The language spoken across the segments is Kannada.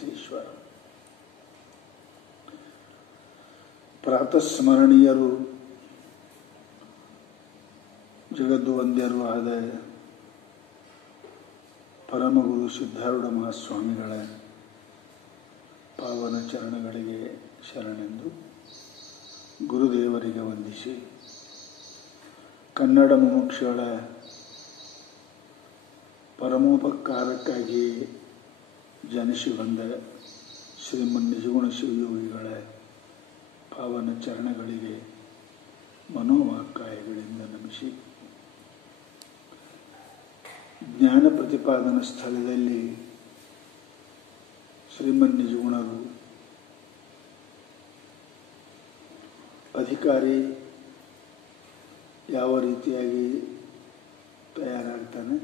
ಸಿದ್ಧೇಶ್ವರ. ಪ್ರಾತಸ್ಮರಣೀಯರು ಜಗದ್ದು ವಂದ್ಯರು ಆದ ಪರಮಗುರು ಸಿದ್ಧಾರೂಢ ಮಹಾಸ್ವಾಮಿಗಳ ಪಾವನ ಚರಣಗಳಿಗೆ ಶರಣೆಂದು ಗುರುದೇವರಿಗೆ ವಂದಿಸಿ, ಕನ್ನಡ ಮುಮುಕ್ಷುಗಳ ಪರಮೋಪಕಾರಕ್ಕಾಗಿ ಜನಿಸಿ ಬಂದ ಶ್ರೀಮನ್ ನಿಜಗುಣ ಶಿವಯೋಗಿಗಳ ಪಾವನ ಚರಣಗಳಿಗೆ ಮನೋವಾಕ್ಕಾಯಗಳಿಂದ ನಮಿಸಿ, ಜ್ಞಾನ ಪ್ರತಿಪಾದನಾ ಸ್ಥಳದಲ್ಲಿ ಶ್ರೀಮನ್ ನಿಜಗುಣರು ಅಧಿಕಾರಿ ಯಾವ ರೀತಿಯಾಗಿ ತಯಾರಾಗ್ತಾನೆ,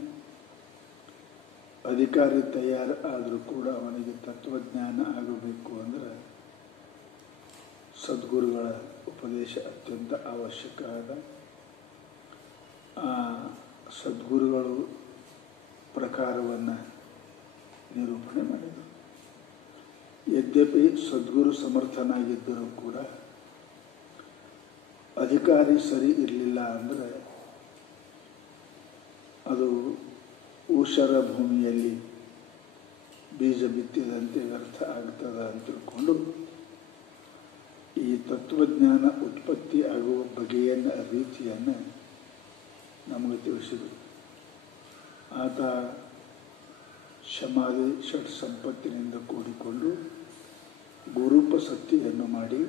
ಅಧಿಕಾರಿ ತಯಾರು ಆದರೂ ಕೂಡ ಅವನಿಗೆ ತತ್ವಜ್ಞಾನ ಆಗಬೇಕು ಅಂದರೆ ಸದ್ಗುರುಗಳ ಉಪದೇಶ ಅತ್ಯಂತ ಅವಶ್ಯಕ ಆದ. ಆ ಸದ್ಗುರುಗಳು ಪ್ರಕಾರವನ್ನು ನಿರೂಪಣೆ ಮಾಡಿದರು. ಯದ್ಯಪಿ ಸದ್ಗುರು ಸಮರ್ಥನಾಗಿದ್ದರೂ ಕೂಡ ಅಧಿಕಾರಿ ಸರಿ ಇರಲಿಲ್ಲ ಅಂದರೆ ಅದು ಊಷರ ಭೂಮಿಯಲ್ಲಿ ಬೀಜ ಬಿತ್ತಿದಂತೆ ವ್ಯರ್ಥ ಆಗ್ತದ ಅಂತ ತಿಳ್ಕೊಂಡು ಈ ತತ್ವಜ್ಞಾನ ಉತ್ಪತ್ತಿ ಆಗುವ ಬಗೆಯನ್ನು ರೀತಿಯನ್ನು ನಮಗೆ ತಿಳಿಸಿದರು. ಆತ ಶಮಾಧಿ ಷಟ್ ಸಂಪತ್ತಿನಿಂದ ಕೂಡಿಕೊಂಡು ಗುರುಪಸಕ್ತಿಯನ್ನು ಮಾಡಿ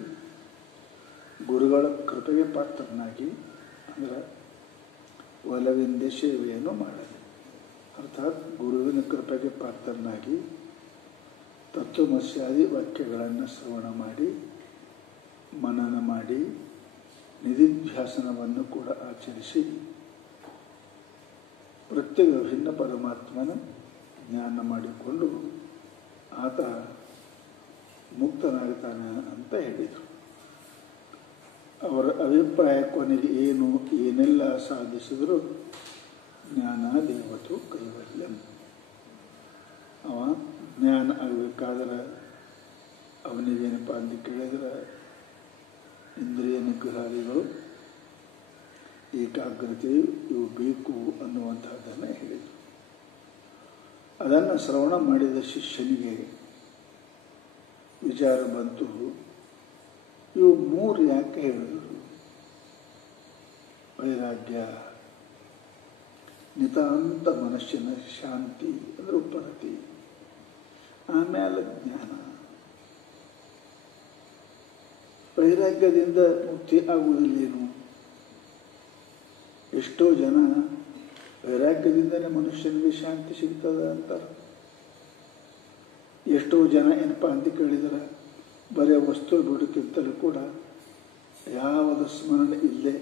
ಗುರುಗಳ ಕೃಪೆಗೆ ಪಾತ್ರನಾಗಿ, ಅಂದರೆ ಒಲವಿಂದ ಸೇವೆಯನ್ನು ಮಾಡಲಿ, ಅರ್ಥಾತ್ ಗುರುವಿನ ಕೃಪೆಗೆ ಪಾತ್ರನಾಗಿ ತತ್ವಮಸ್ಯಾದಿ ವಾಕ್ಯಗಳನ್ನು ಶ್ರವಣ ಮಾಡಿ ಮನನ ಮಾಡಿ ನಿಧಿಧ್ಯಾಸನವನ್ನು ಕೂಡ ಆಚರಿಸಿ ಪ್ರತ್ಯೇಕ ಭಿನ್ನ ಪರಮಾತ್ಮನ ಜ್ಞಾನ ಮಾಡಿಕೊಂಡು ಆತ ಮುಕ್ತನಾಗ್ತಾನೆ ಅಂತ ಹೇಳಿದರು. ಅವರ ಅಭಿಪ್ರಾಯ ಕೊನೆಗೆ ಏನೆಲ್ಲ ಸಾಧಿಸಿದರೂ ಜ್ಞಾನ ದೇವತು ಕೈವಲ್ಯಂ. ಅವ ಜ್ಞಾನ ಆಗಬೇಕಾದ್ರೆ ಅವನಿಗೇನಪ್ಪ ಅಂತ ಕೇಳಿದ್ರೆ ಇಂದ್ರಿಯ ನಿಗ್ರಹಾದಿಗಳು, ಏಕಾಗ್ರತೆ ಇವು ಬೇಕು ಅನ್ನುವಂಥದ್ದನ್ನು ಹೇಳಿದರು. ಅದನ್ನು ಶ್ರವಣ ಮಾಡಿದ ಶಿಷ್ಯನಿಗೆ ವಿಚಾರ ಬಂತು, ಇವು ಮೂರು ಯಾಕೆ ಹೇಳಿದರು? ವೈರಾಗ್ಯ, ನಿತಾಂತ ಮನಸ್ಸಿನ ಶಾಂತಿ ಅಂದರೆ ಉಪರತಿ, ಆಮೇಲೆ ಜ್ಞಾನ. ವೈರಾಗ್ಯದಿಂದ ಮುಕ್ತಿ ಆಗುವುದಿಲ್ಲೇನು? ಎಷ್ಟೋ ಜನ ವೈರಾಗ್ಯದಿಂದನೇ ಮನುಷ್ಯನಿಗೆ ಶಾಂತಿ ಸಿಗ್ತದೆ ಅಂತಾರೆ. ಎಷ್ಟೋ ಜನ ಏನಪ್ಪ ಅಂತ ಕೇಳಿದರೆ ಬರೀ ವಸ್ತು ದುಡುಕಿತ್ತಲೂ ಕೂಡ ಯಾವದ ಸ್ಮರಣೆ ಇಲ್ಲೇ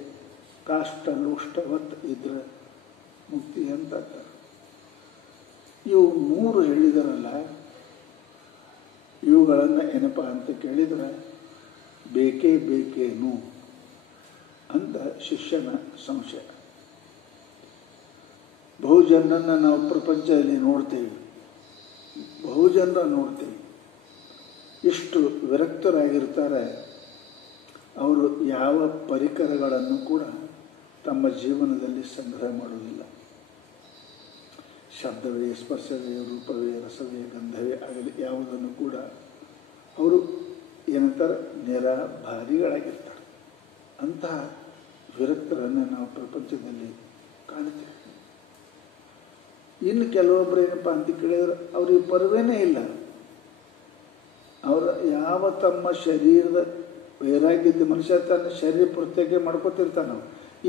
ಕಾಷ್ಟ ಲೋಷ್ಟವತ್ ಇದ್ರೆ ಮುಕ್ತಿ ಅಂತ. ಇವು ಮೂರು ಹೇಳಿದರಲ್ಲ, ಇವುಗಳನ್ನು ಏನಪ್ಪ ಅಂತ ಕೇಳಿದರೆ ಬೇಕೇನು ಅಂತ ಶಿಷ್ಯನ ಸಂಶಯ. ಬಹುಜನರನ್ನು ನಾವು ಪ್ರಪಂಚದಲ್ಲಿ ನೋಡ್ತೇವೆ, ಬಹುಜನರ ನೋಡ್ತೇವೆ, ಇಷ್ಟು ವಿರಕ್ತರಾಗಿರ್ತಾರೆ. ಅವರು ಯಾವ ಪರಿಕರಗಳನ್ನು ಕೂಡ ತಮ್ಮ ಜೀವನದಲ್ಲಿ ಸಂಗ್ರಹ ಮಾಡುವುದಿಲ್ಲ. ಶಬ್ದವೇ, ಸ್ಪರ್ಶವೇ, ರೂಪವೇ, ರಸವೇ, ಗಂಧವೇ ಆಗಲಿ ಯಾವುದನ್ನು ಕೂಡ ಅವರು ಏನಂತಾರೆ ನಿರಾಭಾರಿಗಳಾಗಿರ್ತಾರೆ. ಅಂತಹ ವಿರಕ್ತರನ್ನು ನಾವು ಪ್ರಪಂಚದಲ್ಲಿ ಕಾಣ್ತೇವೆ. ಇನ್ನು ಕೆಲವೊಬ್ಬರು ಏನಪ್ಪ ಅಂತ ಕೇಳಿದ್ರೆ ಅವ್ರಿಗೆ ಪರ್ವೇನೇ ಇಲ್ಲ. ಅವರ ಯಾವ ತಮ್ಮ ಶರೀರದ ವೈರಾಗ್ಯದ ಮನುಷ್ಯ ತನ್ನ ಶರೀರ ಪ್ರತ್ಯೇಕ ಮಾಡ್ಕೊತಿರ್ತಾನೆ.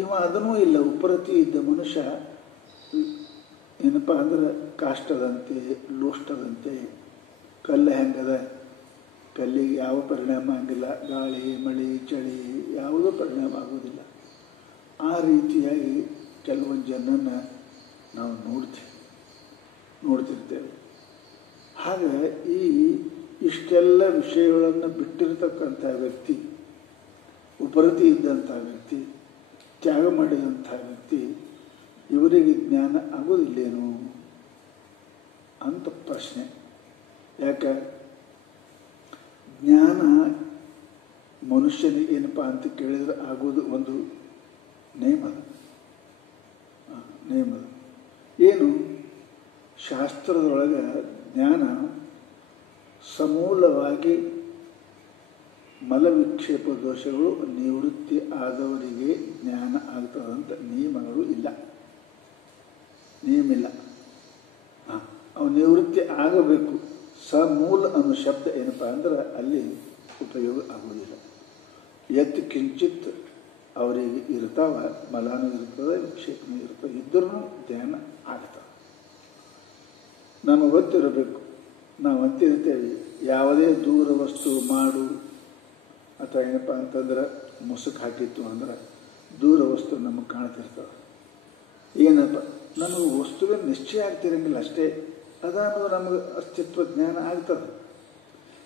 ಇವ ಅದನ್ನೂ ಇಲ್ಲ. ಉಪರತಿ ಇದ್ದ ಮನುಷ್ಯ ಏನಪ್ಪ ಅಂದ್ರೆ ಕಾಷ್ಟದಂತೆ ಲೋಷ್ಟದಂತೆ, ಕಲ್ಲು ಹೆಂಗದ, ಕಲ್ಲಿಗೆ ಯಾವ ಪರಿಣಾಮ ಆಗಿಲ್ಲ, ಗಾಳಿ ಮಳೆ ಚಳಿ ಯಾವುದೂ ಪರಿಣಾಮ ಆಗೋದಿಲ್ಲ. ಆ ರೀತಿಯಾಗಿ ಕೆಲವೊಂದು ಜನರನ್ನು ನಾವು ನೋಡ್ತಿರ್ತೇವೆ. ಹಾಗೆ ಇಷ್ಟೆಲ್ಲ ವಿಷಯಗಳನ್ನು ಬಿಟ್ಟಿರ್ತಕ್ಕಂಥ ವ್ಯಕ್ತಿ, ಉಪರತಿ ಇದ್ದಂಥ ವ್ಯಕ್ತಿ, ತ್ಯಾಗ ಮಾಡಿದಂಥ ವ್ಯಕ್ತಿ, ಇವರಿಗೆ ಜ್ಞಾನ ಆಗೋದಿಲ್ಲೇನು ಅಂತ ಪ್ರಶ್ನೆ. ಯಾಕೆ ಜ್ಞಾನ ಮನುಷ್ಯನಿಗೆ ಏನಪ್ಪ ಅಂತ ಕೇಳಿದರೆ ಆಗೋದು ಒಂದು ನೇಮದ ಏನು ಶಾಸ್ತ್ರದೊಳಗೆ ಜ್ಞಾನ ಸಮೂಲವಾಗಿ ಮಲವಿಕ್ಷೇಪ ದೋಷಗಳು ನಿವೃತ್ತಿ ಆದವರಿಗೆ ಜ್ಞಾನ ಆಗ್ತದಂತ ನಿಯಮಗಳು ಇಲ್ಲ, ನಿಯಮಿಲ್ಲ. ಅವು ನಿವೃತ್ತಿ ಆಗಬೇಕು. ಸಮೂಲ ಅನ್ನೋ ಶಬ್ದ ಏನಪ್ಪ ಅಂದ್ರೆ ಅಲ್ಲಿ ಉಪಯೋಗ ಆಗೋದಿಲ್ಲ. ಎತ್ತು ಕಿಂಚಿತ್ ಅವರಿಗೆ ಇರ್ತಾವ, ಮಲನೂ ಇರ್ತದೆ, ವಿಕ್ಷೇಪನೂ ಇರ್ತದೆ, ಇದ್ರೂ ಧ್ಯಾನ ಆಗ್ತದೆ. ನಮಗೆ ಗೊತ್ತಿರಬೇಕು, ನಾವು ಅಂತಿರ್ತೇವೆ ಯಾವುದೇ ದೂರ ವಸ್ತು ಮಾಡು ಅಥವಾ ಏನಪ್ಪ ಅಂತಂದ್ರೆ ಮುಸುಕು ಹಾಕಿತ್ತು ಅಂದ್ರೆ ದೂರ ವಸ್ತು ನಮಗೆ ಕಾಣ್ತಿರ್ತವೆ. ಏನಪ್ಪ ನಮಗೆ ವಸ್ತುವಿನ ನಿಶ್ಚಯ ಆಗ್ತಿರಂಗಿಲ್ಲ ಅಷ್ಟೇ, ಅದಾದ್ರೂ ನಮಗೆ ಅಸ್ತಿತ್ವ ಜ್ಞಾನ ಆಗ್ತದೆ.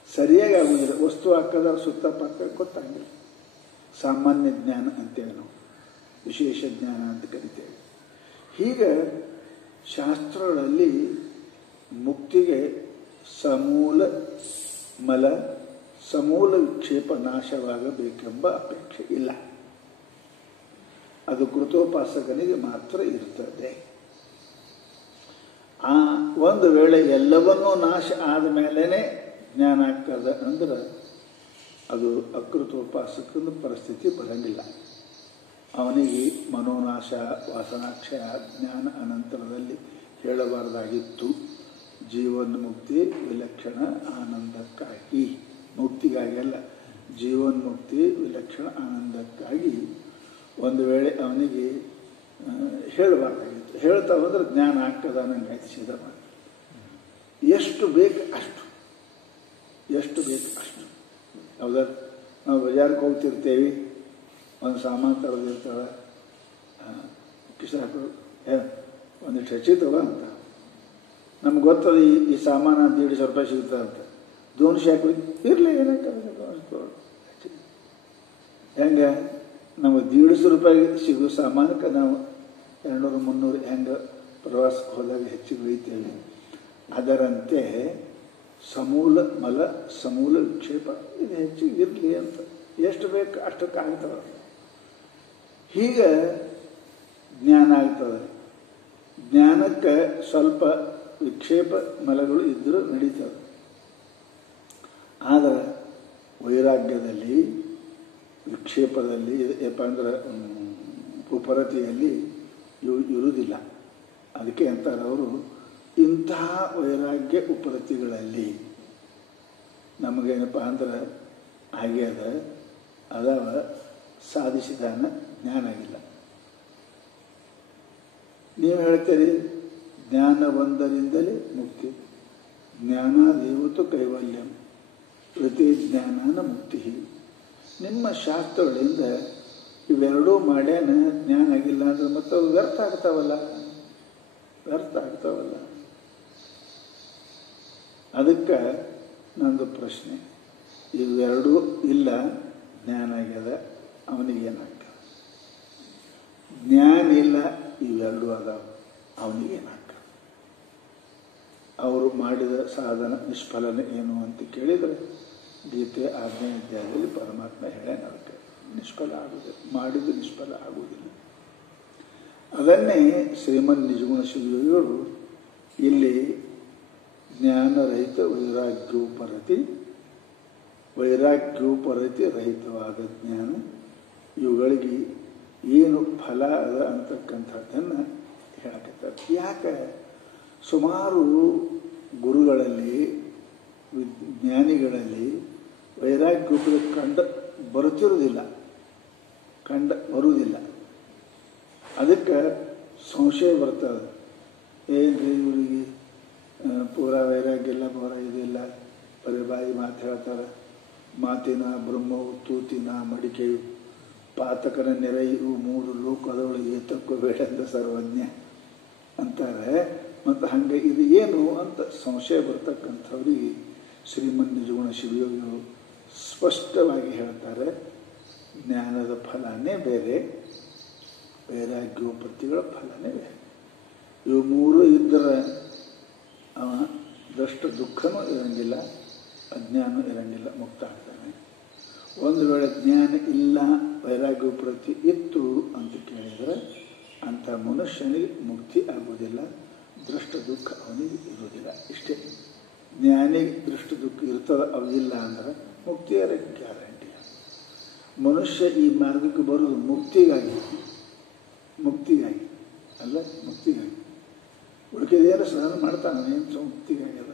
ಸರಿಯಾಗಿ ಆಗೋದಿಲ್ಲ, ವಸ್ತು ಹಾಕದ ಸುತ್ತ ಪಕ್ಕ ಗೊತ್ತಾಗಿಲ್ಲ. ಸಾಮಾನ್ಯ ಜ್ಞಾನ ಅಂತೇವೆ ನಾವು, ವಿಶೇಷ ಜ್ಞಾನ ಅಂತ ಕರಿತೇವೆ. ಹೀಗೆ ಶಾಸ್ತ್ರಗಳಲ್ಲಿ ಮುಕ್ತಿಗೆ ಸಮೂಲ ಮಲ ಸಮೂಲ ವಿಕ್ಷೇಪ ನಾಶವಾಗಬೇಕೆಂಬ ಅಪೇಕ್ಷೆ ಇಲ್ಲ. ಅದು ಕೃತೋಪಾಸಕನಿಗೆ ಮಾತ್ರ ಇರ್ತದೆ. ಆ ಒಂದು ವೇಳೆ ಎಲ್ಲವನ್ನೂ ನಾಶ ಆದ ಮೇಲೇ ಜ್ಞಾನ ಆಗ್ತದೆ ಅಂದ್ರೆ ಅದು ಅಕೃತೋಪಾಸಕನ ಪರಿಸ್ಥಿತಿ ಬರಂಗಿಲ್ಲ. ಅವನಿಗೆ ಮನೋನಾಶ ವಾಸನಾಕ್ಷಯ ಜ್ಞಾನ ಅನಂತರದಲ್ಲಿ ಹೇಳಬಾರ್ದಾಗಿತ್ತು. ಜೀವನ ಮುಕ್ತಿ ವಿಲಕ್ಷಣ ಆನಂದಕ್ಕಾಗಿ, ಮುಕ್ತಿಗಾಗಿ ಅಲ್ಲ, ಜೀವನ್ಮುಕ್ತಿ ವಿಲಕ್ಷಣ ಆನಂದಕ್ಕಾಗಿ ಒಂದು ವೇಳೆ ಅವನಿಗೆ ಹೇಳಬಾರ್ದಾಗಿತ್ತು. ಹೇಳ್ತಾ ಹೋದ್ರೆ ಜ್ಞಾನ ಆಗ್ತದ ನಂಗಾಯ್ತು. ಸಿದ್ಧ ಮಾಡಿ ಎಷ್ಟು ಬೇಕು ಅಷ್ಟು, ಎಷ್ಟು ಬೇಕು ಅಷ್ಟು. ಹೌದಾ? ನಾವು ಬಜಾರ್ಗೆ ಹೋಗ್ತಿರ್ತೇವೆ, ಒಂದು ಸಾಮಾನು ತರೋದಿರ್ತಾವೆ, ಕಿಸಾಕು ಒಂದಿಷ್ಟು ಹೆಚ್ಚಿತ್ತವ ಅಂತ ನಮ್ಗೆ ಗೊತ್ತದ ಈ ಸಾಮಾನು ಅಂತ 150 ರೂಪಾಯಿ ಸಿಗ್ತದೆ ಅಂತ. 200 ಹಾಕಿ ಇರಲಿ ಏನಾಗ್ತದೆ. ಹೆಂಗೆ ನಮಗೆ 150 ರೂಪಾಯಿ ಸಿಗೋ ಸಾಮಾನಕ್ಕೆ ನಾವು 200-300 ಹೆಂಗೆ ಪ್ರವಾಸಕ್ಕೆ ಹೋದಾಗ ಹೆಚ್ಚಿಗೆ ಒಯ್ತೇವೆ. ಅದರಂತೆ ಸಮೂಲ ಮಲ ಸಮೂಲ ವಿಕ್ಷೇಪ ಇದು ಹೆಚ್ಚಿಗೆ ಇರಲಿ ಅಂತ ಎಷ್ಟು ಬೇಕು ಅಷ್ಟಕ್ಕೆ ಆಗ್ತದೆ. ಹೀಗೆ ಜ್ಞಾನ ಆಗ್ತದೆ. ಜ್ಞಾನಕ್ಕೆ ಸ್ವಲ್ಪ ವಿಕ್ಷೇಪ ಮಲಗಳು ಇದ್ದರೂ ನಡೀತವೆ. ಆದರೆ ವೈರಾಗ್ಯದಲ್ಲಿ ವಿಕ್ಷೇಪದಲ್ಲಿ ಏನಪ್ಪ ಅಂದ್ರೆ ಉಪರತಿಯಲ್ಲಿ ಇರುವುದಿಲ್ಲ. ಅದಕ್ಕೆ ಅಂತಾರೆ ಅವರು, ಇಂತಹ ವೈರಾಗ್ಯ ಉಪರತಿಗಳಲ್ಲಿ ನಮಗೇನಪ್ಪ ಅಂದ್ರೆ ಹಾಗೆ ಅದಾವ ಸಾಧಿಸಿದಾನ ಜ್ಞಾನ ಆಗಿಲ್ಲ. ನೀವು ಹೇಳ್ತೀರಿ ಜ್ಞಾನ ಒಂದರಿಂದಲೇ ಮುಕ್ತಿ, ಜ್ಞಾನಾದೇವತು ಕೈವಲ್ಯಂ ಪ್ರತಿ ಜ್ಞಾನನ ಮುಕ್ತಿ. ನಿಮ್ಮ ಶಾಸ್ತ್ರಗಳಿಂದ ಇವೆರಡೂ ಮಾಡ್ಯಾನ ಜ್ಞಾನ ಆಗಿಲ್ಲ ಅಂದ್ರೆ ಮತ್ತೆ ಅವು ವ್ಯರ್ಥ ಆಗ್ತಾವಲ್ಲ. ಅದಕ್ಕೆ ನಂದು ಪ್ರಶ್ನೆ, ಇವೆರಡೂ ಇಲ್ಲ, ಜ್ಞಾನ ಆಗ್ಯದ, ಅವನಿಗೇನಾಗ್ತದೆ? ಜ್ಞಾನ ಇಲ್ಲ, ಇವೆರಡೂ ಅದಾವ, ಅವನಿಗೇನಾಗ್ತದೆ? ಅವರು ಮಾಡಿದ ಸಾಧನ ನಿಷ್ಫಲನ ಏನು ಅಂತ ಕೇಳಿದರೆ ಗೀತೆ 6ನೇ ಅಧ್ಯಾಯದಲ್ಲಿ ಪರಮಾತ್ಮ ಹೇಳ್ಯಾನ, ಅದಕ್ಕೆ ನಿಷ್ಫಲ ಆಗುವುದಿಲ್ಲ, ಮಾಡಿದ್ದು ನಿಷ್ಫಲ ಆಗುವುದಿಲ್ಲ. ಅದನ್ನೇ ಶ್ರೀಮನ್ ನಿಜಗುಣ ಶಿವಯೋಗಿಗಳು ಇಲ್ಲಿ ಜ್ಞಾನರಹಿತ ವೈರಾಗ್ಯೋಪರತಿ ರಹಿತವಾದ ಜ್ಞಾನ, ಇವುಗಳಿಗೆ ಏನು ಫಲ ಅದ ಅಂತಕ್ಕಂಥದ್ದನ್ನು ಹೇಳಕತ್ತಾರೆ. ಯಾಕೆ ಸುಮಾರು ಗುರುಗಳಲ್ಲಿ ಜ್ಞಾನಿಗಳಲ್ಲಿ ವೈರಾಗ್ಯೋಪದ ಬರುವುದಿಲ್ಲ. ಅದಕ್ಕೆ ಸಂಶಯ ಬರ್ತದೆ. ಏನ್ರಿ ಇವರಿಗೆ ಪೂರ ವೈರಾಗ್ಯ ಇಲ್ಲ, ಪೂರ ಇದಿಲ್ಲ, ಬರೀ ಬಾಯಿ ಮಾತು ಹೇಳ್ತಾರೆ. ಮಾತಿನ ಬ್ರಹ್ಮವು ತೂತಿನ ಮಡಿಕೆಯು ಪಾತಕನ ನೆರೆಯು 3 ಲೋಕದೊಳಗೆ ತಕ್ಕೋಬೇಡ ಅಂತ ಸರ್ವಜ್ಞ ಅಂತಾರೆ. ಮತ್ತು ಹಾಗೆ ಇದು ಏನು ಅಂತ ಸಂಶಯ ಬರ್ತಕ್ಕಂಥವ್ರಿಗೆ ಶ್ರೀಮನ್ ನಿಜಗುಣ ಶಿವಯೋಗಿಗಳು ಸ್ಪಷ್ಟವಾಗಿ ಹೇಳ್ತಾರೆ, ಜ್ಞಾನದ ಫಲನೇ ಬೇರೆ, ವೈರಾಗ್ಯೋಪತ್ತಿಗಳ ಫಲನೇ ಬೇರೆ. ಇವು 3 ಇದ್ದರೆ ದಷ್ಟ ದುಃಖನೂ ಇರಂಗಿಲ್ಲ, ಅಜ್ಞಾನ ಇರಂಗಿಲ್ಲ, ಮುಕ್ತ ಆಗ್ತಾನೆ. ಒಂದು ವೇಳೆ ಜ್ಞಾನ ಇಲ್ಲ, ವೈರಾಗ್ಯ ಪ್ರತಿ ಇತ್ತು ಅಂತ ಕೇಳಿದರೆ ಅಂಥ ಮನುಷ್ಯನಿಗೆ ಮುಕ್ತಿ ಆಗುವುದಿಲ್ಲ, ದೃಷ್ಟ ದುಃಖ ಅವನಿಗೆ ಇರುವುದಿಲ್ಲ. ಇಷ್ಟೇ. ಜ್ಞಾನಿಗೆ ದೃಷ್ಟ ದುಃಖ ಇರ್ತದೆ, ಅವಿಲ್ಲ ಅಂದ್ರೆ ಮುಕ್ತಿಯರ ಗ್ಯಾರಂಟಿ. ಮನುಷ್ಯ ಈ ಮಾರ್ಗಕ್ಕೆ ಬರೋದು ಮುಕ್ತಿಗಾಗಿ ಅಲ್ಲ, ಮುಕ್ತಿಗಾಗಿ. ಉಳಿಕೆದೇನು ಸಾಧನೆ ಮಾಡ್ತಾನೆ, ಏನು ಮುಕ್ತಿಗಾಗ್ಯದ.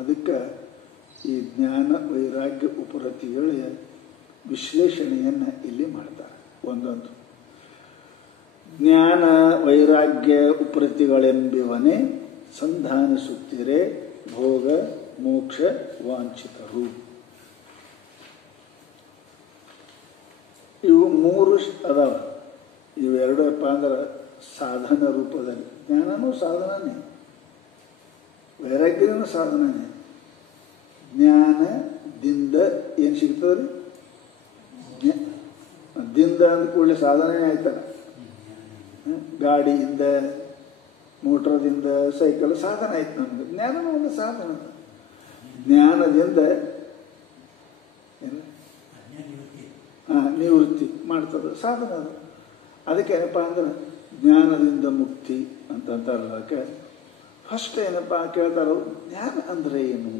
ಅದಕ್ಕೆ ಈ ಜ್ಞಾನ ವೈರಾಗ್ಯ ಉಪರತಿಗಳ ವಿಶ್ಲೇಷಣೆಯನ್ನು ಇಲ್ಲಿ ಮಾಡ್ತಾರೆ. ಒಂದೊಂದು ಜ್ಞಾನ ವೈರಾಗ್ಯ ಉಪರತಿಗಳೆಂಬಿವನೇ ಸಂಧಾನಿಸುತ್ತೀರೆ ಭೋಗ ಮೋಕ್ಷ ವಾಂಛಿತರು. ಇವು ಮೂರು ಅದಾವ. ಇವೆರಡಪ್ಪ ಅಂದ್ರೆ ಸಾಧನ ರೂಪದಲ್ಲಿ. ಜ್ಞಾನನೂ ಸಾಧನನೇ, ವೈರಾಗ್ಯನೂ ಸಾಧನನೇ. ಜ್ಞಾನದಿಂದ ಏನು ಸಿಗ್ತದೆ? ದಿಂದ ಅಂದ ಕೂಡಲೇ ಸಾಧನೆ ಆಯ್ತಲ್ಲ. ಗಾಡಿಯಿಂದ, ಮೋಟ್ರದಿಂದ, ಸೈಕಲ್ ಸಾಧನ ಆಯ್ತು ನಮ್ಗೆ. ಜ್ಞಾನನೂ ಒಂದು ಸಾಧನ. ಜ್ಞಾನದಿಂದ ನಿವೃತ್ತಿ ಮಾಡ್ತದೆ, ಸಾಧನ ಅದು. ಅದಕ್ಕೆ ಏನಪ್ಪ ಅಂದ್ರೆ ಜ್ಞಾನದಿಂದ ಮುಕ್ತಿ ಅಂತಂತಾರಲ್ಲ. ಫಸ್ಟ್ ಏನಪ್ಪ ಕೇಳ್ತಾರೋ, ಜ್ಞಾನ ಅಂದರೆ ಏನು?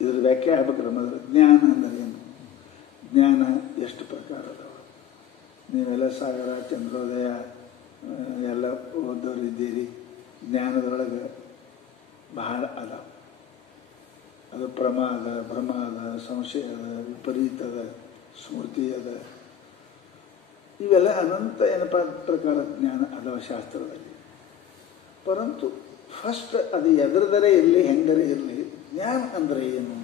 ಇದ್ರ ವ್ಯಾಖ್ಯೆ ಆಗ್ಬೇಕ್ರಮ್ಮ. ಜ್ಞಾನ ಅಂದರೆ ಏನು? ಜ್ಞಾನ ಎಷ್ಟು ಪ್ರಕಾರ ಅದಾವ? ನೀವೆಲ್ಲ ಸಾಗರ, ಚಂದ್ರೋದಯ ಎಲ್ಲ ಓದೋರು ಇದ್ದೀರಿ. ಜ್ಞಾನದೊಳಗೆ ಬಹಳ ಅದಾವ. ಅದು ಪ್ರಮಾದ, ಭ್ರಮಾದ, ಸಂಶಯದ, ವಿಪರೀತದ, ಸ್ಮೃತಿ ಅದ. ಇವೆಲ್ಲ ಅನಂತ ಏನಪ್ಪ ಪ್ರಕಾರ ಜ್ಞಾನ ಅದಾವ ಶಾಸ್ತ್ರದಲ್ಲಿ. ಪರಂತು ಫಸ್ಟ್ ಅದು ಎದರದರೆ ಇರಲಿ, ಹೆಂಗರೇ ಇರಲಿ, ಜ್ಞಾನ ಅಂದರೆ ಏನು?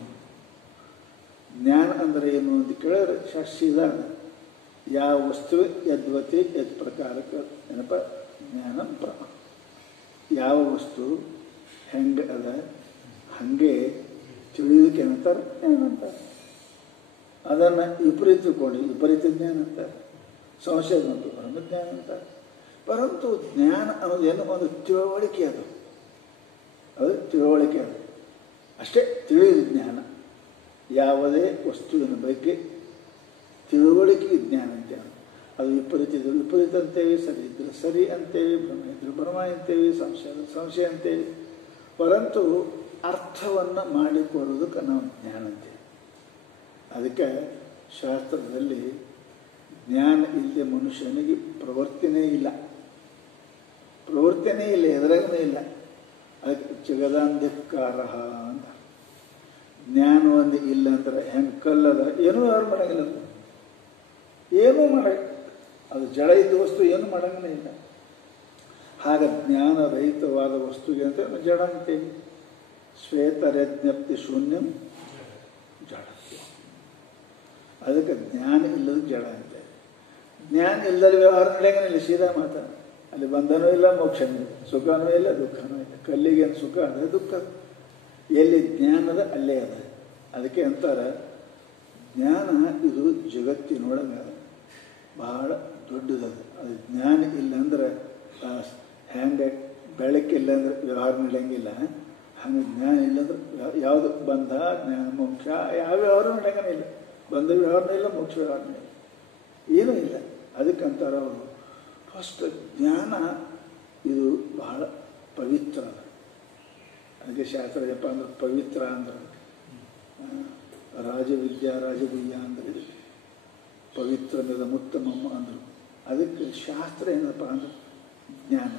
ಜ್ಞಾನ ಅಂದರೆ ಏನು ಅಂತ ಕೇಳಿದ್ರೆ ಶಾಸ್ತ್ರೀಯ ಯಾವ ವಸ್ತು ಯದ್ವತಿ ಯದ್ ಪ್ರಕಾರಕ್ಕೆ ಏನಪ್ಪ ಜ್ಞಾನ ಪ್ರಮ. ಯಾವ ವಸ್ತು ಹೆಂಗೆ ಅದ ಹಾಗೆ ತಿಳಿಯೋದಕ್ಕೆ ಏನಂತಾರೆ? ಜ್ಞಾನ ಅಂತಾರೆ. ಅದನ್ನು ವಿಪರೀತ ತಿಳ್ಕೊಂಡು ವಿಪರೀತ ಜ್ಞಾನ ಅಂತಾರೆ. ಸಂಶಯ ಬಂತು ಬ್ರಹ್ಮಜ್ಞಾನ ಅಂತಾರೆ. ಪರಂತು ಜ್ಞಾನ ಅನ್ನೋದೇನು ಒಂದು ತಿಳುವಳಿಕೆ, ಅದು ತಿಳುವಳಿಕೆ. ಅದು ಅಷ್ಟೇ ತಿಳಿಯುವುದು ಜ್ಞಾನ. ಯಾವುದೇ ವಸ್ತುವಿನ ಬಗ್ಗೆ ತಿಳುವಳಿಕೆ ಜ್ಞಾನ ಅಂತೇವೆ. ಅದು ವಿಪರೀತ ಇದ್ರೆ ವಿಪರೀತ ಅಂತೇವೆ, ಸರಿ ಇದ್ರೆ ಸರಿ ಅಂತೇವೆ, ಭ್ರಮ ಇದ್ರೆ ಭ್ರಮ ಅಂತೇವೆ, ಸಂಶಯ ಅಂತೇವೆ. ಪರಂತು ಅರ್ಥವನ್ನು ಮಾಡಿಕೊಳ್ಳೋದಕ್ಕೆ ನಾವು ಜ್ಞಾನ ಅಂತೇವೆ. ಅದಕ್ಕೆ ಶಾಸ್ತ್ರದಲ್ಲಿ ಜ್ಞಾನ ಇಲ್ಲದೆ ಮನುಷ್ಯನಿಗೆ ಪ್ರವರ್ತನೆ ಇಲ್ಲ, ಎದುರಾಗನೇ ಇಲ್ಲ. ಅದಕ್ಕೆ ಜಗದಾಂಧಕಾರ ಅಂತ. ಜ್ಞಾನ ಒಂದು ಇಲ್ಲ ಅಂದ್ರೆ ಹೆಂಗೆ ಕಲ್ಲದ, ಏನೂ ಯಾರು ಮಾಡಂಗಿಲ್ಲ, ಏನೂ ಅದು ಜಡ ಇದ್ದ ವಸ್ತು ಏನು ಮಾಡಂಗನೇ ಇಲ್ಲ. ಹಾಗೆ ಜ್ಞಾನರಹಿತವಾದ ವಸ್ತುಗೆ ಅಂತ ಜಡ ಅಂತೇವೆ. ಶ್ವೇತರಜ್ಞಪ್ತಿ ಶೂನ್ಯಂ ಜಡ. ಅದಕ್ಕೆ ಜ್ಞಾನ ಇಲ್ಲದ ಜಡ ಅಂತೇವೆ. ಜ್ಞಾನ ಇಲ್ಲದಲ್ಲಿ ವ್ಯವಹಾರ ನಡೆಯಂಗಿಲ್ಲ, ಸೀದಾ ಮಾತಾ. ಅಲ್ಲಿ ಬಂಧನೂ ಇಲ್ಲ, ಮೋಕ್ಷನೂ ಇಲ್ಲ, ಸುಖನೂ ಇಲ್ಲ, ದುಃಖನೂ ಇಲ್ಲ. ಕಲ್ಲಿಗೇನು ಸುಖ ಅದ, ದುಃಖ. ಎಲ್ಲಿ ಜ್ಞಾನದ ಅಲ್ಲೇ ಅದ. ಅದಕ್ಕೆ ಅಂತಾರೆ ಜ್ಞಾನ ಇದು ಜಗತ್ತಿನೊಳಗೆ ಬಹಳ ದೊಡ್ಡದದ. ಅದು ಜ್ಞಾನ ಇಲ್ಲ ಅಂದ್ರೆ ಹ್ಯಾಂಗೆ ಬೆಳಕಿಲ್ಲ ಅಂದ್ರೆ ವ್ಯವಹಾರ ನಡೆಯಂಗಿಲ್ಲ. ಹಂಗೆ ಜ್ಞಾನ ಇಲ್ಲಂದ್ರೆ ಯಾವುದು ಬಂಧ, ಜ್ಞಾನ, ಮೋಕ್ಷ ಯಾವ ವ್ಯವಹಾರ ನಡೆಯಂಗನೇ ಇಲ್ಲ. ಬಂಧ ವ್ಯವಹಾರನೂ ಇಲ್ಲ, ಮೋಕ್ಷ ವ್ಯವಹಾರನೂ ಇಲ್ಲ, ಏನೂ ಇಲ್ಲ. ಅದಕ್ಕಂತಾರೆ ಅವರು ಫಸ್ಟ್ ಜ್ಞಾನ ಇದು ಬಹಳ ಪವಿತ್ರ ಅದ. ಅದಕ್ಕೆ ಶಾಸ್ತ್ರ ಏನಪ್ಪ ಅಂದ್ರೆ ಪವಿತ್ರ ಅಂದ್ರೆ ರಾಜವಿದ್ಯಾ ರಾಜಗುಹ್ಯ ಅಂದ್ರೆ ಇದು ಪವಿತ್ರ ಮೇಲೆ ಮುತ್ತಮಮ್ಮ ಅಂದರು. ಅದಕ್ಕೆ ಶಾಸ್ತ್ರ ಏನಪ್ಪ ಅಂದ್ರೆ ಜ್ಞಾನ.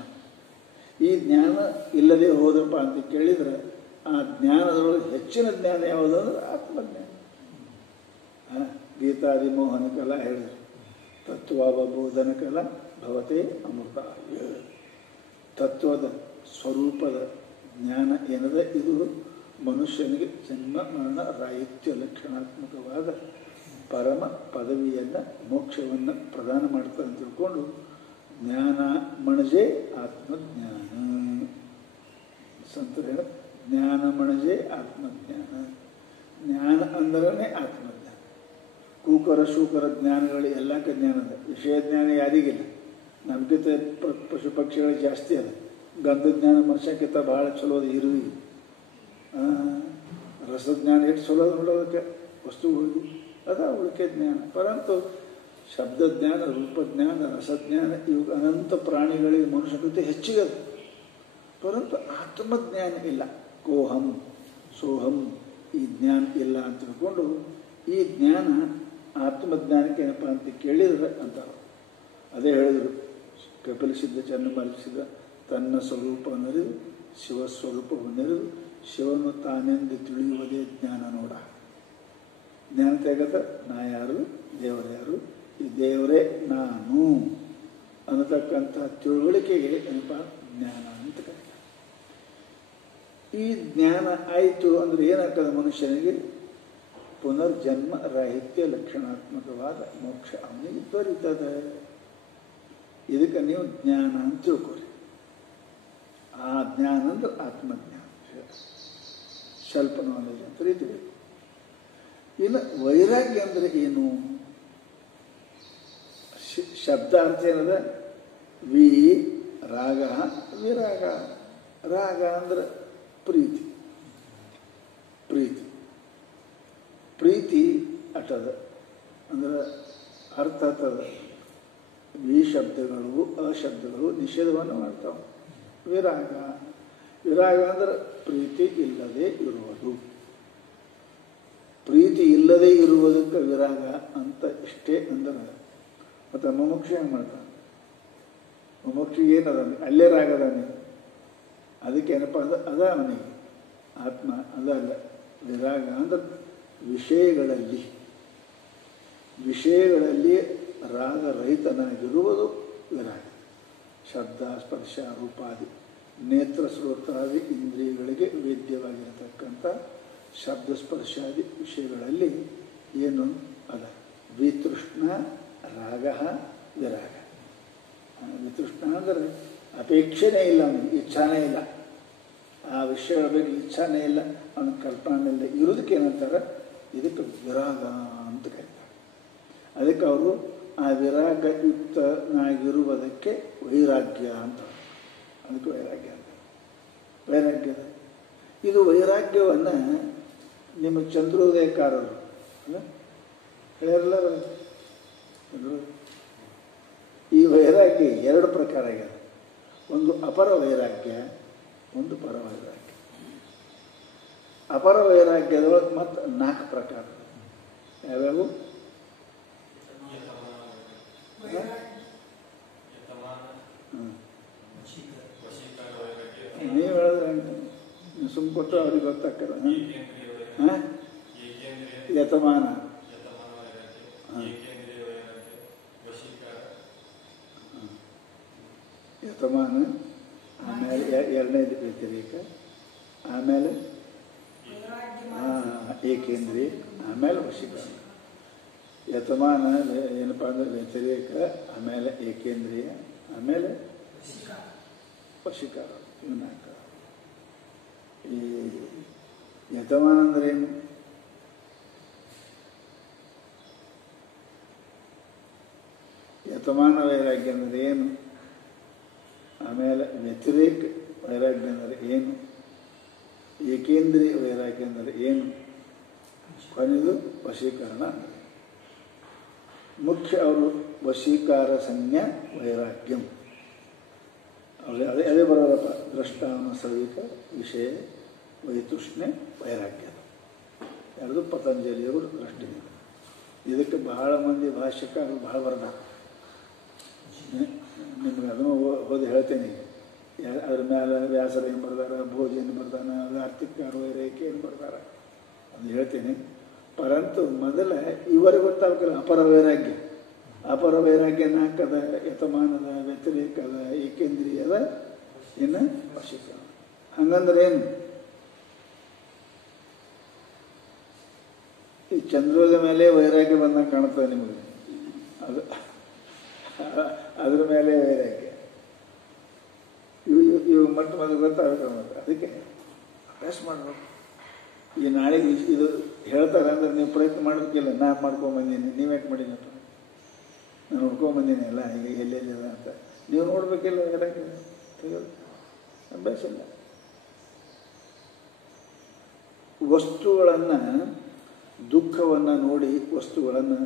ಈ ಜ್ಞಾನ ಇಲ್ಲದೆ ಹೋದಪ್ಪ ಅಂತ ಕೇಳಿದರೆ ಆ ಜ್ಞಾನದೊಳಗೆ ಹೆಚ್ಚಿನ ಜ್ಞಾನ ಯಾವುದು ಅಂದ್ರೆ ಆತ್ಮಜ್ಞಾನ. ಗೀತಾದಿ ಮೋಹನ ಕಲಾ ಹೇಳಿದ್ರು, ತತ್ವಾವಬೋಧನ ಕಲಾ ಭವತೆ ಅಮೃತ. ತತ್ವದ ಸ್ವರೂಪದ ಜ್ಞಾನ ಏನದ ಇದು ಮನುಷ್ಯನಿಗೆ ಜನ್ಮ ಮರಣ ರಾಹಿತ್ಯ ಲಕ್ಷಣಾತ್ಮಕವಾದ ಪರಮ ಪದವಿಯನ್ನು, ಮೋಕ್ಷವನ್ನು ಪ್ರದಾನ ಮಾಡ್ತಾರೆ ಅಂತ ತಿಳ್ಕೊಂಡು ಜ್ಞಾನ ಮಣಜೆ ಆತ್ಮಜ್ಞಾನ. ಸಂತರ ಹೇಳ ಜ್ಞಾನ ಮಣಜೆ ಆತ್ಮಜ್ಞಾನ. ಜ್ಞಾನ ಅಂದ್ರೇ ಆತ್ಮಜ್ಞಾನ. ಕೂಕರ ಶೂಕರ ಜ್ಞಾನಗಳು ಎಲ್ಲಕ್ಕೆ ಜ್ಞಾನದ ವಿಷಯ ಜ್ಞಾನ ಯಾರಿಗಿಲ್ಲ. ನಮ್ಗಿಂತ ಪಶು ಪಕ್ಷಿಗಳಿಗೆ ಜಾಸ್ತಿ ಅದ. ಗಂಧಜ್ಞಾನ ಮನುಷ್ಯಕ್ಕಿಂತ ಭಾಳ ಚಲೋ ಅದ. ಇರುವಿ ರಸಜ್ಞಾನ ಎಷ್ಟು ಚಲೋ ನೋಡೋದಕ್ಕೆ ವಸ್ತುಗಳಿಗೆ ಅದ ಉಳಿಕೆ ಜ್ಞಾನ. ಪರಂತು ಶಬ್ದಜ್ಞಾನ, ರೂಪಜ್ಞಾನ, ರಸಜ್ಞಾನ ಇವು ಅನಂತ ಪ್ರಾಣಿಗಳಿಗೆ ಮನುಷ್ಯಕತೆ ಹೆಚ್ಚಿಗೆ ಅದು. ಪರಂತು ಆತ್ಮಜ್ಞಾನ ಇಲ್ಲ. ಕೋಹಂ ಸೋಹಂ ಈ ಜ್ಞಾನ ಇಲ್ಲ ಅಂತ ತಿಳ್ಕೊಂಡು ಈ ಜ್ಞಾನ ಆತ್ಮಜ್ಞಾನಕ್ಕೆ ಏನಪ್ಪ ಅಂತ ಕೇಳಿದ್ರೆ ಅಂತಾರೆ. ಅದೇ ಹೇಳಿದರು ಕಪಿಲ ಸಿದ್ಧ ಚನ್ನಮಲ್ಲಿಸಿದ ತನ್ನ ಸ್ವರೂಪವನ್ನರಿದು ಶಿವಸ್ವರೂಪವನ್ನರಿದು ಶಿವನು ತಾನೆಂದು ತಿಳಿಯುವುದೇ ಜ್ಞಾನ ನೋಡ. ಜ್ಞಾನ ತೆಗದ ನಾ ಯಾರು, ದೇವರು ಯಾರು, ಈ ದೇವರೇ ನಾನು ಅನ್ನತಕ್ಕಂಥ ತಿಳುವಳಿಕೆಗೆ ಏನಪ್ಪ ಜ್ಞಾನ ಅಂತ ಕರೀತಾರೆ. ಈ ಜ್ಞಾನ ಆಯಿತು ಅಂದರೆ ಏನಾಗ್ತದೆ ಮನುಷ್ಯನಿಗೆ? ಪುನರ್ಜನ್ಮ ರಾಹಿತ್ಯ ಲಕ್ಷಣಾತ್ಮಕವಾದ ಮೋಕ್ಷ ಅವನಿಗೆ ದೊರೀತದೆ. ಇದಕ್ಕೆ ನೀವು ಜ್ಞಾನ ಅಂತ ತಿಳ್ಕೊರಿ. ಆ ಜ್ಞಾನ ಅಂದ್ರೆ ಆತ್ಮಜ್ಞಾನ, ಸ್ವಲ್ಪ ನಾಲೆಜ್ ಅಂತ ರೀತಿಬೇಕು. ಇನ್ನು ವೈರಾಗ್ಯ ಅಂದರೆ ಏನು? ಶಬ್ದಾರ್ಥ ಏನದ? ವಿ ರಾಗ ವಿರಾಗ. ರಾಗ ಅಂದ್ರೆ ಪ್ರೀತಿ. ಪ್ರೀತಿ ಪ್ರೀತಿ ಅಟದ ಅಂದ್ರೆ ಅರ್ಥ ಆಗ್ತದ. ವಿ ಶಬ್ದಗಳು ಅಶಬ್ದಗಳು ನಿಷೇಧವನ್ನು ಮಾಡ್ತಾವೆ. ವಿರಾಗ ವಿರಾಗ ಅಂದ್ರೆ ಪ್ರೀತಿ ಇಲ್ಲದೆ ಇರುವುದು. ಪ್ರೀತಿ ಇಲ್ಲದೆ ಇರುವುದಕ್ಕೆ ವಿರಾಗ ಅಂತ ಇಷ್ಟೇ ಅಂದ್ರೆ. ಮತ್ತು ಮುಮುಕ್ಷು ಹೆಂಗೆ ಮಾಡ್ತಾನೆ? ಮುಮುಕ್ಷು ಏನದ? ಅಲ್ಲೇ ರಾಗದಾನೆ. ಅದಕ್ಕೆ ಏನಪ್ಪ ಅಂದ್ರೆ ಅದ ಅವನಿಗೆ ಆತ್ಮ ಅದಲ್ಲ. ವಿರಾಗ ಅಂದ್ರೆ ವಿಷಯಗಳಲ್ಲಿ ರಾಗರಹಿತನಾಗಿರುವುದು ವಿರಾಗ. ಶಬ್ದ ಸ್ಪರ್ಶ ರೂಪಾದಿ ನೇತ್ರ ಶ್ರೋತ್ರಾದಿ ಇಂದ್ರಿಯಗಳಿಗೆ ವೇದ್ಯವಾಗಿರತಕ್ಕಂಥ ಶಬ್ದ ಸ್ಪರ್ಶಾದಿ ವಿಷಯಗಳಲ್ಲಿ ಏನು ಅದ? ವಿತೃಷ್ಣ ರಾಗ ವಿರಾಗ. ವಿತೃಷ್ಣ ಅಂದರೆ ಅಪೇಕ್ಷೆನೇ ಇಲ್ಲ, ಅವನಿಗೆ ಇಚ್ಛಾನೇ ಇಲ್ಲ. ಆ ವಿಷಯಗಳ ಬಗ್ಗೆ ಇಚ್ಛಾನೇ ಇಲ್ಲ, ಅವನ ಕಲ್ಪನೆ ಇಲ್ಲ. ಇರೋದಕ್ಕೆ ಏನಂತಾರೆ? ಇದಕ್ಕೆ ವಿರಾಗ ಅಂತ ಕರೀತಾರೆ. ಅದಕ್ಕೆ ಅವರು ಆ ವಿರಾಗಯುಕ್ತನಾಗಿರುವುದಕ್ಕೆ ವೈರಾಗ್ಯ ಅಂತ. ಅದಕ್ಕೆ ವೈರಾಗ್ಯ ಅಂತ. ವೈರಾಗ್ಯದ ಇದು ವೈರಾಗ್ಯವನ್ನು ನಿಮ್ಮ ಚಂದ್ರೋದಯಕಾರರು ಅಲ್ಲ ಹೇಳ್ಯಾರಲ್ಲ, ಈ ವೈರಾಗ್ಯ ಎರಡು ಪ್ರಕಾರ ಆಗ್ಯದ. ಒಂದು ಅಪರ ವೈರಾಗ್ಯ, ಒಂದು ಪರ ವೈರಾಗ್ಯ. ಅಪರ ವೈರಾಗ್ಯದೊಳಗೆ ಮತ್ತು 4 ಪ್ರಕಾರ. ಯಾವ್ಯಾವು? ನೀವು ಹೇಳಿದ್ರೆ ಸುಮ್ಮ ಕೊಟ್ಟು ಅವ್ರಿಗೆ ಗೊತ್ತಾಗ್ತದೆ. ಯತಮಾನ, ಯತಮಾನ, ಆಮೇಲೆ ಎರಡನೇದು ವ್ಯತಿರೇಕ, ಆಮೇಲೆ ಏಕೇಂದ್ರಿಯ, ಆಮೇಲೆ ವಶೀಕರಣ. ಯತಮಾನ ಏನಪ್ಪ ಅಂದರೆ ವ್ಯತಿರೇಕ, ಆಮೇಲೆ ಏಕೇಂದ್ರಿಯ, ಆಮೇಲೆ ವಶೀಕರಣ. ಇವನಾಕ ಈ ಯತಮಾನ ಅಂದ್ರೆ ಏನು? ಯತಮಾನ ವೈರಾಗ್ಯ ಅಂದರೆ ಏನು? ಆಮೇಲೆ ವ್ಯತಿರೇಕ ವೈರಾಗ್ಯ ಅಂದರೆ ಏನು? ಏಕೇಂದ್ರಿಯ ವೈರಾಗ್ಯ ಅಂದರೆ ಏನು? ಕೊನೆಯದು ವಶೀಕರಣ. ಮುಖ್ಯ ಅವರು ವಶೀಕಾರ ಸಂಜ್ಞಾ ವೈರಾಗ್ಯಂ. ಅದೇ ಬರೋದಪ್ಪ. ದೃಷ್ಟಾನುಸವಿಕ ವಿಷಯ ವೈತೃಷ್ಣೆ ವೈರಾಗ್ಯ. ಎರಡು ಪತಂಜಲಿಯವರು ದೃಷ್ಟಿ. ಇದಕ್ಕೆ ಬಹಳ ಮಂದಿ ಭಾಷ್ಯಕಾರರು ಬಹಳ ಬರ್ದಾರ. ನಿಮ್ಗೆ ಅದನ್ನು ಓದಿ ಹೇಳ್ತೇನೆ. ಅದ್ರ ಮೇಲೆ ವ್ಯಾಸರ ಏನು ಬರ್ದಾರ, ಭೋಜ ಏನು ಬರ್ದಾನ, ಆರ್ತಿಕಾರ ವೈರೇಖೆ ಏನು ಬರ್ದಾರ ಅದು ಹೇಳ್ತೇನೆ. ಪರಂತು ಮೊದಲ ಇವರಿಗೆ ಗೊತ್ತಾಗಲ್ಲ ಅಪರ ವೈರಾಗ್ಯ. ಅಪರ ವೈರಾಗ್ಯ 4 ಅದ: ಯತಮಾನದ, ವ್ಯತಿರೇಕದ, ಏಕೇಂದ್ರಿಯದ, ಇನ್ನು ವಶೀಕರಣ. ಹಂಗಂದ್ರೆ ಏನು? ಈ ಚಂದ್ರೋದ ಮೇಲೆ ವೈರಾಗ್ಯ ಬಂದಾಗ ಕಾಣ್ತದೆ ನಿಮಗೆ. ಅದು ಅದ್ರ ಮೇಲೆ ವೈರಾಗ್ಯ. ಇವು ಮತ್ತೆ ಮೊದಲು ಗೊತ್ತಾಗಬೇಕು. ಮತ್ತು ಅದಕ್ಕೆ ಅಭ್ಯಾಸ ಮಾಡಬೇಕು. ಈ ನಾಳೆಗೆ ಇದು ಹೇಳ್ತಾರೆ ಅಂದ್ರೆ ನೀವು ಪ್ರಯತ್ನ ಮಾಡೋದಕ್ಕಿಲ್ಲ. ನಾನು ಮಾಡ್ಕೊಂಬಂದೀನಿ, ನೀವ್ಯಾಕೆ ಮಾಡಿಲ್ಲಪ್ಪ? ನಾನು ನೋಡ್ಕೊಂಬಂದೀನಿ ಎಲ್ಲ ಈಗ ಎಲ್ಲೆಲ್ಲಿದೆ ಅಂತ. ನೀವು ನೋಡಬೇಕಿಲ್ಲ, ವೈರಾಗ್ಯ ತೆಗೆದು ಅಭ್ಯಾಸ ಇಲ್ಲ. ವಸ್ತುಗಳನ್ನು ದುಃಖವನ್ನು ನೋಡಿ ವಸ್ತುಗಳನ್ನು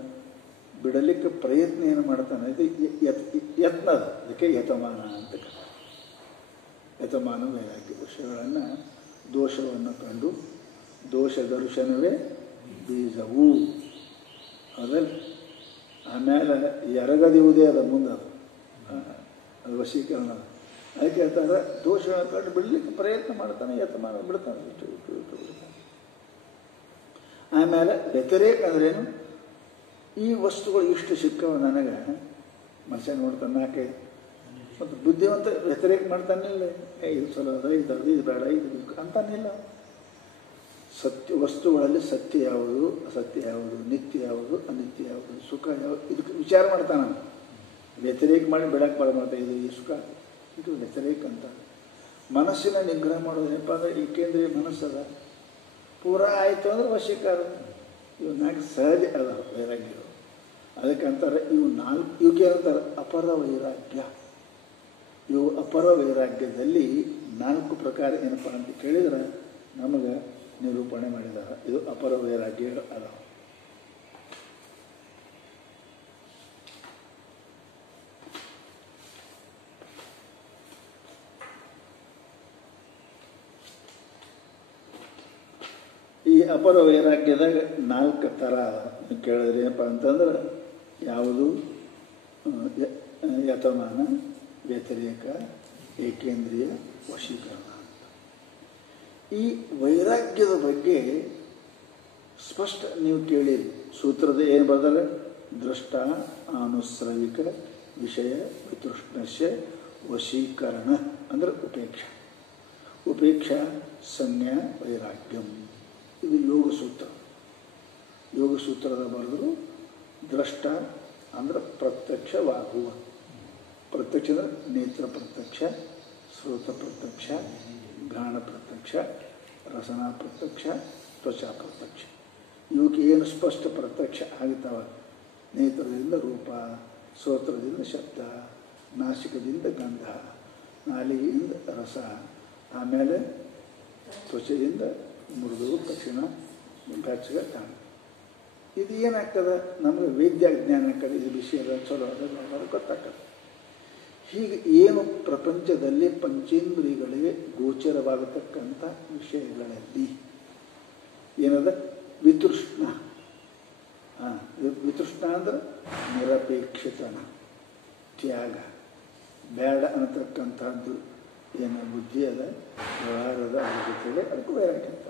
ಬಿಡಲಿಕ್ಕೆ ಪ್ರಯತ್ನ ಏನು ಮಾಡ್ತಾನೆ, ಇದು ಯತ್ನ, ಅದಕ್ಕೆ ಯತಮಾನ ಅಂತ. ಯತಮಾನ ವೈರಾಗ್ಯ ವಿಷಯಗಳನ್ನು ದೋಷವನ್ನು ಕಂಡು ದೋಷ ದರ್ಶನವೇ ಬೀಜವು ಅದಲ್ಲ. ಆಮೇಲೆ ಎರಗದಿವುದೇ ಅದ ಮುಂದೆ ಅದು ವಶೀಕರಣ. ಅದಕ್ಕೆ ಹೇಳ್ತಾರೆ ದೋಷಗಳನ್ನು ಕಂಡು ಬಿಡಲಿಕ್ಕೆ ಪ್ರಯತ್ನ ಮಾಡ್ತಾನೆ, ಯತಮಾನ ಬಿಡ್ತಾನೆ, ಇಷ್ಟು ಬಿಡ್ತಾನೆ. ಆಮೇಲೆ ವ್ಯತಿರೇಕ ಅಂದ್ರೇನು, ಈ ವಸ್ತುಗಳು ಇಷ್ಟು ಸಿಕ್ಕವ ನನಗೆ ಮನುಷ್ಯ ನೋಡ್ತಾನೆ ನಾಕೆ ಮತ್ತು ಬುದ್ಧಿವಂತ ವ್ಯತಿರೇಕ ಮಾಡ್ತಾನಿಲ್ಲ, ಇದು ಚಲೋ ಅದ, ಇದು ಬೇಡ, ಇದು ಅಂತಾನಿಲ್ಲ. ಸತ್ಯ ವಸ್ತುಗಳಲ್ಲಿ ಸತ್ಯ ಯಾವುದು, ಅಸತ್ಯ ಯಾವುದು, ನಿತ್ಯ ಯಾವುದು, ಅನಿತ್ಯ ಯಾವುದು, ಸುಖ ಯಾವುದು, ಇದಕ್ಕೆ ವಿಚಾರ ಮಾಡ್ತಾನೆ. ವ್ಯತಿರೇಕ ಮಾಡಿ ಬೆಳಕು ಬಾಳ ಮಾಡ್ತಾ ಇದು ಈ ಸುಖ, ಇದು ವ್ಯತಿರೇಕ ಅಂತ. ಮನಸ್ಸಿನ ನಿಗ್ರಹ ಮಾಡೋದೇನಪ್ಪ ಅಂದರೆ ಏಕೆಂದ್ರೆ ಮನಸ್ಸದ ಪೂರಾ ಆಯಿತು ಅಂದರೆ ವಶೀಕಾರ. ಇವು 4 ಸಹಜ ಅದ ವೈರಾಗ್ಯಗಳು. ಅದಕ್ಕೆ ಅಂತಾರೆ ಇವು 4, ಇವಕ್ಕೆ ಅಂತಾರೆ ಅಪರ ವೈರಾಗ್ಯ. ಇವು ಅಪರ ವೈರಾಗ್ಯದಲ್ಲಿ 4 ಪ್ರಕಾರ ಏನಪ್ಪ ಅಂತ ಕೇಳಿದ್ರೆ ನಮಗೆ ನಿರೂಪಣೆ ಮಾಡಿದ್ದಾರೆ. ಇದು ಅಪರ ವೈರಾಗ್ಯ ಅದ. ಈ ಅಪರ ವೈರಾಗ್ಯದಾಗ 4 ಥರ ಕೇಳಿದ್ರೆ ಏನಪ್ಪ ಅಂತಂದ್ರೆ ಯಾವುದು ಯತಮಾನ, ವ್ಯತಿರೇಕ, ಏಕೇಂದ್ರಿಯ, ವಶೀಕರಣ ಅಂತ. ಈ ವೈರಾಗ್ಯದ ಬಗ್ಗೆ ಸ್ಪಷ್ಟ ನೀವು ಕೇಳಿರಿ. ಸೂತ್ರದ ಏನು ಬರೆದರೆ ದೃಷ್ಟ ಆನುಸ್ರವಿಕ ವಿಷಯ ವಿತೃಷ್ಣಸ್ಯ ವಶೀಕರಣ ಅಂದರೆ ಉಪೇಕ್ಷ. ಉಪೇಕ್ಷಾ ಸಂಜ್ಞಾ ವೈರಾಗ್ಯಂ. ಇದು ಯೋಗಸೂತ್ರ. ಯೋಗಸೂತ್ರದ ಬರೆದರು ದ್ರಷ್ಟ ಅಂದ್ರೆ ಪ್ರತ್ಯಕ್ಷವಾಗುವ. ಪ್ರತ್ಯಕ್ಷ ಅಂದರೆ ನೇತ್ರ ಪ್ರತ್ಯಕ್ಷ, ಶ್ರೋತ ಪ್ರತ್ಯಕ್ಷ, ಘ್ರಾಣ ಪ್ರತ್ಯಕ್ಷ, ರಸನಾ ಪ್ರತ್ಯಕ್ಷ, ತ್ವಚಾ ಪ್ರತ್ಯಕ್ಷ. ಇವಕ್ಕೆ ಏನು ಸ್ಪಷ್ಟ ಪ್ರತ್ಯಕ್ಷ ಆಗ್ತಾವ, ನೇತ್ರದಿಂದ ರೂಪ, ಶ್ರೋತ್ರದಿಂದ ಶಬ್ದ, ನಾಸಿಕದಿಂದ ಗಂಧ, ನಾಲಿಗೆಯಿಂದ ರಸ, ಆಮೇಲೆ ತ್ವಚೆಯಿಂದ ಮೃದು, ಕಠಿಣ, ಬೆಚ್ಚಗ ಕಾಣ. ಇದು ಏನಾಗ್ತದೆ ನಮಗೆ ವೇದ್ಯಾಜ್ಞಾನ ಆಗ್ತದೆ. ಇದು ವಿಷಯದ ಚಲೋ ಅದು ಗೊತ್ತಾಗ್ತದೆ. ಹೀಗೆ ಏನು ಪ್ರಪಂಚದಲ್ಲಿ ಪಂಚೇಂದ್ರಿಯಗಳಿಗೆ ಗೋಚರವಾಗತಕ್ಕಂಥ ವಿಷಯಗಳಲ್ಲಿ ಏನದ ವಿತೃಷ್ಣ. ವಿತೃಷ್ಣ ಅಂದ್ರೆ ನಿರಪೇಕ್ಷತನ, ತ್ಯಾಗ, ಬೇಡ ಅನ್ನತಕ್ಕಂಥದ್ದು ಏನು ಬುದ್ಧಿ ಅದ, ವ್ಯವಹಾರದ ಜೊತೆಗೆ ಅದಕ್ಕೆ ವೈರಾಗ್ಯ ಅಂತ.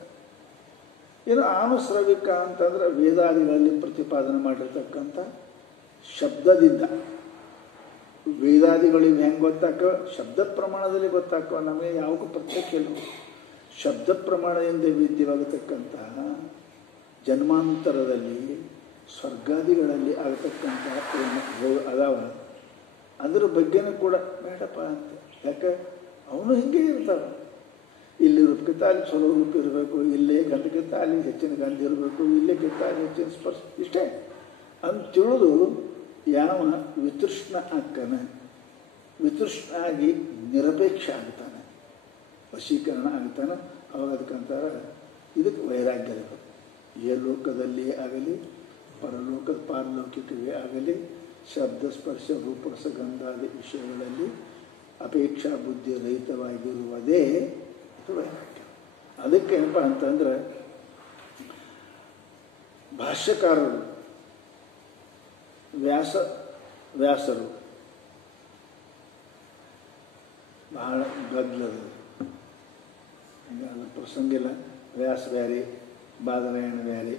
ಏನು ಆನುಸ್ರವಿಕ ಅಂತಂದ್ರೆ ವೇದಾದಿಗಳಲ್ಲಿ ಪ್ರತಿಪಾದನೆ ಮಾಡಿರ್ತಕ್ಕಂಥ ಶಬ್ದದಿಂದ. ವೇದಾದಿಗಳಿಗೆ ಹೆಂಗೆ ಗೊತ್ತಾಕೋ, ಶಬ್ದ ಪ್ರಮಾಣದಲ್ಲಿ ಗೊತ್ತಾಕೋ. ನಮಗೆ ಯಾವಾಗೂ ಪ್ರತ್ಯಕ್ಷ ಇಲ್ಲ. ಶಬ್ದ ಪ್ರಮಾಣದಿಂದ ವೇದ್ಯವಾಗತಕ್ಕಂತಹ ಜನ್ಮಾಂತರದಲ್ಲಿ ಸ್ವರ್ಗಾದಿಗಳಲ್ಲಿ ಆಗತಕ್ಕಂಥ ಏನು ಅದಾವ ಅದ್ರ ಬಗ್ಗೆನೂ ಕೂಡ ಬೇಡಪ್ಪ ಅಂತ. ಯಾಕೆ ಅವನು ಹಿಂಗೆ ಇರ್ತಾವೆ. ಇಲ್ಲಿ ರೂಪಕ್ಕಿಂತ ಅಲ್ಲಿ ಚಲೋ ರೂಪ ಇರಬೇಕು, ಇಲ್ಲೇ ಗಂಧಕ್ಕಿಂತ ಅಲ್ಲಿ ಹೆಚ್ಚಿನ ಗಂಧ ಇರಬೇಕು, ಇಲ್ಲೇಕ್ಕಿಂತ ಅಲ್ಲಿ ಹೆಚ್ಚಿನ ಸ್ಪರ್ಶ, ಇಷ್ಟೇ ಅಂತ ತಿಳಿದು ಯಾವ ವಿತೃಷ್ಣ ಆಗ್ತಾನೆ, ವಿತೃಷ್ಣ ಆಗಿ ನಿರಪೇಕ್ಷ ಆಗ್ತಾನೆ, ವಶೀಕರಣ ಆಗ್ತಾನೆ. ಅವಾಗ ಅದಕ್ಕಂತಾರ ಇದಕ್ಕೆ ವೈರಾಗ್ಯ ಇರಬೇಕು. ಈ ಲೋಕದಲ್ಲಿ ಆಗಲಿ ಪಾರಲೌಕಿಕವೇ ಆಗಲಿ ಶಬ್ದ ಸ್ಪರ್ಶ ರೂಪರಸ ಗಂಧಾದಿ ವಿಷಯಗಳಲ್ಲಿ ಅಪೇಕ್ಷಾ ಬುದ್ಧಿ ರಹಿತವಾಗಿರುವುದೇ ಇದು ವೈರಾಗ್ಯ. ಅದಕ್ಕೆ ಏನಪ್ಪ ಅಂತಂದ್ರೆ ಭಾಷ್ಯಕಾರರು ವ್ಯಾಸರು ಬಹಳ ಗದ್ದಲದ ಅದು ಪ್ರಸಂಗಿಲ್ಲ. ವ್ಯಾಸ ಬ್ಯಾರಿ, ಬಾದರಾಯಣ ಬ್ಯಾರಿ,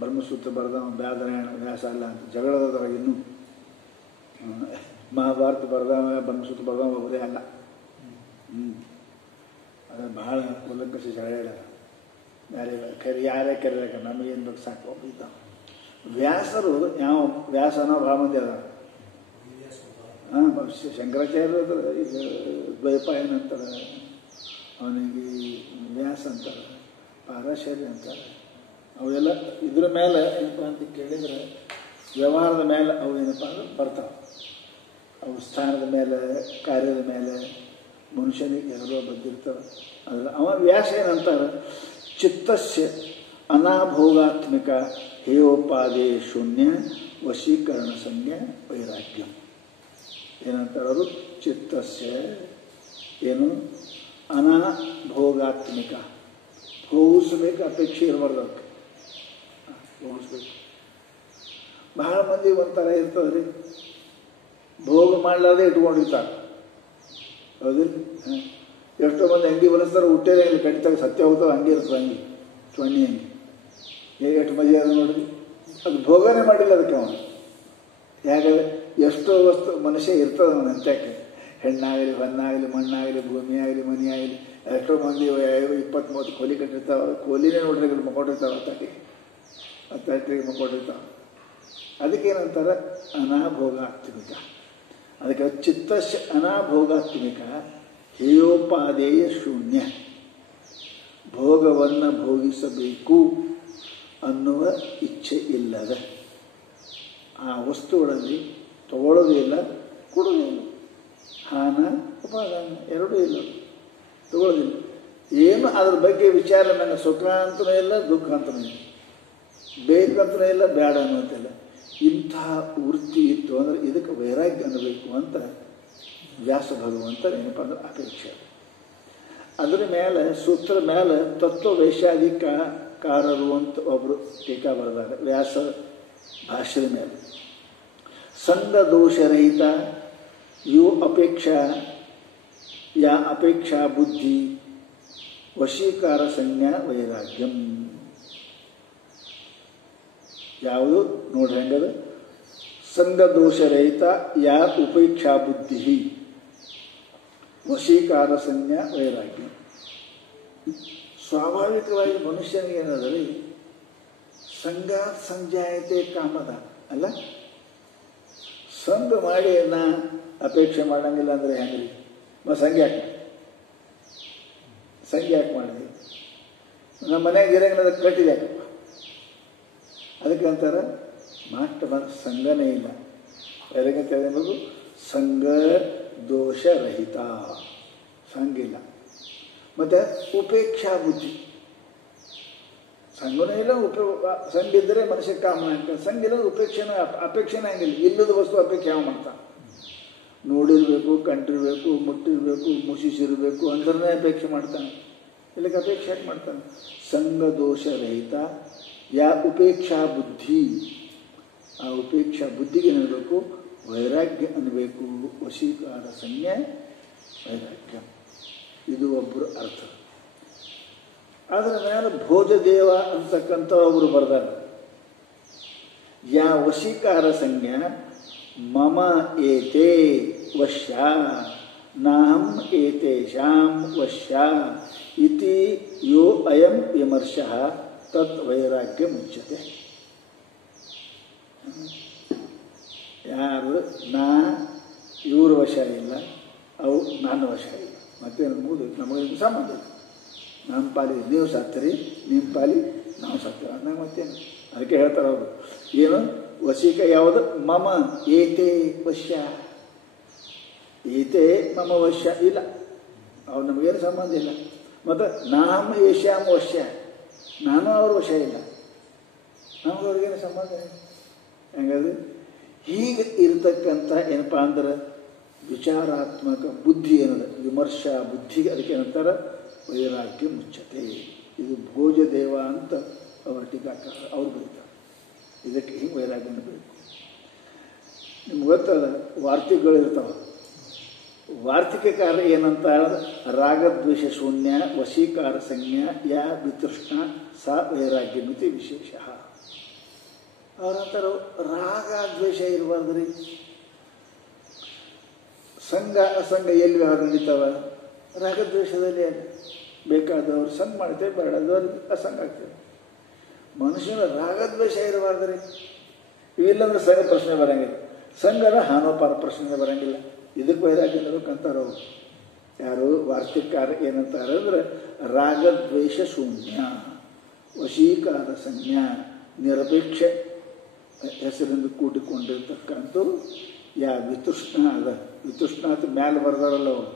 ಬ್ರಹ್ಮಸೂತ್ರ ಬರೆದವ ಬಾದರಾಯಣ ವ್ಯಾಸ ಅಲ್ಲ ಅಂತ ಜಗಳದದ್ರಾಗ. ಇನ್ನೂ ಮಹಾಭಾರತ ಬರೆದವ ಬ್ರಹ್ಮಸೂತ್ರ ಬರೆದವ ಒಬ್ಬರೇ ಅಲ್ಲ. ಅದು ಭಾಳ ಕುಲಂಕಷಿ ಜಗಳ ಬೇರೆ ಯಾರೇ ಕರೀಕ ನಮಗೇನು ಬೇಕು ಸಾಕು ಒಬ್ಬಿದ್ದ. ವ್ಯಾಸರು ಯಾವ ವ್ಯಾಸನೋ ಭಾಳ ಮಂದಿ ಅದ. ಶಂಕರಾಚಾರ್ಯರು ಅದ್ರ ಈಗ ದ್ವೈಪಾಯನ ಅಂತಾರೆ, ಅವನಿಗೆ ವ್ಯಾಸ ಅಂತಾರೆ, ಪಾರಾಶರ್ಯ ಅಂತಾರೆ. ಅವೆಲ್ಲ ಇದ್ರ ಮೇಲೆ ಏನಪ್ಪ ಅಂತ ಕೇಳಿದರೆ ವ್ಯವಹಾರದ ಮೇಲೆ ಅವು ಏನಪ್ಪ ಅಂದ್ರೆ ಬರ್ತಾವೆ. ಅವು ಸ್ಥಾನದ ಮೇಲೆ, ಕಾರ್ಯದ ಮೇಲೆ ಮನುಷ್ಯನಿಗೆ ಎಲ್ಲರೂ ಬಂದಿರ್ತಾರೆ. ಅದ್ರ ಅವ ವ್ಯಾಸ ಏನಂತಾರೆ, ಚಿತ್ತಸ್ಯ ಅನಾಭೋಗಾತ್ಮಿಕ ಹೇಯೋಪಾದೇ ಶೂನ್ಯ ವಶೀಕರಣ ಸಂಜ್ಞೆ ವೈರಾಗ್ಯ. ಏನಂತಾರದು? ಚಿತ್ತಸ್ಯ ಏನು ಅನಾಭೋಗಾತ್ಮಿಕ, ಭೋಗಿಸ್ಬೇಕು ಅಪೇಕ್ಷೆ ಇರಬಾರ್ದು, ಅದಕ್ಕೆ ಭೋಗಿಸ್ಬೇಕು. ಬಹಳ ಮಂದಿ ಒಂಥರ ಇರ್ತದ್ರಿ, ಭೋಗ ಮಾಡಲಾರ್ದೆ ಇಟ್ಕೊಂಡಿರ್ತಾರೆ, ಹೌದಿಲ್ಲ? ಎಷ್ಟೋ ಮಂದಿ ಅಂಗಿ ಬಲಿಸ್ತಾರೆ, ಹುಟ್ಟೇದೇ ಇಲ್ಲ, ಕಟ್ಟಿದಾಗ ಸತ್ಯ ಹೋಗ್ತಾವೆ, ಹಂಗೆ ಇರ್ತದೆ, ಅಂಗಿ ಚೊಣ್ಣಿ ಅಂಗಿ. ಎಷ್ಟು ಮಜಾ ಅದು ನೋಡ್ರಿ, ಅದು ಭೋಗನೇ ಮಾಡಿಲ್ಲ ಅದಕ್ಕೆ ಅವನು. ಯಾಕಂದರೆ ಎಷ್ಟೋ ವಸ್ತು ಮನುಷ್ಯ ಇರ್ತದೆ ಅವನ ಅಂತ್ಯಕ್ಕೆ, ಹೆಣ್ಣಾಗಲಿ ಹೊನ್ನಾಗಲಿ ಮಣ್ಣಾಗಲಿ ಭೂಮಿ ಆಗಲಿ ಮನಿ ಆಗಲಿ. ಎಷ್ಟೋ ಮಂದಿ 20-30 ಕೋಲಿ ಕಟ್ಟಿರ್ತಾವೆ, ಕೋಲಿನೇ ನೋಡ್ರಿ ಮಕ್ಕೊಂಡಿರ್ತಾವೆ, ಹತ್ತಟ್ಟಿಗೆ ಮಕ್ಕೊಂಡಿರ್ತಾವೆ. ಅದಕ್ಕೇನಂತಾರೆ? ಅನಾಭೋಗಾತ್ಮಿಕ. ಅದಕ್ಕೆ ಚಿತ್ತಸ್ಯ ಅನಾಭೋಗಾತ್ಮಿಕ ಹೇಯೋಪಾದೇಯ ಶೂನ್ಯ, ಭೋಗವನ್ನು ಭೋಗಿಸಬೇಕು ಅನ್ನುವ ಇಚ್ಛೆ ಇಲ್ಲದ, ಆ ವಸ್ತುಗಳಲ್ಲಿ ತಗೊಳ್ಳೋದು ಇಲ್ಲ, ಕೊಡೋದು ಇಲ್ಲ, ಹಾನ ಉಪಾದಾನ ಎರಡೂ ಇಲ್ಲ, ತಗೊಳ್ಳೋದಿಲ್ಲ. ಏನು ಅದ್ರ ಬಗ್ಗೆ ವಿಚಾರ, ನನಗೆ ಸುಖ ಅಂತಲೂ ಇಲ್ಲ, ದುಃಖ ಅಂತಲೂ ಇಲ್ಲ, ಬೇಕಂತಲೂ ಇಲ್ಲ, ಬೇಡ ಅನ್ನೋಂತಿಲ್ಲ. ಇಂತಹ ವೃತ್ತಿ ಇತ್ತು ಅಂದರೆ ಇದಕ್ಕೆ ವೈರಾಗ್ಯ ಅನ್ನಬೇಕು ಅಂತ ವ್ಯಾಸ ಭಗವಂತ ಏನಪ್ಪ ಅಂದ್ರೆ ಅಪೇಕ್ಷೆ. ಅದರ ಮೇಲೆ ಸೂತ್ರ ಮೇಲೆ ತತ್ವ ವೈಶಾಧಿಕಾರರು ಅಂತ ಒಬ್ಬರು ಟೀಕಾ ಬರೆದಾರೆ ವ್ಯಾಸ ಭಾಷ್ಯದ ಮೇಲೆ. ಸಂಘ ದೋಷರಹಿತ ಯೋ ಅಪೇಕ್ಷಾ ಯಾ ಅಪೇಕ್ಷಾ ಬುದ್ಧಿ ವಶೀಕಾರ ಸಂಜ್ಞಾ ವೈರಾಗ್ಯಂ. ಯಾವುದು ನೋಡ್ರಿ ಹಂಗದ? ಸಂಘ ದೋಷರಹಿತ ಯಾ ಉಪೇಕ್ಷಾ ಬುದ್ಧಿ ವಶೀಕಾರ ಸಂಜ್ಞಾ ವೈರಾಗ್ಯ. ಸ್ವಾಭಾವಿಕವಾಗಿ ಮನುಷ್ಯನಿಗೆ ಏನದರಿ ಸಂಘ ಸಂಜಾಯತೆ ಕಾಮದ ಅಲ್ಲ, ಸಂಘ ಮಾಡಿ ನಾ ಅಪೇಕ್ಷೆ ಮಾಡಂಗಿಲ್ಲ ಅಂದರೆ ಹೆಂಗ್ರಿ? ಸಂಘ ಯಾಕೆ ಮಾಡಿದೆ? ನಮ್ಮ ಮನೆಯಾಗ ಇರಂಗಿಲ್ಲ ಕಟ್ಟಿದೆ ಯಾಕಪ್ಪ? ಅದಕ್ಕೆ ಅಂತಾರೆ ಮಾತ್ರ ಸಂಘನೇ ಇಲ್ಲ. ಯಾರಿಗಂತ ಹೇಳೋದು ಸಂಘ ದೋಷರಹಿತ, ಸಂಘಿಲ್ಲ. ಮತ್ತು ಉಪೇಕ್ಷಾ ಬುದ್ಧಿ, ಸಂಘನೂ ಇಲ್ಲ, ಸಂಘ ಇದ್ದರೆ ಮನುಷ್ಯ ಕಾಮನ ಆಗ್ತದೆ, ಸಂಘ ಇಲ್ಲ ಅಪೇಕ್ಷೆನೇ ಹಂಗಿಲ್ಲ. ಇಲ್ಲದ ವಸ್ತು ಅಪೇಕ್ಷೆ ಯಾವ ಮಾಡ್ತಾನೆ? ನೋಡಿರ್ಬೇಕು, ಕಂಡಿರ್ಬೇಕು, ಮುಟ್ಟಿರ್ಬೇಕು, ಮುಷಿಸಿರ್ಬೇಕು ಅಂದ್ರೆ ಅಪೇಕ್ಷೆ ಮಾಡ್ತಾನೆ. ಇಲ್ಲಿಗೆ ಅಪೇಕ್ಷೆ ಯಾಕೆ ಮಾಡ್ತಾನೆ? ಸಂಘ ದೋಷರಹಿತ ಯಾ ಉಪೇಕ್ಷಾ ಬುದ್ಧಿ, ಆ ಉಪೇಕ್ಷಾ ಬುದ್ಧಿಗೆ ಅನ್ನಬೇಕು ವೈರಾಗ್ಯ ಅನ್ನಬೇಕು. ವಶೀಕಾರ ಸಂಜ್ಞೆ ವೈರಾಗ್ಯ, ಇದು ಒಬ್ಬರು ಅರ್ಥ. ಅದರ ಮೇಲೆ ಭೋಜದೇವ ಅಂತಕ್ಕಂಥ ಒಬ್ಬರು ಬರ್ದಾರೆ. ಯಾ ವಶೀಕಾರ ಸಂಜ್ಞಾ ಮಮ ಏತೆ ವಶ್ಯ ನಾಹಂ ಏತೇಷಾಂ ವಶ್ಯ ಇತಿ ಯೋ ಅಯಂ ವಿಮರ್ಶಃ ತತ್ ವೈರಾಗ್ಯ ಮುಚ್ಯತೆ. ಯಾರು ನಾ ಇವ್ರ ವಶ ಇಲ್ಲ, ಅವು ನನ್ನ ವಶ ಇಲ್ಲ, ಮತ್ತೇನು ಮುಗಿದು ನಮಗೆ ಸಂಬಂಧ ಇಲ್ಲ. ನಮ್ಮ ಪಾಲಿಗೆ ನೀವು ಸತ್ತರಿ, ನಿಮ್ಮ ಪಾಲಿ ನಾವು ಸತ್ತೇವೆ ಅಂದಾಗ ಮತ್ತೇನು? ಅದಕ್ಕೆ ಹೇಳ್ತಾರೆ ಅವರು ಏನು ವಶೀಕ ಯಾವುದು? ಮಮ ಏತೆ ವಶ್ಯ, ಏತೆ ಮಮ ವಶ್ಯ ಇಲ್ಲ, ಅವ್ರು ನಮಗೇನು ಸಂಬಂಧ ಇಲ್ಲ. ಮತ್ತು ನಾಮ ಏಷ್ಯಾಮ ವಶ್ಯ, ನಾನು ಅವ್ರ ವಶ ಇಲ್ಲ, ನಮಗವ್ರಿಗೇನು ಸಂಬಂಧ ಇಲ್ಲ. ಹೆಂಗದು? ಹೀಗೆ ಇರತಕ್ಕಂಥ ಏನಪ್ಪ ಅಂದ್ರೆ ವಿಚಾರಾತ್ಮಕ ಬುದ್ಧಿ ಏನದ ವಿಮರ್ಶಾ ಬುದ್ಧಿಗೆ ಅದಕ್ಕೆ ಏನಂತಾರೆ ವೈರಾಗ್ಯ ಮುಚ್ಚತೆ. ಇದು ಭೋಜದೇವ ಅಂತ ಅವರ ಟೀಕಾಕಾರ ಅವ್ರು ಬರೀತಾರೆ. ಇದಕ್ಕೆ ಹಿಂಗೆ ವೈರಾಗ್ಯ ಬೇಕು. ನಿಮ್ಗೆ ಗೊತ್ತದ ವಾರ್ತಿಕಗಳು ಇರ್ತಾವೆ. ವಾರ್ತಿಕಕಾರ ಏನಂತ ರಾಗದ್ವೇಷ ಶೂನ್ಯ ವಶೀಕಾರ ಸಂಜ್ಞಾ ಯಾ ವಿತೃಷ್ಣ ಸಾ ವೈರಾಗ್ಯ ಮಿತಿ ವಿಶೇಷ. ಅವರಂತರ ರಾಗ ದ್ವೇಷ ಇರಬಾರ್ದ್ರಿ. ಸಂಘ ಅಸಂಘ ಎಲ್ಲಿ ವ್ಯವಹಾರ ನಡೀತಾವ? ರಾಗದ್ವೇಷದಲ್ಲಿ ಬೇಕಾದವ್ರು ಸಂಘ ಮಾಡ್ತೇವೆ, ಬೇಡದವ್ರು ಅಸಂಘ ಆಗ್ತೇವೆ. ಮನುಷ್ಯನ ರಾಗದ್ವೇಷ ಇರಬಾರ್ದ್ರಿ. ಇವಿಲ್ಲಂದ್ರೆ ಸಂಘ ಪ್ರಶ್ನೆ ಬರಂಗಿಲ್ಲ, ಸಂಘನ ಹಾನೋಪಾರ ಪ್ರಶ್ನೆ ಬರಂಗಿಲ್ಲ. ಇದಕ್ಕೆ ವೈರಾಗ್ಯ ಇರಬೇಕಂತಾರ ಅವರು. ಯಾರು ವಾರ್ತಿಕಾರ ಏನಂತಾರೆ ಅಂದ್ರೆ ರಾಗದ್ವೇಷ ಶೂನ್ಯ ವಶೀಕಾರ ಸಂಜ್ಞಾ ನಿರಪೇಕ್ಷ ಹೆಸರಿಂದ ಕೂಡಿಕೊಂಡಿರ್ತಕ್ಕಂಥ ಯಾ ವಿತೃಷ್ಣ ಅದ. ವಿತೃಷ್ಣ ಅಂತ ಮ್ಯಾಲೆ ಬರ್ದಾರಲ್ಲ ಅವರು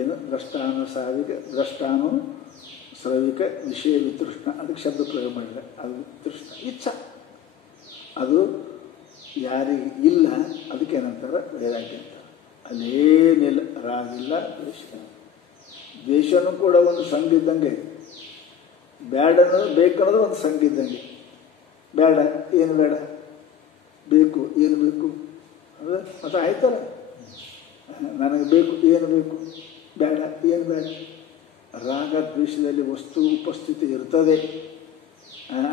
ಏನು ದ್ರಷ್ಟಾನು ಸಾವಿಗೆ ದ್ರಷ್ಟಾನು ಸ್ರವಿಕ ವಿಷಯ ವಿತೃಷ್ಣ, ಅದಕ್ಕೆ ಶಬ್ದ ಪ್ರಯೋಗ ಮಾಡಿಲ್ಲ. ಅದು ವಿತೃಷ್ಣ ಇಚ್ಛಾ, ಅದು ಯಾರಿಗೆ ಇಲ್ಲ ಅದಕ್ಕೇನಂತಾರೆ ವೈರಾಗ್ಯ ಅಂತ. ಅಲ್ಲೇನಿಲ್ಲ, ರಾಗಿಲ್ಲ, ದ್ವೇಷ. ದ್ವೇಷನೂ ಕೂಡ ಒಂದು ಸಂಘ ಇದ್ದಂಗೆ, ಬೇಡ ಅನ್ನೋದು ಬೇಕನ್ನೋದು ಒಂದು ಸಂಘ ಇದ್ದಂಗೆ. ಬೇಡ, ಏನು ಬೇಡ, ಬೇಕು, ಏನು ಬೇಕು, ಅದು ಮತ್ತೆ ಆಯ್ತಲ್ಲ. ನನಗೆ ಬೇಕು, ಏನು ಬೇಕು, ಬೇಡ, ಏನು ಬೇಡ. ರಾಗ ದ್ವೇಷದಲ್ಲಿ ವಸ್ತು ಉಪಸ್ಥಿತಿ ಇರ್ತದೆ,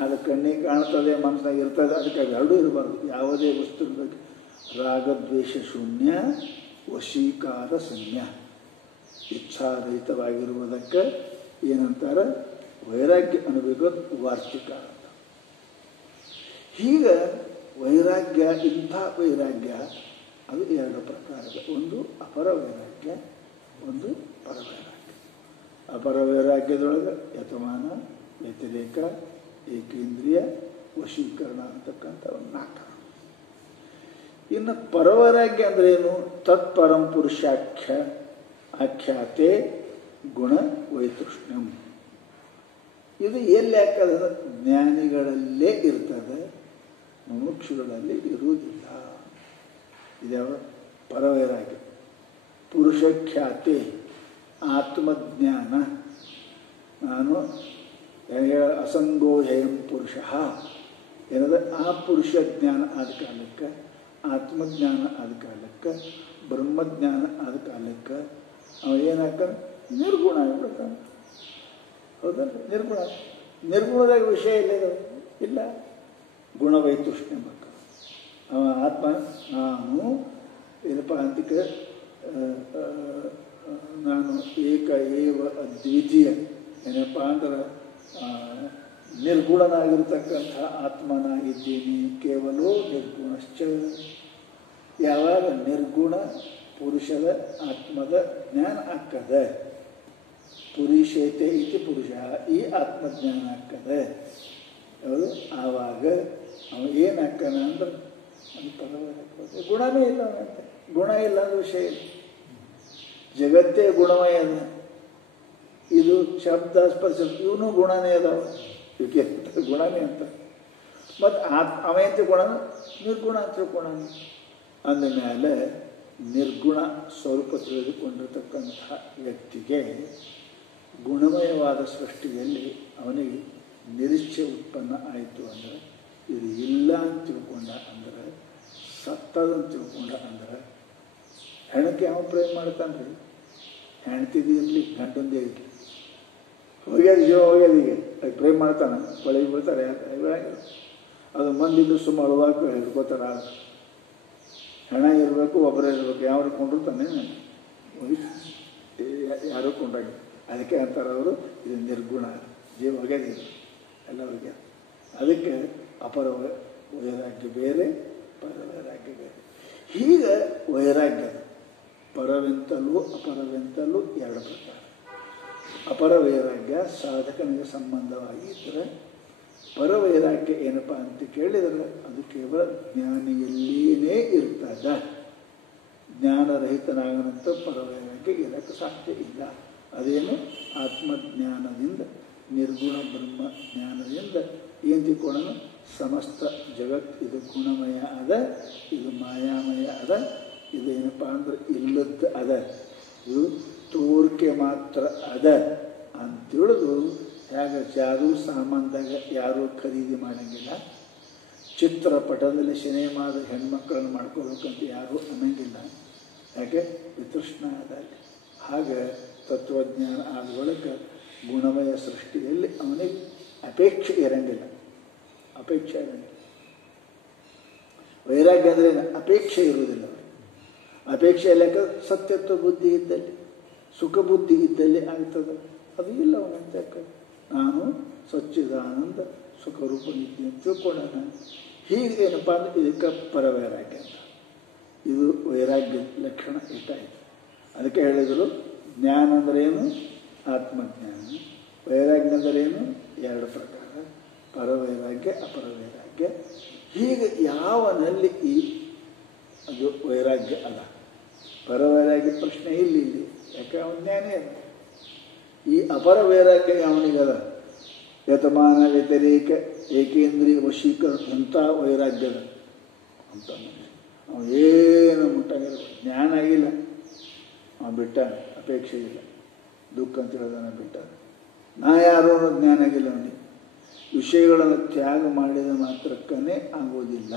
ಅದು ಕಣ್ಣಿಗೆ ಕಾಣ್ತದೆ, ಮನಸ್ಸಿನಾಗ ಇರ್ತದೆ. ಅದಕ್ಕೆ ಎರಡೂ ಇರಬಾರ್ದು. ಯಾವುದೇ ವಸ್ತು ಬಗ್ಗೆ ರಾಗದ್ವೇಷ ಶೂನ್ಯ, ವಶೀಕಾರ ಶೂನ್ಯ, ಇಚ್ಛಾರಹಿತವಾಗಿರುವುದಕ್ಕೆ ಏನಂತಾರೆ ವೈರಾಗ್ಯ ಅನ್ಬೇಕು, ವಾರ್ತಿಕ ಅಂತ. ಹೀಗೆ ವೈರಾಗ್ಯ, ಇಂಥ ವೈರಾಗ್ಯ ಅದು ಎರಡು ಪ್ರಕಾರದ. ಒಂದು ಅಪರ ವೈರಾಗ್ಯ, ಒಂದು ಪರವೈರಾಗ್ಯ. ಅಪರ ವೈರಾಗ್ಯದೊಳಗೆ ಯತಮಾನ, ವ್ಯತಿರೇಕ, ಏಕೇಂದ್ರಿಯ, ವಶೀಕರಣ ಅಂತಕ್ಕಂಥ ಒಂದು 4. ಇನ್ನು ಪರವೈರಾಗ್ಯ ಅಂದ್ರೆ ಏನು? ತತ್ಪರಂ ಆಖ್ಯಾತೆ ಗುಣ ವೈತೃಷ್ಣ್ಯಂ. ಇದು ಎಲ್ಲಿ ಹಾಕದ? ಜ್ಞಾನಿಗಳಲ್ಲೇ ಇರ್ತದೆ, ಮುಮುಕ್ಷುಗಳಲ್ಲಿ ಇರುವುದಿಲ್ಲ. ಇದ್ಯಾವ ಪರವೈರಾಗ್ಯ? ಪುರುಷಖ್ಯಾತೆ, ಆತ್ಮಜ್ಞಾನ. ನಾನು ಅಸಂಗೋಹಯಂ ಪುರುಷ ಏನದ, ಆ ಪುರುಷ ಜ್ಞಾನ ಆದ ಕಾಲಕ್ಕೆ, ಆತ್ಮಜ್ಞಾನ ಆದ ಕಾಲಕ್ಕೆ, ಬ್ರಹ್ಮಜ್ಞಾನ ಆದ ಕಾಲಕ್ಕೆ ಅವ ಏನಾಕ ನಿರ್ಗುಣ ಆಗ್ಬಿಡ್ತಾನೆ. ಹೌದಲ್ಲ? ನಿರ್ಗುಣ. ನಿರ್ಗುಣದಾಗ ವಿಷಯ ಇಲ್ಲ. ಗುಣವೈತೃಷ್ಣ್ಯ ಮಕ್ಕ ಅವ ಆತ್ಮ. ನಾನು ಏನಪ್ಪ ಅಂತಿಕ, ನಾನು ಏಕ ಏವ ಅದ್ವಿತೀಯ ಏನಪ್ಪ ಅಂದ್ರೆ ನಿರ್ಗುಣನಾಗಿರ್ತಕ್ಕಂಥ ಆತ್ಮನಾಗಿದ್ದೀನಿ. ಕೇವಲೋ ನಿರ್ಗುಣಶ್ಚ. ಯಾವಾಗ ನಿರ್ಗುಣ ಪುರುಷದ ಆತ್ಮದ ಜ್ಞಾನ ಆಗ್ತದೆ, ಪುರುಷೇತೆ ಇತಿ ಪುರುಷ, ಈ ಆತ್ಮಜ್ಞಾನ ಆಗ್ತದೆ. ಹೌದು? ಆವಾಗ ಅವ ಏನಾಗ್ತಾನ ಅಂದ್ರೆ ಗುಣನೇ ಇಲ್ಲ ಅವನಂತೆ. ಗುಣ ಇಲ್ಲ ಅಂದ್ರೆ ವಿಷಯ ಇಲ್ಲ. ಜಗತ್ತೇ ಗುಣಮಯ ಅದ. ಇದು ಶಬ್ದ ಸ್ಪರ್ಶ ಇವನು ಗುಣನೇ ಅದಾವ, ಇವಕ್ಕೆ ಗುಣನೇ ಅಂತ. ಮತ್ತು ಅವಂತ ಗುಣ ನಿರ್ಗುಣ ಅಂತ ತಿಳ್ಕೊಳ. ಅಂದಮೇಲೆ ನಿರ್ಗುಣ ಸ್ವರೂಪ ತಿಳಿದುಕೊಂಡಿರ್ತಕ್ಕಂಥ ವ್ಯಕ್ತಿಗೆ ಗುಣಮಯವಾದ ಸೃಷ್ಟಿಯಲ್ಲಿ ಅವನಿಗೆ ನಿರೀಕ್ಷೆ ಉತ್ಪನ್ನ ಆಯಿತು ಅಂದರೆ, ಇದು ಇಲ್ಲ ಅಂತ ತಿಳ್ಕೊಂಡ ಅಂದ್ರೆ, ಸತ್ತದಂತ ತಿಳ್ಕೊಂಡ ಅಂದ್ರೆ, ಹೆಣಕ್ಕೆ ಯಾವ ಪ್ರೇಮ ಮಾಡ್ತಾನೆ ರೀ? ಹೆಣ್ತಿದ್ದು ಇರಲಿ, ಗಂಟಂದೇ ಇರಲಿ, ಹೋಗ್ಯಾದ ಜೀವ ಹೋಗ್ಯಾದ. ಈಗ ಅದಕ್ಕೆ ಪ್ರೇಮ ಮಾಡ್ತಾನೆ, ಒಳಗೆ ಬೀಳ್ತಾರೆ. ಅದು ಮಂದಿದ್ದು ಸುಮ್ಮ ಅಳುವಾಗ ಹಿಡ್ಕೋತಾರ. ಹೆಣ ಇರಬೇಕು, ಒಬ್ಬರೇ ಇರಬೇಕು. ಯಾವ ಕೊಂಡಿರ್ತಾನೆ, ಯಾರು ಕೊಂಡಾಗ. ಅದಕ್ಕೆ ಅಂತಾರೆ ಅವರು, ಇದು ನಿರ್ಗುಣ, ಜೀವ ಹೋಗ್ಯಾದ, ಎಲ್ಲ ಹೋಗ್ಯಾದ. ಅದಕ್ಕೆ ಅಪರ ವೈರಾಗ್ಯ ಬೇರೆ, ಪರವೈರಾಗ್ಯ ಬೇರೆ. ಹೀಗೆ ವೈರಾಗ್ಯ ಪರವೆಂತಲೂ ಅಪರವೆಂತಲೂ ಎರಡು ಪ್ರಕಾರ. ಅಪರ ವೈರಾಗ್ಯ ಸಾಧಕನಿಗೆ ಸಂಬಂಧವಾಗಿದ್ದರೆ, ಪರವೈರಾಗ್ಯ ಏನಪ್ಪ ಅಂತ ಕೇಳಿದರೆ ಅದು ಕೇವಲ ಜ್ಞಾನಿಯಲ್ಲಿಯೇ ಇರ್ತದೆ. ಜ್ಞಾನರಹಿತನಾಗನಂತ ಪರವೈರಾಗ್ಯ ಇರಕ್ಕೆ ಸಾಧ್ಯ ಇಲ್ಲ. ಅದೇನು? ಆತ್ಮಜ್ಞಾನದಿಂದ, ನಿರ್ಗುಣ ಬ್ರಹ್ಮ ಜ್ಞಾನದಿಂದ ಏನು ತಿಳ್ಕೊಳ್ಳೋಣ? ಸಮಸ್ತ ಜಗತ್ ಇದು ಗುಣಮಯ ಅದ, ಇದು ಮಾಯಾಮಯ ಅದ, ಇದು ಏನಪ್ಪ ಅಂದ್ರೆ ಇಲ್ಲದ್ದು ಅದ, ಇದು ತೋರಿಕೆ ಮಾತ್ರ ಅದ ಅಂತೇಳಿದು. ಹೇಗೆ ಜಾದು ಸಾಮಾನ್ದಾಗ ಯಾರೂ ಖರೀದಿ ಮಾಡೋಂಗಿಲ್ಲ, ಚಿತ್ರಪಟದಲ್ಲಿ ಸಿನಿಮಾದ ಹೆಣ್ಮಕ್ಳನ್ನು ಮಾಡ್ಕೋಬೇಕಂತ ಯಾರೂ ಅನ್ನಂಗಿಲ್ಲ. ಯಾಕೆ? ವಿತೃಷ್ಣ ಅದಲ್ಲಿ. ಹಾಗೆ ತತ್ವಜ್ಞಾನ ಆದ ಬಳಿಕ ಗುಣಮಯ ಸೃಷ್ಟಿಯಲ್ಲಿ ಅವನಿಗೆ ಅಪೇಕ್ಷೆ ಇರಂಗಿಲ್ಲ. ಅಪೇಕ್ಷೆ ಇರಂಗಿಲ್ಲ. ವೈರಾಗ್ಯ ಅಂದರೆ ಅಪೇಕ್ಷೆ ಇರುವುದಿಲ್ಲ. ಅಪೇಕ್ಷೆ ಲೆಕ್ಕ ಸತ್ಯತ್ವ ಬುದ್ಧಿ ಇದ್ದಲ್ಲಿ, ಸುಖ ಬುದ್ಧಿ ಇದ್ದಲ್ಲಿ ಆಗ್ತದೆ. ಅದು ಇಲ್ಲ ಅವನಂತ. ನಾನು ಸಚ್ಚಿದಾನಂದ ಸುಖರೂಪ ನಿತ್ಯ ಅಂತ ತಿಳ್ಕೊಳ್ಳೋಣ. ಹೀಗೇನಪ್ಪ ಅಂದ್ರೆ ಇದಕ್ಕೆ ಪರವೈರಾಗ್ಯ ಅಂತ. ಇದು ವೈರಾಗ್ಯ ಲಕ್ಷಣ ಇಷ್ಟಾಯಿತು. ಅದಕ್ಕೆ ಹೇಳಿದರು, ಜ್ಞಾನ ಅಂದ್ರೇನು? ಆತ್ಮಜ್ಞಾನ. ವೈರಾಗ್ಯ ಅಂದ್ರೇನು? ಎರಡು ಪ್ರಕಾರ, ಪರವೈರಾಗ್ಯ, ಅಪರವೈರಾಗ್ಯ. ಹೀಗೆ ಯಾವನಲ್ಲಿ ಈ ಅದು ವೈರಾಗ್ಯ ಅಲ್ಲ, ಪರವೈರಾಗ್ಯ ಪ್ರಶ್ನೆ ಇಲ್ಲಿ. ಯಾಕೆ? ಅವನ ಜ್ಞಾನೇ ಅಲ್ಲ. ಈ ಅಪರ ವೈರಾಗ್ಯ ಅವನಿಗದ ಯತಮಾನ ವ್ಯತಿರೇಕ ಏಕೇಂದ್ರಿಯ ವಶೀಕರಣ ಎಂಥ ವೈರಾಗ್ಯದ ಅಂತ ಅವನು ಏನು ಮುಟ್ಟಾಗಿಲ್ಲ, ಜ್ಞಾನ ಆಗಿಲ್ಲ, ಅವನು ಬಿಟ್ಟ, ಅಪೇಕ್ಷೆ ಇಲ್ಲ, ದುಃಖ ಅಂತ ಹೇಳಿದಾನೆ ಬಿಟ್ಟ. ನಾ ಯಾರು ಅನ್ನೋ ಜ್ಞಾನ ಆಗಿಲ್ಲ ಅವನಿಗೆ. ವಿಷಯಗಳನ್ನು ತ್ಯಾಗ ಮಾಡಿದ ಮಾತ್ರಕ್ಕೇ ಆಗೋದಿಲ್ಲ.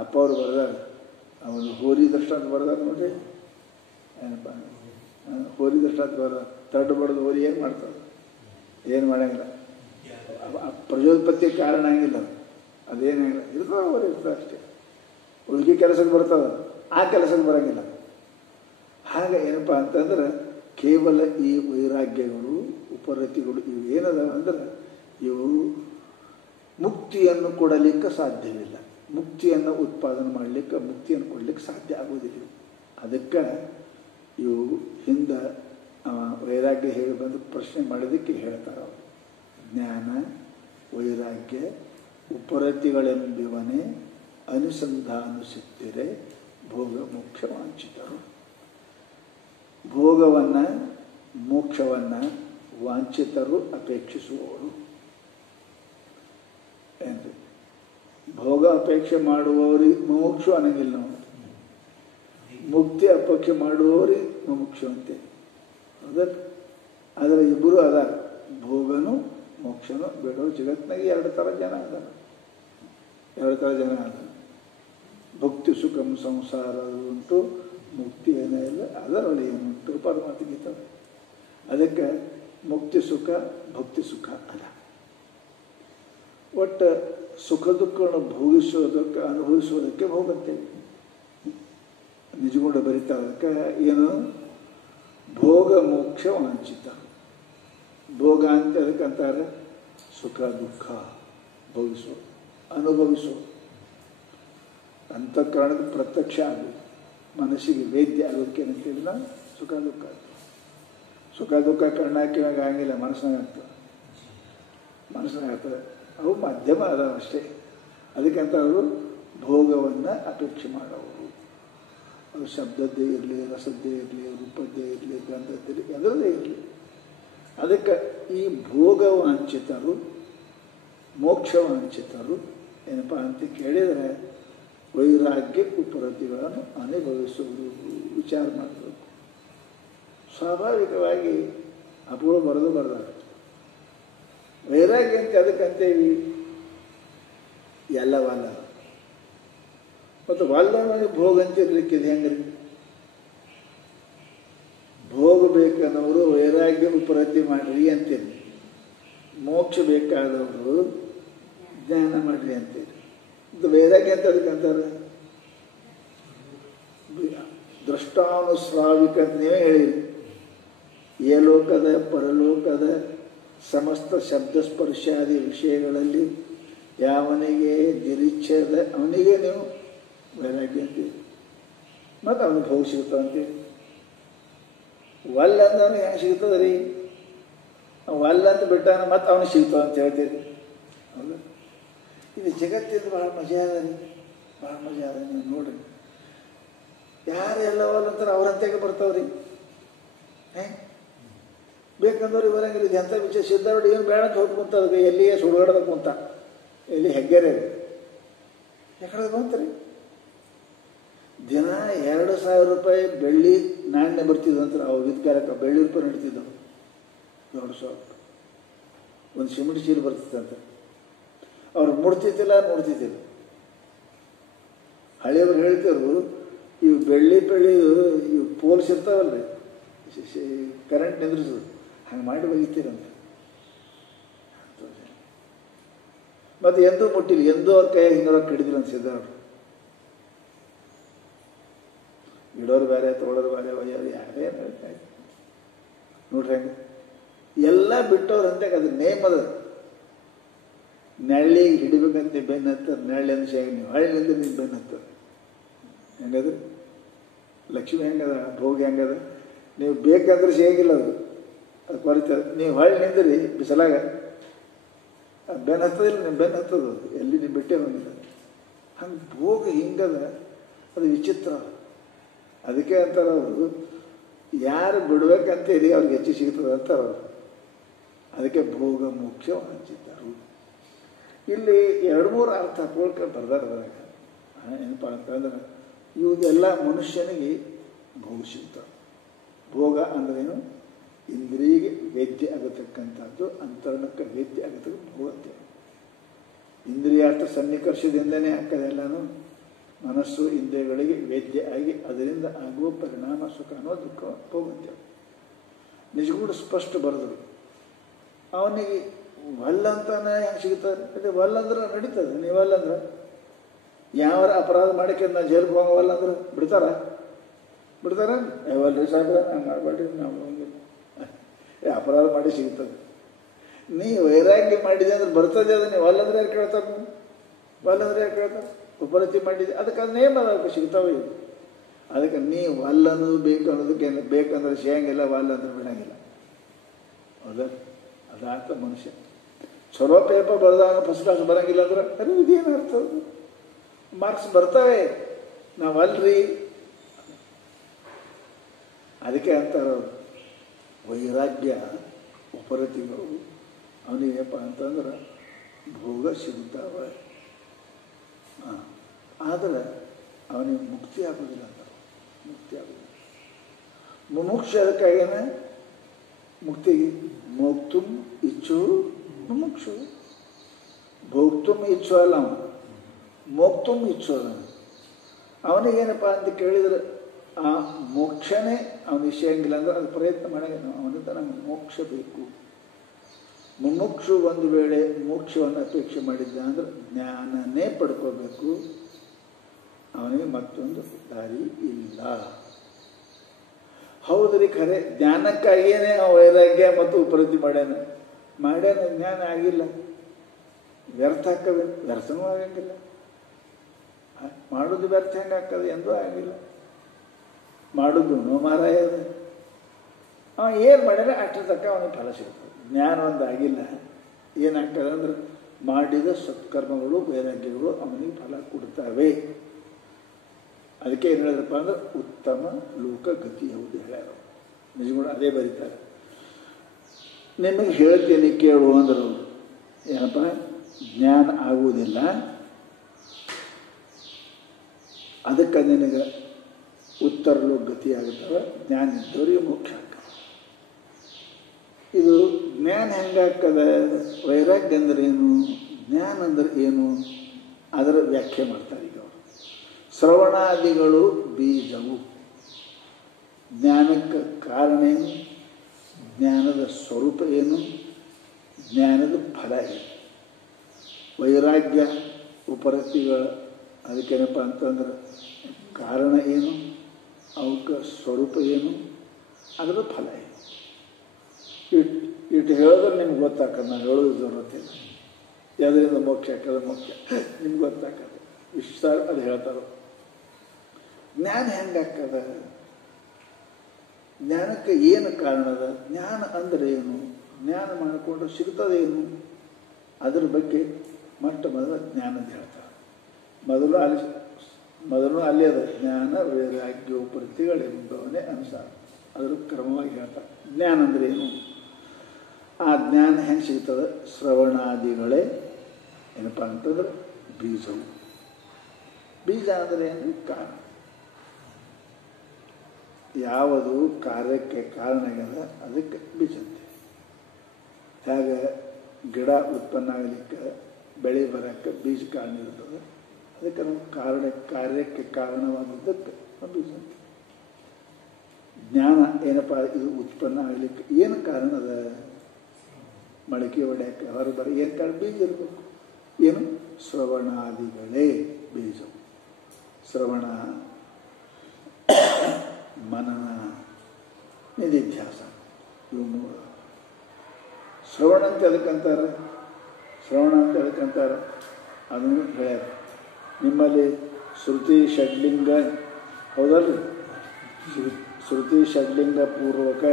ಅಪ್ಪ ಅವರು ಬರೆದಾರೆ, ಅವನು ಹೋರಿ ದೃಷ್ಟಾಂತ ಬರೆದಾರೆ ನೋಡ್ರಿ. ಏನಪ್ಪ ಹೋರಿ ದೃಷ್ಟಾಂತ ಬರೆದ ತಡ್ಡು ಬಡ್ದು ಹೋರಿ ಏನು ಮಾಡ್ತಾರೆ? ಏನು ಮಾಡಂಗಿಲ್ಲ. ಪ್ರಜೋತ್ಪತ್ತಿ ಕಾರಣ ಆಗಿಲ್ಲ, ಅದೇನಾಗಿಲ್ಲ, ಇರ್ತದೆ ಹೋರಿ ಇರ್ತದೆ ಅಷ್ಟೇ. ಉಳ್ಗಿ ಕೆಲಸಕ್ಕೆ ಬರ್ತದೆ, ಆ ಕೆಲಸಕ್ಕೆ ಬರೋಂಗಿಲ್ಲ. ಹಾಗೆ ಏನಪ್ಪ ಅಂತಂದ್ರೆ ಕೇವಲ ಈ ವೈರಾಗ್ಯಗಳು ಉಪರತಿಗಳು ಇವು ಏನದ ಅಂದ್ರೆ ಇವು ಮುಕ್ತಿಯನ್ನು ಕೊಡಲಿಕ್ಕೆ ಸಾಧ್ಯವಿಲ್ಲ. ಮುಕ್ತಿಯನ್ನು ಉತ್ಪಾದನೆ ಮಾಡಲಿಕ್ಕೆ, ಮುಕ್ತಿಯನ್ನು ಕೊಡಲಿಕ್ಕೆ ಸಾಧ್ಯ ಆಗೋದಿಲ್ಲ. ಅದಕ್ಕೆ ಇವು ಹಿಂದೆ ವೈರಾಗ್ಯ ಹೇಳಿ ಬಂದು ಪ್ರಶ್ನೆ ಮಾಡೋದಕ್ಕೆ ಹೇಳ್ತಾರೆ ಅವರು. ಜ್ಞಾನ ವೈರಾಗ್ಯ ಉಪರತಿಗಳೆಂಬಿವನೇ ಅನುಸಂಧಾನಿಸುತ್ತಿರೆ ಭೋಗ ಮೋಕ್ಷ ವಾಂಛಿತರು. ಭೋಗವನ್ನು ಮೋಕ್ಷವನ್ನು ವಾಂಛಿತರು ಅಪೇಕ್ಷಿಸುವವರು. ಏನ್ರಿ ಭೋಗ ಅಪೇಕ್ಷೆ ಮಾಡುವವರಿಗೆ ಮೋಕ್ಷ ಅನ್ನಂಗಿಲ್ಲ ನಾವು. ಮುಕ್ತಿ ಅಪೇಕ್ಷೆ ಮಾಡುವವರಿಗೆ ಮೋಕ್ಷ ಅಂತೆ. ಅದಕ್ಕೆ ಆದರೆ ಇಬ್ಬರು ಅದಾರ, ಭೋಗನೂ ಮೋಕ್ಷನೂ ಬೇಡೋ. ಜಗತ್ತಿನಾಗ ಎರಡು ಥರ ಜನ ಅದಾರ. ಭಕ್ತಿ ಸುಖಂ ಸಂಸಾರ ಉಂಟು, ಮುಕ್ತಿ ಏನೋ ಇಲ್ಲ, ಅದರಲ್ಲಿ ಏನುಂಟು ಪರಮಾತ್ಮ ಗೀತವೆ. ಅದಕ್ಕೆ ಮುಕ್ತಿ ಸುಖ ಭಕ್ತಿ ಸುಖ ಅಲ್ಲ. ಒಟ್ಟು ಸುಖ ದುಃಖವನ್ನು ಭೋಗಿಸೋದಕ್ಕೆ ಅನುಭವಿಸೋದಕ್ಕೆ ಭೋಗಂತೇವೆ. ನಿಜಗುಣ ಬರೀತಾರೆ. ಅದಕ್ಕೆ ಏನು ಭೋಗ ಮೋಕ್ಷ ವಾಂಛಿತ. ಭೋಗ ಅಂತ ಅದಕ್ಕಂತಾರೆ ಸುಖ ದುಃಖ ಭೋಗಿಸೋದು, ಅನುಭವಿಸೋದು, ಅಂತಃಕರಣದ ಪ್ರತ್ಯಕ್ಷ ಆಗೋದು, ಮನಸ್ಸಿಗೆ ವೇದ್ಯ ಆಗೋದಕ್ಕೆ ಏನಂತೇಳಿ ನಾವು ಸುಖ ದುಃಖ. ಸುಖ ದುಃಖ ಕಣ್ಣಾಕಿನಾಗ ಆಗಿಲ್ಲ, ಮನಸ್ಸಿನಾಗ ಆಗ್ತದೆ. ಅವು ಮಾಧ್ಯಮ ಅದಾವ ಅಷ್ಟೇ. ಅದಕ್ಕಂತ ಅವರು ಭೋಗವನ್ನು ಅಪೇಕ್ಷೆ ಮಾಡೋರು. ಅದು ಶಬ್ದದ್ದೇ ಇರಲಿ, ರಸದ್ದೇ ಇರಲಿ, ರೂಪದ್ದೇ ಇರಲಿ, ಗಂಧದ್ದೇ ಇರಲಿ, ಅದರದ್ದೇ ಇರಲಿ. ಅದಕ್ಕೆ ಈ ಭೋಗ ವಾಂಛಿತರು ಮೋಕ್ಷ ವಾಂಛಿತರು ಏನಪ್ಪ ಅಂತ ಕೇಳಿದರೆ ವೈರಾಗ್ಯ ಉಪರತಿಗಳನ್ನು ಅನುಭವಿಸುವುದು. ವಿಚಾರ ಮಾಡಬೇಕು. ಸ್ವಾಭಾವಿಕವಾಗಿ ಅಪೂರ್ವ ಬರೆದಾರೆ. ವೈರಾಗ್ಯ ಅಂತ ಅದಕ್ಕಂತೇವಿ ಎಲ್ಲ ವಲ್ಲ. ಮತ್ತು ವಲ್ಲವನಿಗೆ ಭೋಗ ಅಂತ ಇರ್ಲಿಕ್ಕಿದೆ ಹೆಂಗ್ರಿ? ಭೋಗ ಬೇಕನ್ನೋರು ವೈರಾಗ್ಯ ಉಪರತಿ ಮಾಡ್ರಿ ಅಂತೇಳಿ, ಮೋಕ್ಷ ಬೇಕಾದವರು ಜ್ಞಾನ ಮಾಡ್ರಿ ಅಂತೇಳಿ. ಇದು ವೈರಾಗ್ಯ ಅಂತ ಅದಕ್ಕಂತಾರೆ ದೃಷ್ಟಾನುಸ್ರಾವಿಕ ಅಂತ ನೀವೇ ಹೇಳಿರಿ. ಏಲೋಕದ ಪರಲೋಕದ ಸಮಸ್ತ ಶಬ್ದ ಸ್ಪರ್ಶಾದಿ ವಿಷಯಗಳಲ್ಲಿ ಯಾವನಿಗೆ ನಿರೀಕ್ಷೆದ ಅವನಿಗೆ ನೀವು ವೈರಾಗ್ಯ ಅಂತೀವಿ. ಮತ್ತು ಅವನಿಗೆ ಭೋಗ ಸಿಗ್ತದೆ ಅಂತೇಳಿ. ವಲ್ಲ ಅಂದ್ರೆ ಹೆಂಗೆ ಸಿಗ್ತದೆ ರೀ? ವಲ್ಲ ಅಂತ ಬಿಟ್ಟಾನ ಮತ್ತು ಅವನಿಗೆ ಸಿಗ್ತದೆ ಅಂತ ಹೇಳ್ತೀರಿ. ಹೌದು, ಇದು ಜಗತ್ತಿದ್ದು ಭಾಳ ಮಜಾ ಅದ ರೀ, ಭಾಳ ಮಜಾ ಅದ. ನೀವು ನೋಡ್ರಿ, ಯಾರು ಎಲ್ಲ ವಲ್ಲ ಅಂತಾರೆ ಅವ್ರಂತೆಗೆ ಬರ್ತಾವ್ರಿ. ಬೇಕಂದವ್ರಿಗೆ ಬರಂಗಿಲ್ಲ. ಇದು ಎಂಥ ವಿಷಯ ಸಿದ್ಧಾರ್ಥ ಏನು ಬೇಡ ಅಂತ ಹೋಗಿ ಕುಂತ, ಅದಕ್ಕೆ ಎಲ್ಲಿಯೇ ಸುಡುಗಾಡದ ಕುಂತ, ಎಲ್ಲಿ ಹೆಗ್ಗೆರೆ ಯಾಕಡೆ ಬಂತ್ರಿ. ದಿನ 2,000 ರೂಪಾಯಿ ಬೆಳ್ಳಿ ನಾಣ್ಯ ಬರ್ತಿದ್ವು ಅಂತ. ಅವು ವಿದ್ಕಾರಕ್ಕೆ ಬೆಳ್ಳಿ ರೂಪಾಯಿ ನಡೀತಿದ್ದವು. 2,000 ಒಂದು ಸಿಮೆಂಟ್ ಚೀಲ ಬರ್ತಿತ್ತಂತ. ಅವ್ರು ನೋಡ್ತಿದ್ದಿಲ್ಲ. ಹಳೆಯವ್ರು ಹೇಳ್ತಿದ್ರು, ಇವು ಬೆಳ್ಳಿ ಇವು ಪೋಲ್ಸ್ ಇರ್ತಾವಲ್ರಿ, ಕರೆಂಟ್ ನಿಂದ್ರಿಸೋದು, ಹಂಗೆ ಮಾಡಿ ಒಗಿತೀರಂತ. ಮತ್ತು ಎಂದೂ ಮುಟ್ಟಿಲ್ಲ, ಎಂದೂ ಅವ್ರ ಕೈಯಾಗ ಹಿಂಗೆ ಕಡಿದಿಲ್ಲ ಅನ್ಸಿದ್ದ. ಅವರು ಇಡೋರು ಬೇರೆ, ತೊಗೊಳೋರು ಬೇರೆ, ಒಯ್ಯೋರು ಯಾರೇನು ಹೇಳ್ತಾ ಇದ್ರು ನೋಡ್ರಿ. ಹಂಗೆ ಎಲ್ಲ ಬಿಟ್ಟವ್ರು ಅಂತಾಗ ಅದು ನೇಮ್ ಅದ. ನೆಳ್ಳಿಗೆ ಹಿಡಿಬೇಕಂತ ನೀವು ಬೆನ್ನು ಹತ್ತಾರೆ, ನೆಳ್ಳಿ ಅಂದ ಶೇಗ ನೀವು ಹಳ್ಳಿಂದ ನೀವು ಬೆನ್ನು ಹತ್ತಾರೆ. ಹೆಂಗದ ಲಕ್ಷ್ಮಿ ಹೆಂಗದ, ಭೋಗ ಹೆಂಗದ, ನೀವು ಬೇಕಂದ್ರೆ ಸೇಗಿಲ್ಲ ಅದು ಕೊರಿತದೆ. ನೀವು ಹೊಳ್ಳಿ ನಿಂದ್ರಿ ಬಿಸಲಾಗ ಬೆನ್ನು ಹತ್ತದಿಲ್ಲ, ನೀವು ಬೆನ್ನು ಹತ್ತದು ಎಲ್ಲಿ ನೀವು ಬಿಟ್ಟೇ ಬಂದಿಲ್ಲ. ಹಂಗೆ ಭೋಗ ಹಿಂಗದ, ಅದು ವಿಚಿತ್ರ. ಅದಕ್ಕೆ ಅಂತಾರೆ ಅವರು ಯಾರು ಬಿಡ್ಬೇಕಂತೇಳಿ ಅವ್ರಿಗೆ ಹೆಚ್ಚು ಸಿಗ್ತದೆ ಅಂತ ಅವರು ಅದಕ್ಕೆ ಭೋಗ ಮೋಕ್ಷ ಹಂಚಿದ್ದರು. ಇಲ್ಲಿ 2-3 ಅರ್ಥ ಹಾಕೊಳ್ಕೊಂಡು ಬರ್ದಾರ. ಏನಪ್ಪ ಅಂತಂದ್ರೆ ಇವುದೆಲ್ಲ ಮನುಷ್ಯನಿಗೆ ಭೋಗ ಸಿಗ್ತವೆ. ಭೋಗ ಅಂದ್ರೇನು? ಇಂದ್ರಿಯಿಗೆ ವೇದ್ಯ ಆಗತಕ್ಕಂಥದ್ದು, ಅಂತರಣಕ್ಕೆ ವೇದ್ಯ ಆಗತಕ್ಕ ಭೋಗ ಅಂತೇಳಿ. ಇಂದ್ರಿಯಾರ್ಥ ಸನ್ನಿಕರ್ಷದಿಂದನೇ ಹಾಕದೆಲ್ಲನೂ ಮನಸ್ಸು ಇಂದ್ರಿಯಗಳಿಗೆ ವೇದ್ಯ ಆಗಿ ಅದರಿಂದ ಆಗುವ ಪರಿಣಾಮ ಸುಖ ಅನ್ನೋ ದುಃಖ ಭೋಗ ಅಂತೇಳಿ. ನಿಜಗೂಢ ಸ್ಪಷ್ಟ ಬರೆದರು. ಅವನಿಗೆ ವಲ್ಲಂತಾನೆ ಹೆಂಗೆ ಸಿಗ್ತಾರೆ? ಅದೇ ವಲ್ಲಂದ್ರೆ ನಡೀತದೆ. ನೀವಲ್ಲಂದ್ರೆ ಯಾವ ಅಪರಾಧ ಮಾಡಕ್ಕೆ ನಾ ಜೈಲಿಗೆ ಹೋಗವಲ್ಲ ಅಂದ್ರೆ ಬಿಡ್ತಾರ? ಯಾವಲ್ರಿ ಸಾಹೇಬ್ರ ನಾನು ಮಾಡಬೇಡ್ರಿ, ನಾವು ಅಪರಾಧ ಮಾಡಿ ಸಿಗ್ತದೆ. ನೀ ವೈರಾಗ್ಯ ಮಾಡಿದೆ ಅಂದ್ರೆ ಬರ್ತದೆ. ಅದು ನೀವು ಅಲ್ಲಂದ್ರೆ ಯಾರು ಕೇಳ್ತಾರೆ? ವಲ್ಲಂದ್ರೆ ಯಾರು ಕೇಳ್ತಾರೆ? ಉಪರತಿ ಮಾಡಿದೆ ಅದಕ್ಕೆ ಅದು ನೇಮ ಅದಕ್ಕೆ ಸಿಗ್ತಾವೆ. ಅದಕ್ಕೆ ನೀವು ವಲ್ಲ ಅನ್ನೋದು ಬೇಕು ಅನ್ನೋದಕ್ಕೆ ಬೇಕಂದ್ರೆ ಸಿಗಂಗಿಲ್ಲ, ವಲ್ಲ ಅಂದ್ರೆ ಬಿಡಂಗಿಲ್ಲ. ಹೌದಾ? ಅದಾತ ಮನುಷ್ಯ ಚಲೋ ಪೇಪರ್ ಬರ್ದಾಗ ಫಸ್ಟ್ ಕ್ಲಾಸ್ ಬರೋಂಗಿಲ್ಲ ಅಂದ್ರೆ ಅರೆ ಇದೇನು ಅರ್ಥ? ಮಾರ್ಕ್ಸ್ ಬರ್ತವೆ, ನಾವಲ್ರಿ. ಅದಕ್ಕೆ ಅಂತಾರೆ ವೈರಾಗ್ಯ ಉಪರತಿಗಳು ಅವನಿಗೇಪ್ಪ ಅಂತಂದ್ರೆ ಭೋಗ ಸಿಗುತ್ತಾವೆ, ಆದರೆ ಅವನಿಗೆ ಮುಕ್ತಿ ಆಗೋದಿಲ್ಲ ಅಂತಾರೆ. ಮುಕ್ತಿ ಆಗೋದಿಲ್ಲ. ಮುಮುಕ್ಷ ಅದಕ್ಕಾಗೇನೆ ಮುಕ್ತಿಗೆ ಮೋಕ್ತುಂ ಇಚ್ಛು ಮುಮುಕ್ಷು. ಭೋಕ್ತುಂ ಇಚ್ಛು ಅಲ್ಲ, ಅವನು ಮೋಕ್ತುಂ ಇಚ್ಛು ಅಲ್ಲ. ಅವನಿಗೇನಪ್ಪ ಅಂತ ಕೇಳಿದ್ರೆ ಆ ಮೋಕ್ಷನೇ ಅವನಿಗೆ ಸಿಗಂಗಿಲ್ಲ ಅಂದ್ರೆ ಅದು ಪ್ರಯತ್ನ ಮಾಡಂಗಿಲ್ಲ. ಅವನಿಂದ ನಮಗೆ ಮೋಕ್ಷ ಬೇಕು. ಮುಮುಕ್ಷು ಒಂದು ವೇಳೆ ಮೋಕ್ಷವನ್ನು ಅಪೇಕ್ಷೆ ಮಾಡಿದ್ದ ಅಂದ್ರೆ ಜ್ಞಾನನೇ ಪಡ್ಕೋಬೇಕು. ಅವನಿಗೆ ಮತ್ತೊಂದು ದಾರಿ ಇಲ್ಲ. ಹೌದ್ರಿ, ಖರೆ ಜ್ಞಾನಕ್ಕಾಗಿಯೇ ವೈರಾಗ್ಯ ಮತ್ತು ಉಪರತಿ ಮಾಡ್ಯಾನ. ಜ್ಞಾನ ಆಗಿಲ್ಲ, ವ್ಯರ್ಥ ಹಾಕವೆ. ವ್ಯರ್ಥನೂ ಆಗಂಗಿಲ್ಲ. ಮಾಡೋದು ವ್ಯರ್ಥ ಹೆಂಗೆ ಹಾಕದು? ಎಂದೂ ಆಗಿಲ್ಲ. ಮಾಡೋದು ಮಾರಾಯ. ಅವ ಏನು ಮಾಡ್ಯಾರ ಅಷ್ಟರ ತಕ್ಕ ಅವನಿಗೆ ಫಲ ಸಿಗ್ತದೆ. ಜ್ಞಾನ ಒಂದು ಆಗಿಲ್ಲ, ಏನಾಗ್ತದೆ ಅಂದ್ರೆ ಮಾಡಿದ ಸತ್ಕರ್ಮಗಳು ವೈರಾಗ್ಯಗಳು ಅವನಿಗೆ ಫಲ ಕೊಡ್ತವೆ. ಅದಕ್ಕೆ ಏನು ಹೇಳಿದ್ರಪ್ಪ ಅಂದ್ರೆ ಉತ್ತಮ ಲೋಕಗತಿ ಹೌದು ಹೇಳ್ಯಾರ. ನಿಜಗಳು ಅದೇ ಬರೀತಾರೆ. ನಿಮಗೆ ಹೇಳ್ತೀನಿ ಕೇಳು ಅಂದರು. ಏನಪ್ಪ? ಜ್ಞಾನ ಆಗುವುದಿಲ್ಲ, ಅದಕ್ಕೆ ನಿನಗೆ ಉತ್ತರ ಲೋಕಗತಿ ಆಗುತ್ತವೆ. ಜ್ಞಾನ ಇದ್ದವರಿಗೆ ಮೋಕ್ಷ ಆಗ್ತದೆ. ಇದು ಜ್ಞಾನ ಹೆಂಗಾಗ್ತದೆ? ವೈರಾಗ್ಯ ಅಂದ್ರೆ ಏನು, ಜ್ಞಾನ ಅಂದ್ರೆ ಏನು, ಅದರ ವ್ಯಾಖ್ಯೆ ಮಾಡ್ತಾರೆ ಈಗ ಅವರು. ಶ್ರವಣಾದಿಗಳು ಬೀಜವು. ಜ್ಞಾನಕ್ಕೆ ಕಾರಣ ಏನು, ಜ್ಞಾನದ ಸ್ವರೂಪ ಏನು, ಜ್ಞಾನದ ಫಲ ಏನು. ವೈರಾಗ್ಯ ಉಪರತಿಗಳ ಅದಕ್ಕೇನಪ್ಪ ಅಂತಂದ್ರೆ ಕಾರಣ ಏನು, ಅವಕ್ಕೆ ಸ್ವರೂಪ ಏನು, ಅದರ ಫಲ ಏನು. ಇಟ್ಟು ಹೇಳಿದ್ರೆ ನಿಮ್ಗೆ ಗೊತ್ತಾಕದು. ನಾನು ಹೇಳೋದು ಜರೂರತ್ತಿಲ್ಲ. ಯಾವುದರಿಂದ ಮೋಕ್ಷ ಹಾಕೋದು ಮೋಕ್ಷ ನಿಮ್ಗೆ ಗೊತ್ತಾಕದು. ವಿಸ್ತಾರ ಅದು ಹೇಳ್ತಾರೆ. ಜ್ಞಾನ ಹೆಂಗಾಗ್ತದ? ಜ್ಞಾನಕ್ಕೆ ಏನು ಕಾರಣದ? ಜ್ಞಾನ ಅಂದರೆ ಏನು? ಜ್ಞಾನ ಮಾಡಿಕೊಂಡ್ರೆ ಸಿಗ್ತದೇನು? ಅದ್ರ ಬಗ್ಗೆ ಮೊದಲ ಜ್ಞಾನದ ಹೇಳ್ತಾರೆ. ಮೊದಲು ಅಲ್ಲಿ ಅದ ಜ್ಞಾನ ವೈರಾಗ್ಯೋಪರತಿಗಳೆಂಬವನೇ ಅನುಸಾರ ಅದ್ರ ಕ್ರಮವಾಗಿ ಹೇಳ್ತಾರೆ. ಜ್ಞಾನ ಅಂದರೆ ಏನು? ಆ ಜ್ಞಾನ ಹೆಂಗೆ ಸಿಗ್ತದೆ? ಶ್ರವಣಾದಿಗಳೇ ಏನಪ್ಪ ಅಂತಂದ್ರೆ ಬೀಜವು. ಬೀಜ ಅಂದರೆ ಏನು? ಕಾರಣ. ಯಾವುದು ಕಾರ್ಯಕ್ಕೆ ಕಾರಣ ಆಗ್ಯದ ಅದಕ್ಕೆ ಬೀಜ ಅಂತೆ. ಹೇಗೆ ಗಿಡ ಉತ್ಪನ್ನ ಆಗಲಿಕ್ಕೆ ಬೆಳೆ ಬರೋಕ್ಕೆ ಬೀಜ ಕಾರಣ ಇರ್ತದೆ, ಅದಕ್ಕೆ ನಾವು ಕಾರ್ಯಕ್ಕೆ ಕಾರಣವಾದದ್ದಕ್ಕೆ ಬೀಜ ಅಂತೆ. ಜ್ಞಾನ ಏನಪ್ಪ? ಇದು ಉತ್ಪನ್ನ ಆಗಲಿಕ್ಕೆ ಏನು ಕಾರಣ ಅದ? ಮೊಳಕೆ ಹೊಡೆಯಕ್ಕೆ ಹೊರ ಬರ ಏನು ಕಾರಣ? ಬೀಜ ಇರಬೇಕು. ಏನು? ಶ್ರವಣಾದಿಗಳೇ ಬೀಜವು. ಶ್ರವಣ, ಮನನ, ನಿಧಿಧ್ಯಾಸ, ಇವು ಮೂರು. ಶ್ರವಣ ಅಂತ ಎದಕ್ಕಂತಾರೆ? ಶ್ರವಣ ಅಂತ ಎದಕ್ಕಂತಾರೆ ಅದನ್ನು ಹೇಳ್ಯಾರ. ನಿಮ್ಮಲ್ಲಿ ಶ್ರುತಿ ಷಡ್ಲಿಂಗ ಹೌದಲ್ರಿ? ಶ್ರುತಿ ಷಡ್ಲಿಂಗ ಪೂರ್ವಕ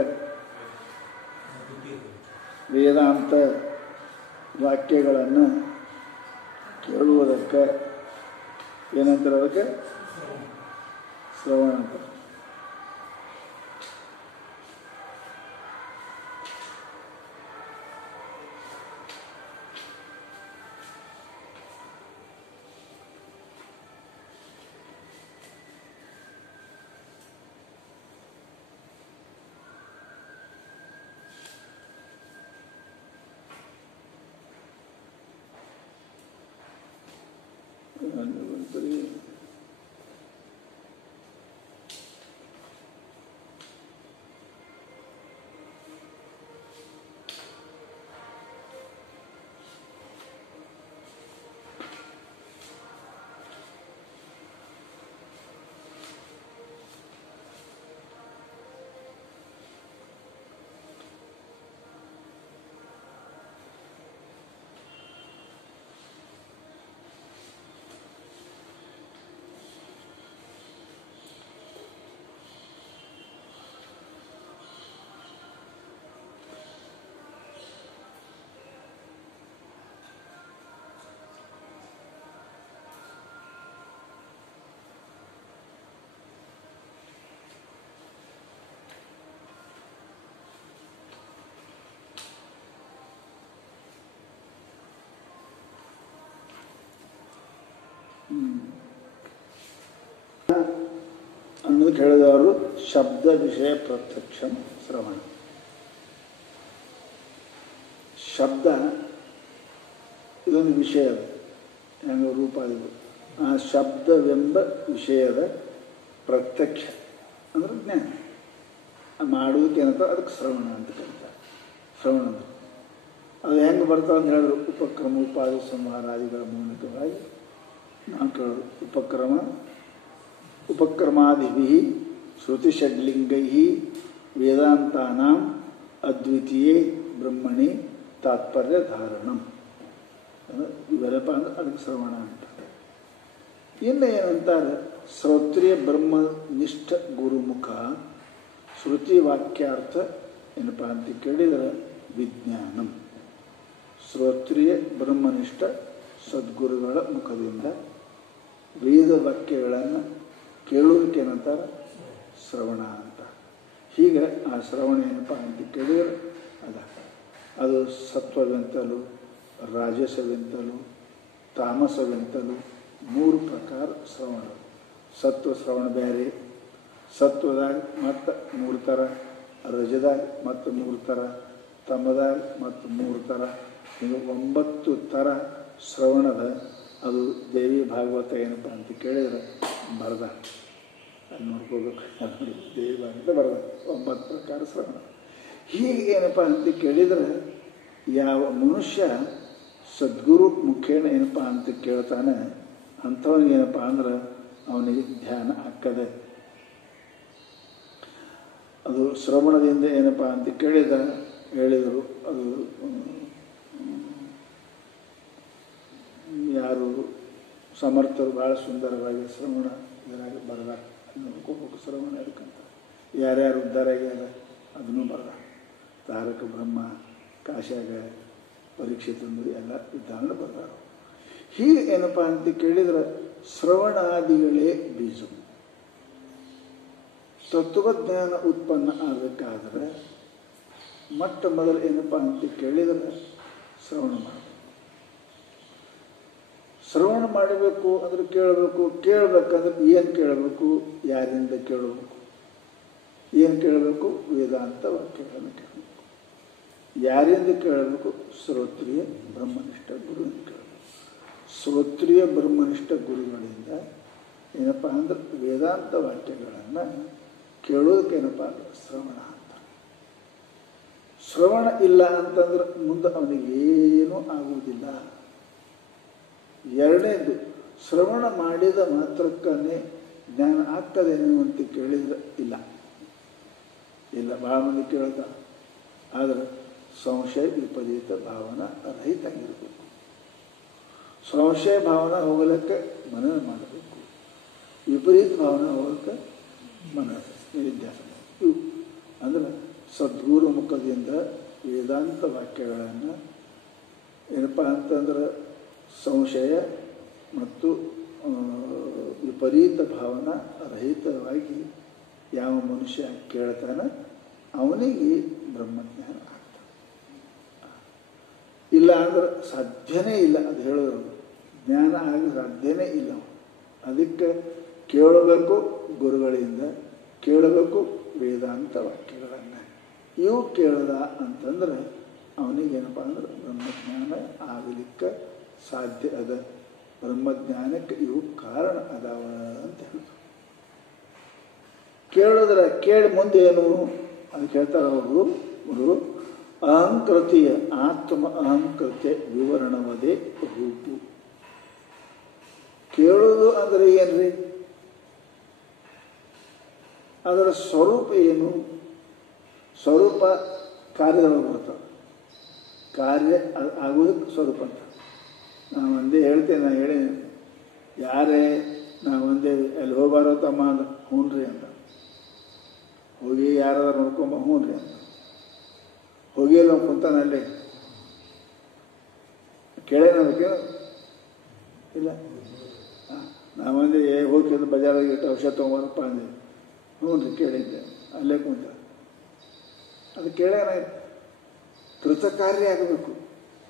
ವೇದಾಂತ ವಾಕ್ಯಗಳನ್ನು ಕೇಳುವುದಕ್ಕೆ ಏನಂತಾರೆ? ಅದಕ್ಕೆ ಶ್ರವಣ ಅಂತ. ಧನ್ವಂತರಿ ಅನ್ನೋದಕ್ಕೆ ಹೇಳಿದವರು ಶಬ್ದ ವಿಷಯ ಪ್ರತ್ಯಕ್ಷ ಶ್ರವಣ. ಶಬ್ದ ಇದೊಂದು ವಿಷಯದ ಹೆಂಗ ರೂಪಾದಿಗಳು. ಆ ಶಬ್ದವೆಂಬ ವಿಷಯದ ಪ್ರತ್ಯಕ್ಷ ಅಂದ್ರೆ ಜ್ಞಾನ. ಮಾಡುವುದಕ್ಕೆ ಏನಂತ ಅದಕ್ಕೆ ಶ್ರವಣ ಅಂತ ಕರೀತಾರೆ. ಶ್ರವಣ ಅಂದ್ರೆ ಅದು ಹೆಂಗೆ ಬರ್ತಾವೆ ಅಂತ ಹೇಳಿದ್ರು. ಉಪಕ್ರಮ ಉಪಾದಿ ಸಂಹಾರಾದಿಗಳ ಮೂಲಕವಾಗಿ ನಾವು ಕೇಳೋದು. ಉಪಕ್ರಮಾದಿಭಿ ಶ್ರುತಿಷಡ್ಲಿಂಗೈ ವೇದಾಂತಾನಾಂ ಅದ್ವಿತೀಯೇ ಬ್ರಹ್ಮಣಿ ತಾತ್ಪರ್ಯ ಧಾರಣಂ. ಇವೆಲ್ಲಪ್ಪ ಅಂದ್ರೆ ಅದಕ್ಕೆ ಶ್ರವಣ ಅಂತ. ಇನ್ನು ಏನಂತಾರೆ, ಶ್ರೋತ್ರಿಯ ಬ್ರಹ್ಮನಿಷ್ಠ ಗುರುಮುಖ ಶ್ರುತಿ ವಾಕ್ಯಾರ್ಥ ಏನಪ್ಪ ಅಂತ ಕೇಳಿದರೆ ವಿಜ್ಞಾನಂ. ಶ್ರೋತ್ರಿಯ ಬ್ರಹ್ಮನಿಷ್ಠ ಸದ್ಗುರುಗಳ ಮುಖದಿಂದ ವೇದ ವಾಕ್ಯಗಳನ್ನು ಕೇಳೋದಕ್ಕೆ ಏನಂತಾರೆ ಶ್ರವಣ ಅಂತ. ಹೀಗೆ ಆ ಶ್ರವಣ ಏನಪ್ಪ ಅಂತ ಕೇಳಿದರೆ ಅದು ಸತ್ವವೆಂತಲೂ ರಾಜಸವೆಂತಲೂ ತಾಮಸವೆಂತಲೂ 3 ಪ್ರಕಾರ ಶ್ರವಣ. ಸತ್ವ ಶ್ರವಣ ಬೇರೆ, ಸತ್ವದಾಗ ಮತ್ತು 3 ಥರ, ರಜದಾಗ ಮತ್ತು 3 ಥರ, ತಮದಾಗ ಮತ್ತು 3 ಥರ, ಹೀಗೆ 9 ಥರ ಶ್ರವಣದ. ಅದು ದೇವಿ ಭಾಗವತ ಏನಪ್ಪ ಅಂತ ಕೇಳಿದರೆ ಬರದ ಅಲ್ಲಿ ನೋಡ್ಕೋಬೇಕು. ನೋಡಿ ದೇವಿ ಭಾಗವತ ಬರದ 9 ಪ್ರಕಾರ ಶ್ರವಣ. ಹೀಗೆ ಏನಪ್ಪ ಅಂತ ಕೇಳಿದರೆ ಯಾವ ಮನುಷ್ಯ ಸದ್ಗುರು ಮುಖೇನ ಏನಪ್ಪ ಅಂತ ಕೇಳ್ತಾನೆ ಅಂಥವನಿಗೆ ಏನಪ್ಪ ಅಂದ್ರೆ ಅವನಿಗೆ ಧ್ಯಾನ ಆಗ್ತದೆ. ಅದು ಶ್ರವಣದಿಂದ ಏನಪ್ಪ ಅಂತ ಹೇಳಿದರು. ಅದು ಯಾರು ಸಮರ್ಥರು ಭಾಳ ಸುಂದರವಾಗಿ ಶ್ರವಣ ಇದರಾಗ ಬರದ ನೋಡ್ಕೋಬೇಕು. ಶ್ರವಣ ಅದಕ್ಕಂತ ಯಾರ್ಯಾರು ಉದ್ಧಾರ ಆಗ್ಯಾರ ಅದನ್ನು ಬರದ. ತಾರಕ ಬ್ರಹ್ಮ, ಕಾಶ್ಯಾಗ, ಪರೀಕ್ಷಿತಂದು ಎಲ್ಲ ಉದಾಹರಣೆ ಬರ್ದಾರ. ಹೀಗೆ ಏನಪ್ಪ ಅಂತ ಕೇಳಿದ್ರೆ ಶ್ರವಣಾದಿಗಳೇ ಬೀಜ. ತತ್ವಜ್ಞಾನ ಉತ್ಪನ್ನ ಆಗಬೇಕಾದ್ರೆ ಮೊಟ್ಟ ಮೊದಲು ಏನಪ್ಪ ಅಂತ ಕೇಳಿದರೆ ಶ್ರವಣ ಮಾಡಬೇಕು. ಶ್ರವಣ ಮಾಡಬೇಕು ಅಂದ್ರೆ ಕೇಳಬೇಕು. ಕೇಳಬೇಕಂದ್ರೆ ಏನು ಕೇಳಬೇಕು, ಯಾರಿಂದ ಕೇಳಬೇಕು, ಏನು ಕೇಳಬೇಕು, ವೇದಾಂತ ವಾಕ್ಯಗಳನ್ನು ಕೇಳಬೇಕು. ಯಾರಿಂದ ಕೇಳಬೇಕು, ಶ್ರೋತ್ರಿಯ ಬ್ರಹ್ಮನಿಷ್ಠ ಗುರುವಿನ ಕೇಳಬೇಕು. ಶ್ರೋತ್ರಿಯ ಬ್ರಹ್ಮನಿಷ್ಠ ಗುರುಗಳಿಂದ ಏನಪ್ಪ ಅಂದ್ರೆ ವೇದಾಂತ ವಾಕ್ಯಗಳನ್ನು ಕೇಳೋದಕ್ಕೆ ಏನಪ್ಪ ಅಂದ್ರೆ ಶ್ರವಣ ಅಂತ. ಶ್ರವಣ ಇಲ್ಲ ಅಂತಂದ್ರೆ ಮುಂದೆ ಅವನಿಗೇನೂ ಆಗುವುದಿಲ್ಲ. ಎರಡನೇದು, ಶ್ರವಣ ಮಾಡಿದ ಮಾತ್ರಕ್ಕೇ ಜ್ಞಾನ ಆಗ್ತದೇನೋ ಅಂತ ಕೇಳಿದ್ರೆ ಇಲ್ಲ. ಭಾಳ ಮಂದಿ ಕೇಳ್ತಾರೆ. ಆದರೆ ಸಂಶಯ ವಿಪರೀತ ಭಾವನಾ ರಹಿತ ಆಗಿರಬೇಕು. ಸಂಶಯ ಭಾವನಾ ಹೋಗಲಿಕ್ಕೆ ಮನನ ಮಾಡಬೇಕು. ವಿಪರೀತ ಭಾವನಾ ಹೋಗಲಿಕ್ಕೆ ಮನನ ನಿಧ್ಯಾಸ. ಇವು ಅಂದರೆ ಸದ್ಗುರು ಮುಖದಿಂದ ವೇದಾಂತ ವಾಕ್ಯಗಳನ್ನು ಏನಪ್ಪ ಅಂತಂದ್ರೆ ಸಂಶಯ ಮತ್ತು ವಿಪರೀತ ಭಾವನಾ ರಹಿತವಾಗಿ ಯಾವ ಮನುಷ್ಯ ಕೇಳ್ತಾನೆ ಅವನಿಗೆ ಬ್ರಹ್ಮಜ್ಞಾನ ಆಗ್ತದೆ. ಇಲ್ಲ ಅಂದ್ರೆ ಸಾಧ್ಯನೇ ಇಲ್ಲ. ಅದು ಹೇಳಿದ್ರು ಜ್ಞಾನ ಆಗಿ ಸಾಧ್ಯನೇ ಇಲ್ಲ. ಅದಕ್ಕೆ ಕೇಳಬೇಕು ಗುರುಗಳಿಂದ, ಕೇಳಬೇಕು ವೇದಾಂತ ವಾಕ್ಯಗಳನ್ನು. ಇವು ಕೇಳ್ದ ಅಂತಂದ್ರೆ ಅವನಿಗೇನಪ್ಪ ಅಂದ್ರೆ ಬ್ರಹ್ಮಜ್ಞಾನ ಆಗಲಿಕ್ಕೆ ಸಾಧ್ಯ ಅದ. ಬ್ರಹ್ಮಜ್ಞಾನಕ್ಕೆ ಇವು ಕಾರಣ ಅದಾವ ಅಂತ ಹೇಳಿದ್ರು. ಕೇಳಿದ್ರೆ ಕೇಳಿ ಮುಂದೆ ಏನು ಅಂತ ಹೇಳ್ತಾರೆ ಅವರು ಅಹಂಕೃತಿಯ ಆತ್ಮ ಅಹಂಕೃತ್ಯ ವಿವರಣವದೇ ರೂಪು. ಕೇಳೋದು ಅಂದರೆ ಏನ್ರಿ? ಅದರ ಸ್ವರೂಪ ಏನು? ಸ್ವರೂಪ ಕಾರ್ಯದೊಳಗೆ ಬರ್ತದೆ. ಕಾರ್ಯ ಆಗೋದಕ್ಕೆ ಸ್ವರೂಪ ಅಂತ. ನಾನು ಒಂದೇ ಹೇಳ್ತೇನೆ, ನಾನು ಹೇಳಿ ಯಾರೇ ನಾವು ಒಂದೇ ಅಲ್ಲಿ ಹೋಗ್ಬಾರೋ ತಮ್ಮ ಅಂದ, ಹ್ಞೂನ್ರಿ ಅಂತ. ಹೋಗಿ ಯಾರಾದ್ರೂ ನೋಡ್ಕೊಂಬ, ಹ್ಞೂನ್ರಿ ಅಂತ. ಹೋಗಿಲ್ಲ ಕುಂತಾನಲ್ಲಿ ಕೇಳೇನದಕ್ಕೆ ಇಲ್ಲ. ನಾವೊಂದೇ ಹೋಗಿದ್ದು ಬಜಾರಾಗಿ ಇಟ್ಟು ಔಷಧ ತೊಗೊಂಬರಪ್ಪ ಅಂದೆ, ಹ್ಞೂನ್ರಿ ಕೇಳಿದ್ದೆ, ಅಲ್ಲೇ ಕುಂತ. ಅದು ಕೇಳೇನಾಯ್ತು? ಕೃತಕಾರ್ಯ ಆಗಬೇಕು,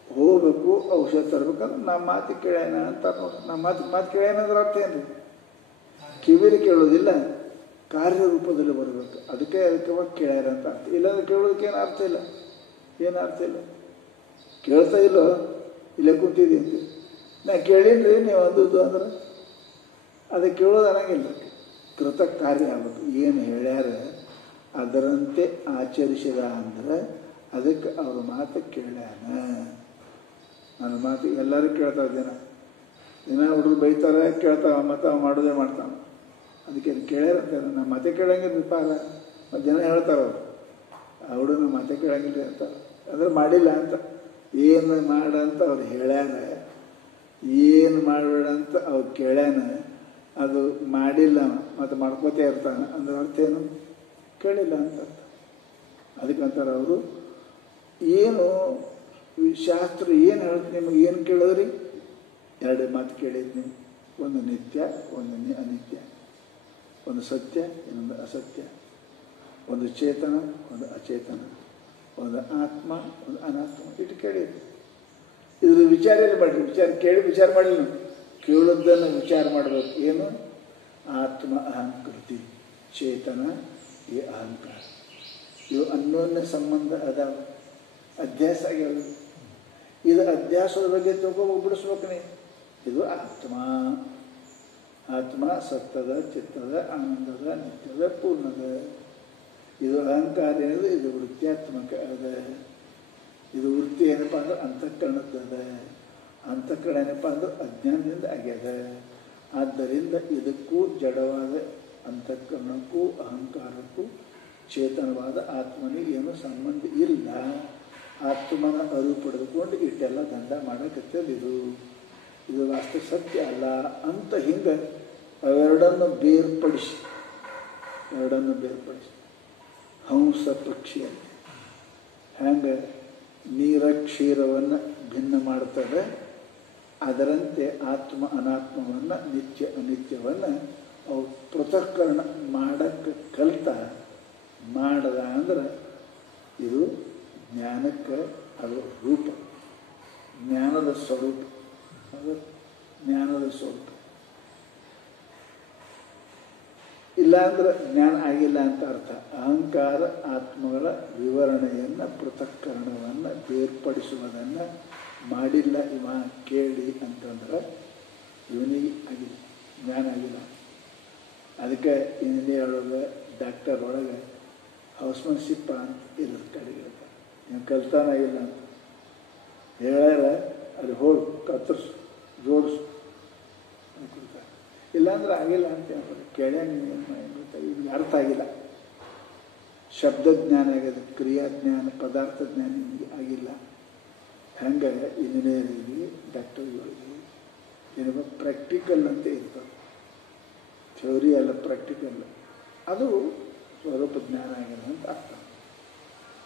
ಹೋಗ್ಬೇಕು, ಔಷಧ ತರ್ಬೇಕಂದ್ರೆ ನಮ್ಮ ಮಾತು ಕೇಳೇನ ಅಂತ ನೋಡಿ. ನಮ್ಮ ಮಾತು ಕೇಳೇನಂದ್ರೆ ಅರ್ಥ ಏನ್ರಿ? ಕಿವಿಲಿ ಕೇಳೋದಿಲ್ಲ, ಕಾರ್ಯರೂಪದಲ್ಲಿ ಬರಬೇಕು. ಅದಕ್ಕೆ ಕೇಳ್ಯಾರ ಅಂತ ಅರ್ಥ. ಇಲ್ಲಾಂದ್ರೆ ಕೇಳೋದಕ್ಕೆ ಏನು ಅರ್ಥ ಇಲ್ಲ, ಏನು ಅರ್ಥ ಇಲ್ಲ. ಕೇಳ್ತಾ ಇಲ್ಲೋ, ಇಲ್ಲೇ ಕುಂತಿದ್ದೀವಿ ಅಂತ ನಾ ಕೇಳೀನ್ರಿ ನೀವು ಅಂದದ್ದು ಅಂದ್ರೆ ಅದಕ್ಕೆ ಕೇಳೋದು ಅನ್ನಂಗಿಲ್ಲ. ಕೃತ ಕಾರ್ಯ ಆಗಬೇಕು. ಏನು ಹೇಳ್ಯಾರ ಅದರಂತೆ ಆಚರಿಸಿದ ಅಂದ್ರೆ ಅದಕ್ಕೆ ಅವ್ರ ಮಾತು ಕೇಳ್ಯಾನ. ನನ್ನ ಮಾತು ಎಲ್ಲರೂ ಕೇಳ್ತಾರೆ. ದಿನ ಹುಡುಗರು ಬೈತಾರೆ, ಕೇಳ್ತಾವ, ಮತ್ತು ಅವ ಮಾಡೋದೇ ಮಾಡ್ತಾವ. ಅದಕ್ಕೆ ಕೇಳ್ಯಾರಂತಾರೆ. ನಮ್ಮ ಮಾತೆ ಕೇಳಂಗಿಲ್ಲಪ್ಪ ಅಲ್ಲ, ಮತ್ತು ಜನ ಹೇಳ್ತಾರೆ ಅವರು ಆ ಹುಡುಗ ನಮ್ಮ ಮಾತೆ ಕೇಳಂಗಿಲ್ಲ ಅಂತ. ಅಂದ್ರೆ ಮಾಡಿಲ್ಲ ಅಂತ. ಏನು ಮಾಡಂತ ಅವ್ರು ಹೇಳ್ಯಾನ, ಏನು ಮಾಡಬೇಡ ಅಂತ ಅವ್ರು ಕೇಳ್ಯಾನ, ಅದು ಮಾಡಿಲ್ಲ ಮತ್ತು ಮಾಡ್ಕೋತೇ ಇರ್ತಾನೆ ಅಂದ್ರೆ ಅರ್ಥ ಏನು? ಕೇಳಿಲ್ಲ ಅಂತ ಅರ್ಥ. ಅದಕ್ಕಂತಾರೆ ಅವರು ಏನು ಶಾಸ್ತ್ರ ಏನು ಹೇಳ್ತೀನಿ ನಿಮಗೆ, ಏನು ಕೇಳಿದ್ರಿ? ಎರಡು ಮಾತು ಕೇಳಿದ್ನಿ. ಒಂದು ನಿತ್ಯ, ಒಂದು ಅನಿತ್ಯ. ಒಂದು ಸತ್ಯ, ಇನ್ನೊಂದು ಅಸತ್ಯ. ಒಂದು ಚೇತನ, ಒಂದು ಅಚೇತನ. ಒಂದು ಆತ್ಮ, ಒಂದು ಅನಾತ್ಮ. ಇಟ್ಟು ಕೇಳಿದ್ವಿ. ಇದ್ರ ವಿಚಾರ ಏನು ಮಾಡಿ? ಕೇಳಿ ವಿಚಾರ ಮಾಡಿಲ್ಲ. ಕೇಳೋದನ್ನು ವಿಚಾರ ಮಾಡಬೇಕು. ಏನು? ಆತ್ಮ ಅಹಂಕೃತಿ, ಚೇತನ, ಈ ಅಹಂಕಾರ. ಇವು ಅನ್ಯೋನ್ಯ ಸಂಬಂಧ ಅದಾವ, ಅಧ್ಯಾಸ ಆಗ್ಯಾವ. ಇದು ಅಧ್ಯಾಸದ ಬಗ್ಗೆ ಬಿಡಿಸ್ಬೇಕು ನೀ. ಇದು ಆತ್ಮ. ಆತ್ಮ ಸತ್ತದ, ಚಿತ್ತದ, ಆನಂದದ, ನಿತ್ಯದ, ಪೂರ್ಣದ. ಇದು ಅಹಂಕಾರ ಏನಿದೆ, ಇದು ವೃತ್ಯಾತ್ಮಕ ಅದ. ಇದು ವೃತ್ತಿ ಏನಪ್ಪ ಅಂದ್ರೆ ಅಂತಃಕರಣದ. ಅಂತಃಕರಣ ಏನಪ್ಪ ಅಂದ್ರೆ ಅಜ್ಞಾನದಿಂದ ಆಗ್ಯದ. ಆದ್ದರಿಂದ ಇದಕ್ಕೂ ಜಡವಾದ ಅಂತಃಕರಣಕ್ಕೂ ಅಹಂಕಾರಕ್ಕೂ ಚೇತನವಾದ ಆತ್ಮನಿಗೆ ಏನೂ ಸಂಬಂಧ ಇಲ್ಲ. ಆತ್ಮನ ಅರಿವು ಪಡೆದುಕೊಂಡು ಇಟ್ಟೆಲ್ಲ ದಂಡ ಮಾಡಕತ್ತದ. ಇದು ವಾಸ್ತು ಸತ್ಯ ಅಲ್ಲ ಅಂತ ಹಿಂಗೆ ಅವೆರಡನ್ನು ಬೇರ್ಪಡಿಸಿ ಹಂಸ ಪಕ್ಷಿಯಲ್ಲಿ ಹ್ಯಾಂಗೆ ನೀರ ಕ್ಷೀರವನ್ನು ಭಿನ್ನ ಮಾಡ್ತದೆ, ಅದರಂತೆ ಆತ್ಮ ಅನಾತ್ಮವನ್ನು, ನಿತ್ಯ ಅನಿತ್ಯವನ್ನು ಅವು ಪೃಥಕ್ಕರಣ ಮಾಡಕ್ಕೆ ಮಾಡದ ಅಂದ್ರೆ ಇದು ಜ್ಞಾನಕ್ಕೆ ಅದು ರೂಪ, ಜ್ಞಾನದ ಸ್ವರೂಪ. ಅದು ಜ್ಞಾನದ ಸ್ವರೂಪ. ಇಲ್ಲ ಅಂದ್ರೆ ಜ್ಞಾನ ಆಗಿಲ್ಲ ಅಂತ ಅರ್ಥ. ಅಹಂಕಾರ ಆತ್ಮಗಳ ವಿವರಣೆಯನ್ನು, ಪೃಥಕ್ಕರಣವನ್ನು, ಬೇರ್ಪಡಿಸುವುದನ್ನು ಮಾಡಿಲ್ಲ ಇವ ಕೇಳಿ ಅಂತಂದ್ರೆ ಇವನಿಗೆ ಆಗಿಲ್ಲ, ಜ್ಞಾನ ಆಗಿಲ್ಲ. ಅದಕ್ಕೆ ಇಂಜಿನಿಯರ್ ಡಾಕ್ಟರ್ ಒಳಗೆ ಹೌಸ್ಮನ್ಶಿಪ್ ಅಂತ ಇರೋದು ಕಡೆಗೆ ನೀವು ಕಲ್ತಾನ ಇಲ್ಲ ಅಂತ ಹೇಳ್ಯಾರ, ಅಲ್ಲಿ ಹೋಗಿ ಕತ್ತರಿಸು, ಜೋಡಿಸು ಅನ್ಕೊಳ್ತಾರೆ. ಇಲ್ಲಾಂದ್ರೆ ಆಗಿಲ್ಲ ಅಂತ ಹೇಳ್ತಾರೆ. ಕೇಳ್ಯ ನಿಮ್ಗೆ ಅರ್ಥ ಆಗಿಲ್ಲ. ಶಬ್ದಜ್ಞಾನ ಆಗಿದೆ, ಕ್ರಿಯಾಜ್ಞಾನ, ಪದಾರ್ಥ ಜ್ಞಾನ ನಿಮಗೆ ಆಗಿಲ್ಲ. ಹಂಗೆ ಇಂಜಿನಿಯರಿಂಗಿಗೆ, ಡಾಕ್ಟರ್ಗಳಿಗೆ ಏನಪ್ಪ ಪ್ರಾಕ್ಟಿಕಲ್ ಅಂತ ಇರ್ತದೆ. ಥಿಯೋರಿ ಅಲ್ಲ, ಪ್ರಾಕ್ಟಿಕಲ್. ಅದು ಸ್ವರೂಪ ಜ್ಞಾನ ಆಗಿದೆ ಅಂತ ಅರ್ಥ.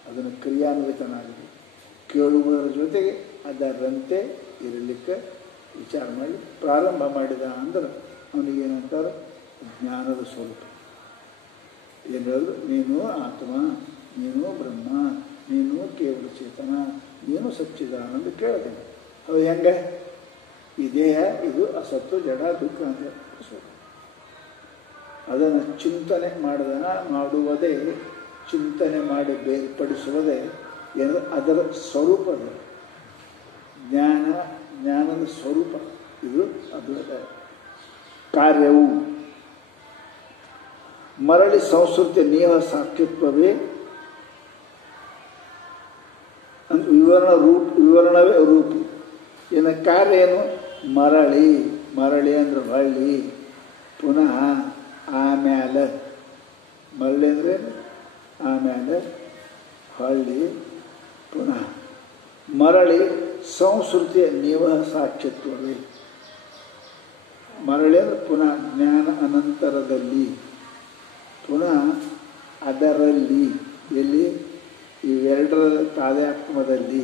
ಅದನ್ನು ಕ್ರಿಯಾನ್ವಿತನ ಆಗಿದೆ. ಕೇಳುವುದರ ಜೊತೆಗೆ ಅದರಂತೆ ಇರಲಿಕ್ಕೆ ವಿಚಾರ ಮಾಡಿ ಪ್ರಾರಂಭ ಮಾಡಿದ ಅಂದ್ರೆ ಅವನಿಗೇನಂತಾರೆ ಜ್ಞಾನದ ಸ್ವರೂಪ. ಏನು ಹೇಳಿದ್ರು? ನೀನು ಆತ್ಮ, ನೀನು ಬ್ರಹ್ಮ, ನೀನು ಕೇವಲ ಚೇತನ, ನೀನು ಸಚ್ಚಿದಾನಂದ ಕೇಳ್ತೇನೆ. ಅದು ಹೆಂಗೆ? ಈ ದೇಹ ಇದು ಅಸತ್ತು, ಜಡ, ದುಃಖ ಅಂತ ಅದನ್ನು ಚಿಂತನೆ ಮಾಡುವುದೇ, ಚಿಂತನೆ ಮಾಡಿ ಬೇರ್ಪಡಿಸುವುದೇ ಏನು? ಅದರ ಸ್ವರೂಪದ ಜ್ಞಾನದ ಸ್ವರೂಪ. ಇದು ಅದು ಕಾರ್ಯವು ಮರಳಿ ಸಂಸ್ಕೃತಿಯ ನಿಯಮ ಸಾಕ್ಷಿತ್ವವೇ ವಿವರಣವೇ ರೂಪ. ಇನ್ನು ಕಾರ್ಯ ಏನು? ಮರಳಿ. ಮರಳಿ ಅಂದ್ರೆ ಹೊಳ್ಳಿ, ಪುನಃ, ಆಮ್ಯಾಲೆ. ಮರಳಿ ಅಂದರೆ ಆಮ್ಯಾಲೆ, ಹೊಳ್ಳಿ, ಪುನಃ. ಮರಳಿ ಸಂಸ್ಕೃತಿಯ ನಿಯಮ ಸಾಕ್ಷಿತ್ವವೇ. ಮರಳಿ ಅಂದರೆ ಪುನಃ ಜ್ಞಾನ ಅನಂತರದಲ್ಲಿ, ಪುನಃ ಅದರಲ್ಲಿ, ಎಲ್ಲಿ? ಇವೆರಡರ ತಾದಾತ್ಮ್ಯದಲ್ಲಿ,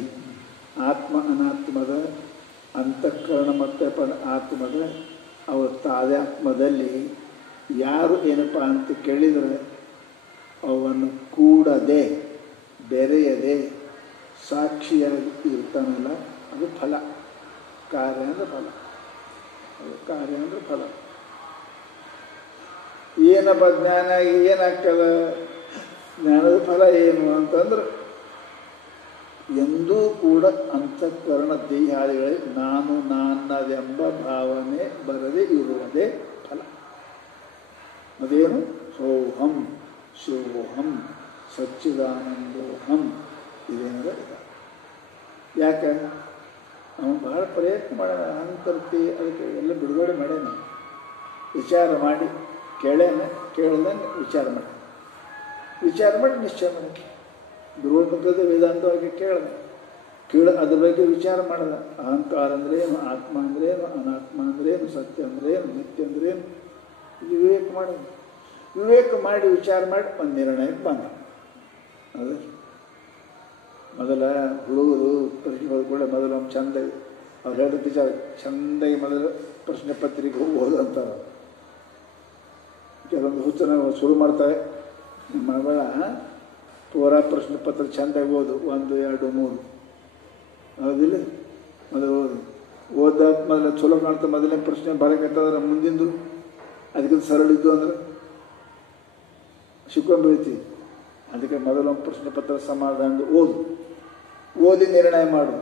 ಆತ್ಮ ಅನಾತ್ಮದ, ಅಂತಃಕರಣ ಮತ್ತು ಆತ್ಮದ ಅವರ ತಾದಾತ್ಮ್ಯದಲ್ಲಿ ಯಾರು ಏನಪ್ಪ ಅಂತ ಕೇಳಿದರೆ ಅವನ್ನು ಕೂಡದೆ ಬೆರೆಯದೆ ಸಾಕ್ಷಿಯಾಗಿ ಇರ್ತಾನಲ್ಲ, ಅದು ಫಲ. ಕಾರ್ಯ ಅಂದರೆ ಫಲ. ಅದು ಕಾರ್ಯ ಅಂದರೆ ಫಲ. ಏನಪ್ಪ ಜ್ಞಾನ ಏನಾಗ್ತದ? ಜ್ಞಾನದ ಫಲ ಏನು ಅಂತಂದ್ರೆ ಎಂದೂ ಕೂಡ ಅಂತಃಕರಣ ದೇಹಾದಿಗಳಿಗೆ ನಾನು ನಾನದೆಂಬ ಭಾವನೆ ಬರದೇ ಇರುವುದೇ ಫಲ. ಅದೇನು? ಸೋಹಂ ಶಿವೋಹಂ ಸಚ್ಚಿದಾನಂದೋಹಂ. ಇದೇನದ ಇಲ್ಲ. ಯಾಕೆ? ಅವನು ಬಹಳ ಪ್ರಯತ್ನ ಮಾಡ್ಯಾನ. ಅಹಂಕರ್ತಿ ಅದಕ್ಕೆ ಎಲ್ಲ ಬಿಡುಗಡೆ ಮಾಡ್ಯಾನ. ವಿಚಾರ ಮಾಡಿ ಕೇಳ್ಯಾನ, ಕೇಳ್ದಂಗೆ ವಿಚಾರ ಮಾಡಿ, ವಿಚಾರ ಮಾಡಿ ನಿಶ್ಚಯ ಮಾಡಿ. ಗುರುಮುಖದ ವೇದಾಂತವಾಗಿ ಕೇಳ ಅದ್ರ ಬಗ್ಗೆ ವಿಚಾರ ಮಾಡಿದ. ಅಹಂಕಾರ ಅಂದ್ರೇನು, ಆತ್ಮ ಅಂದ್ರೇನು, ಅನಾತ್ಮ ಅಂದ್ರೇನು, ಸತ್ಯ ಅಂದ್ರೇನು, ನಿತ್ಯ ಅಂದ್ರೇನು, ವಿವೇಕ ಮಾಡಿದ. ವಿವೇಕ ಮಾಡಿ ವಿಚಾರ ಮಾಡಿ ಒಂದು ನಿರ್ಣಯಕ್ಕೆ ಬಂದ. ಅದು ಮೊದಲ ಹುಡುಗರು ಪ್ರಶ್ನೆ ಕೂಡ ಮೊದಲು ಒಂದು ಚಂದ ಅವ್ರು ಹೇಳಿದ ವಿಚಾರ ಚೆಂದಾಗಿ ಮೊದಲು ಪ್ರಶ್ನೆ ಪತ್ರಿಕೆ ಹೋಗ್ಬೋದು ಅಂತಾರೆ. ಕೆಲವೊಂದು ಹುಚ್ಚನ ಶುರು ಮಾಡ್ತಾರೆ. ನಿಮ್ಮ ಮಗಳ ಪೂರಾ ಪ್ರಶ್ನೆ ಪತ್ರ ಚೆಂದಾಗಿ ಓದು, 1, 2, 3 ಹೌದಿಲ್ಲ? ಮೊದಲು ಓದಾದ ಮೊದಲು ಚಲೋ ಕಾಣ್ತಾ ಮೊದಲನೇ ಪ್ರಶ್ನೆ ಬರಕತ್ತಂದ್ರೆ ಮುಂದಿಂದು ಅದಕ್ಕಿಂತ ಸರಳ ಇದ್ದು ಅಂದ್ರೆ ಸಿಕ್ಕೊಂಡ್ಬೀಳ್ತೀವಿ. ಅದಕ್ಕೆ ಮೊದಲು ಒಂದು ಪ್ರಶ್ನೆ ಪತ್ರ ಸಮಾಧಾನ ಓದಿ ನಿರ್ಣಯ ಮಾಡು.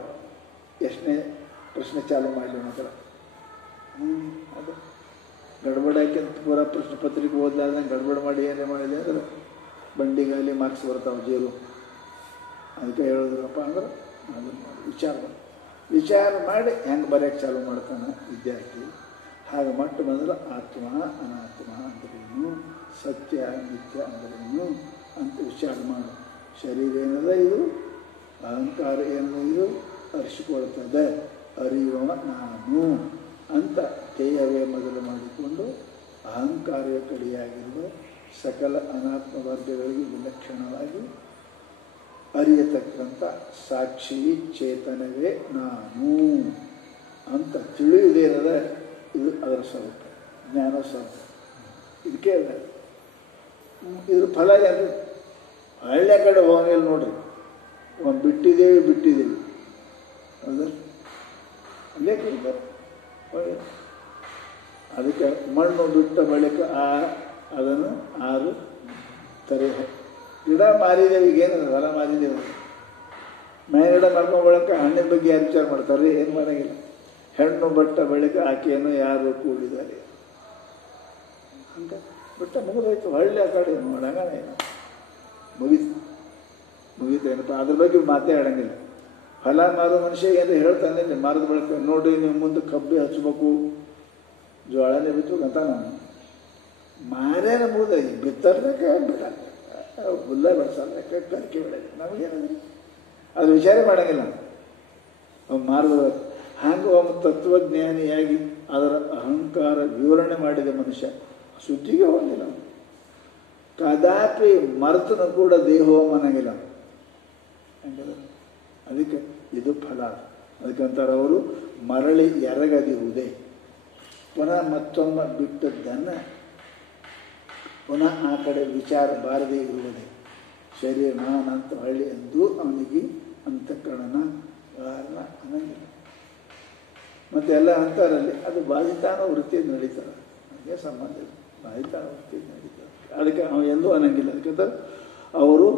ಎಷ್ಟನೇ ಪ್ರಶ್ನೆ ಚಾಲು ಮಾಡಲಿ ಮಾತ್ರ. ಅದು ಗಡ್ಬಡ ಯಾಕೆಂತ ಪೂರಾ ಪ್ರಶ್ನೆ ಪತ್ರಿಕೆ ಓದ್ಲಾರ್ದಂಗೆ ಗಡ್ಬಡ ಮಾಡಿ ಏನೇ ಮಾಡಿದೆ ಅಂದ್ರೆ ಬಂಡಿಗಾಲಿ ಮಾರ್ಕ್ಸ್ ಬರ್ತಾವೆ, ಜೇರು. ಅದಕ್ಕೆ ಹೇಳಿದ್ರಪ್ಪ ಅಂದ್ರೆ ಅದನ್ನು ವಿಚಾರ ಮಾಡಿ ಹೆಂಗೆ ಬರೆಯೋಕ್ಕೆ ಚಾಲು ಮಾಡ್ತಾನೆ ವಿದ್ಯಾರ್ಥಿ. ಹಾಗೆ ಮೊಟ್ಟ ಮೊದಲು ಆತ್ಮ ಅನಾತ್ಮ ಅಂದ್ರೇನು, ಸತ್ಯ ನಿತ್ಯ ಅಂದ್ರೇನು ಅಂತ ವಿಚಾರ ಮಾಡು. ಶರೀರ ಏನದ ಇದು, ಅಹಂಕಾರ ಏನದ ಇದು, ಅರಿಸಿಕೊಳ್ತದೆ, ಅರಿಯುವ ನಾನು ಅಂತ ದೇಹವೇ ಮೊದಲು ಮಾಡಿಕೊಂಡು ಅಹಂಕಾರದ ಕಡೆಯಾಗಿರುವ ಸಕಲ ಅನಾತ್ಮ ವರ್ಗಗಳಿಗೆ ವಿಲಕ್ಷಣವಾಗಿ ಅರಿಯತಕ್ಕಂಥ ಸಾಕ್ಷಿ ಚೇತನವೇ ನಾನು ಅಂತ ತಿಳಿಯುವುದೇನದ ಇದು ಅದರ ಸ್ವರೂಪ, ಜ್ಞಾನ ಸ್ವರೂಪ. ಇದಕ್ಕೆ ಅಲ್ಲ ಇದ್ರ ಫಲ ಏನು? ಹಳ್ಳಿಯ ಕಡೆ ಹೋಗಿಲ್ಲ ನೋಡ್ರಿ, ಒಂದು ಬಿಟ್ಟಿದ್ದೇವೆ ಹೌದಾ? ಅಲ್ಲೇ ಕೇಳ್ತಾರೆ. ಅದಕ್ಕೆ ಮಣ್ಣು ಬಿಟ್ಟ ಬಳಿಕ ಅದನ್ನು 6 ತರೆ ಗಿಡ ಮಾರಿದೇವೆ. ಈಗೇನು ಹೊಲ ಮಾರಿದ್ದೇವೆ, ಮೇಲ್ಗಡೆ ಮಾಡ್ಕೊಂಡು ಬಳಿಕ ಹಣ್ಣಿನ ಬಗ್ಗೆ ಯಾರು ವಿಚಾರ ಮಾಡ್ತಾರೆ? ಏನು ಮಾಡೋಂಗಿಲ್ಲ. ಹೆಣ್ಣು ಬಟ್ಟ ಬಳಿಕ ಆಕೆಯನ್ನು ಯಾರು ಕೂಡಿದ್ದಾರೆ ಅಂತ ಬಿಟ್ಟ ಮುಗಿದೋಯ್ತು. ಹಳ್ಳಿ ಆ ಕಡೆ ಏನು ಮಾಡೋಣ, ಮುಗೀತು ಏನಪ್ಪ, ಅದ್ರ ಬಗ್ಗೆ ಮಾತೇ ಆಡಂಗಿಲ್ಲ. ಫಲ ಮಾರೋ ಮನುಷ್ಯ ಏನು ಹೇಳ್ತಾನೆ, ಮಾರಿದ ಬಳಿಕ ನೋಡಿ ನೀವು ಮುಂದೆ ಕಬ್ಬಿ ಹಚ್ಬೇಕು, ಜೋಳನೇ ಬಿತ್ತಬೇಕು ಅಂತ ನಾನು ಮಾರೇನ ಮುಗಿದ ಬಿತ್ತರ್ಬೇಕು, ಬಿಡಲ್ಲ, ಹುಲ್ಲ ಬೆಳೆಸಲ್ಲ, ಕರ್ಕೆ ಬಿಡಲ್ಲ, ನಮಗೇನಂದ್ರೆ ಅದು ವಿಚಾರ ಮಾಡೋಂಗಿಲ್ಲ. ಅವ್ನು ಮಾರಿದ ಹಾಗೆ ಅವನು ತತ್ವಜ್ಞಾನಿಯಾಗಿ ಅದರ ಅಹಂಕಾರ ವಿವರಣೆ ಮಾಡಿದ ಮನುಷ್ಯ ಸುದ್ದಿಗೆ ಹೋಗಿಲ್ಲ. ಕದಾಪಿ ಮರ್ತನು ಕೂಡ ದೇಹೋಮನಾಗಿಲ್ಲ. ಅದಕ್ಕೆ ಇದು ಫಲ. ಅದಕ್ಕಂತಾರೆ ಅವರು ಮರಳಿ ಎರಗದಿರುವುದೇ. ಪುನಃ ಮತ್ತೊಮ್ಮೆ ಬಿಟ್ಟದ್ದನ್ನು ಪುನಃ ಆ ಕಡೆ ವಿಚಾರ ಬಾರದೇ ಇರುವುದೇ. ಶರೀರ ನಾನಂತ ಹಳ್ಳಿ ಎಂದು ಅವನಿಗೆ ಅಂತಃಕರಣ ಕಾರಣ ಅನ್ನಂಗಿಲ್ಲ. ಮತ್ತು ಎಲ್ಲ ಅಂತಾರಲ್ಲಿ ಅದು ಬಾಧಿತಾನ ವೃತ್ತಿಯನ್ನು ನಡೀತಾರೆ, ಅದಕ್ಕೆ ಸಂಬಂಧ ಇಲ್ಲ. ಬಾಧಿತಾನ ವೃತ್ತಿಯನ್ನು ನಡೀತಾರೆ, ಅದಕ್ಕೆ ಅವನು ಎಂದೂ ಅನ್ನಂಗಿಲ್ಲ. ಅದಕ್ಕೆ ಅವರು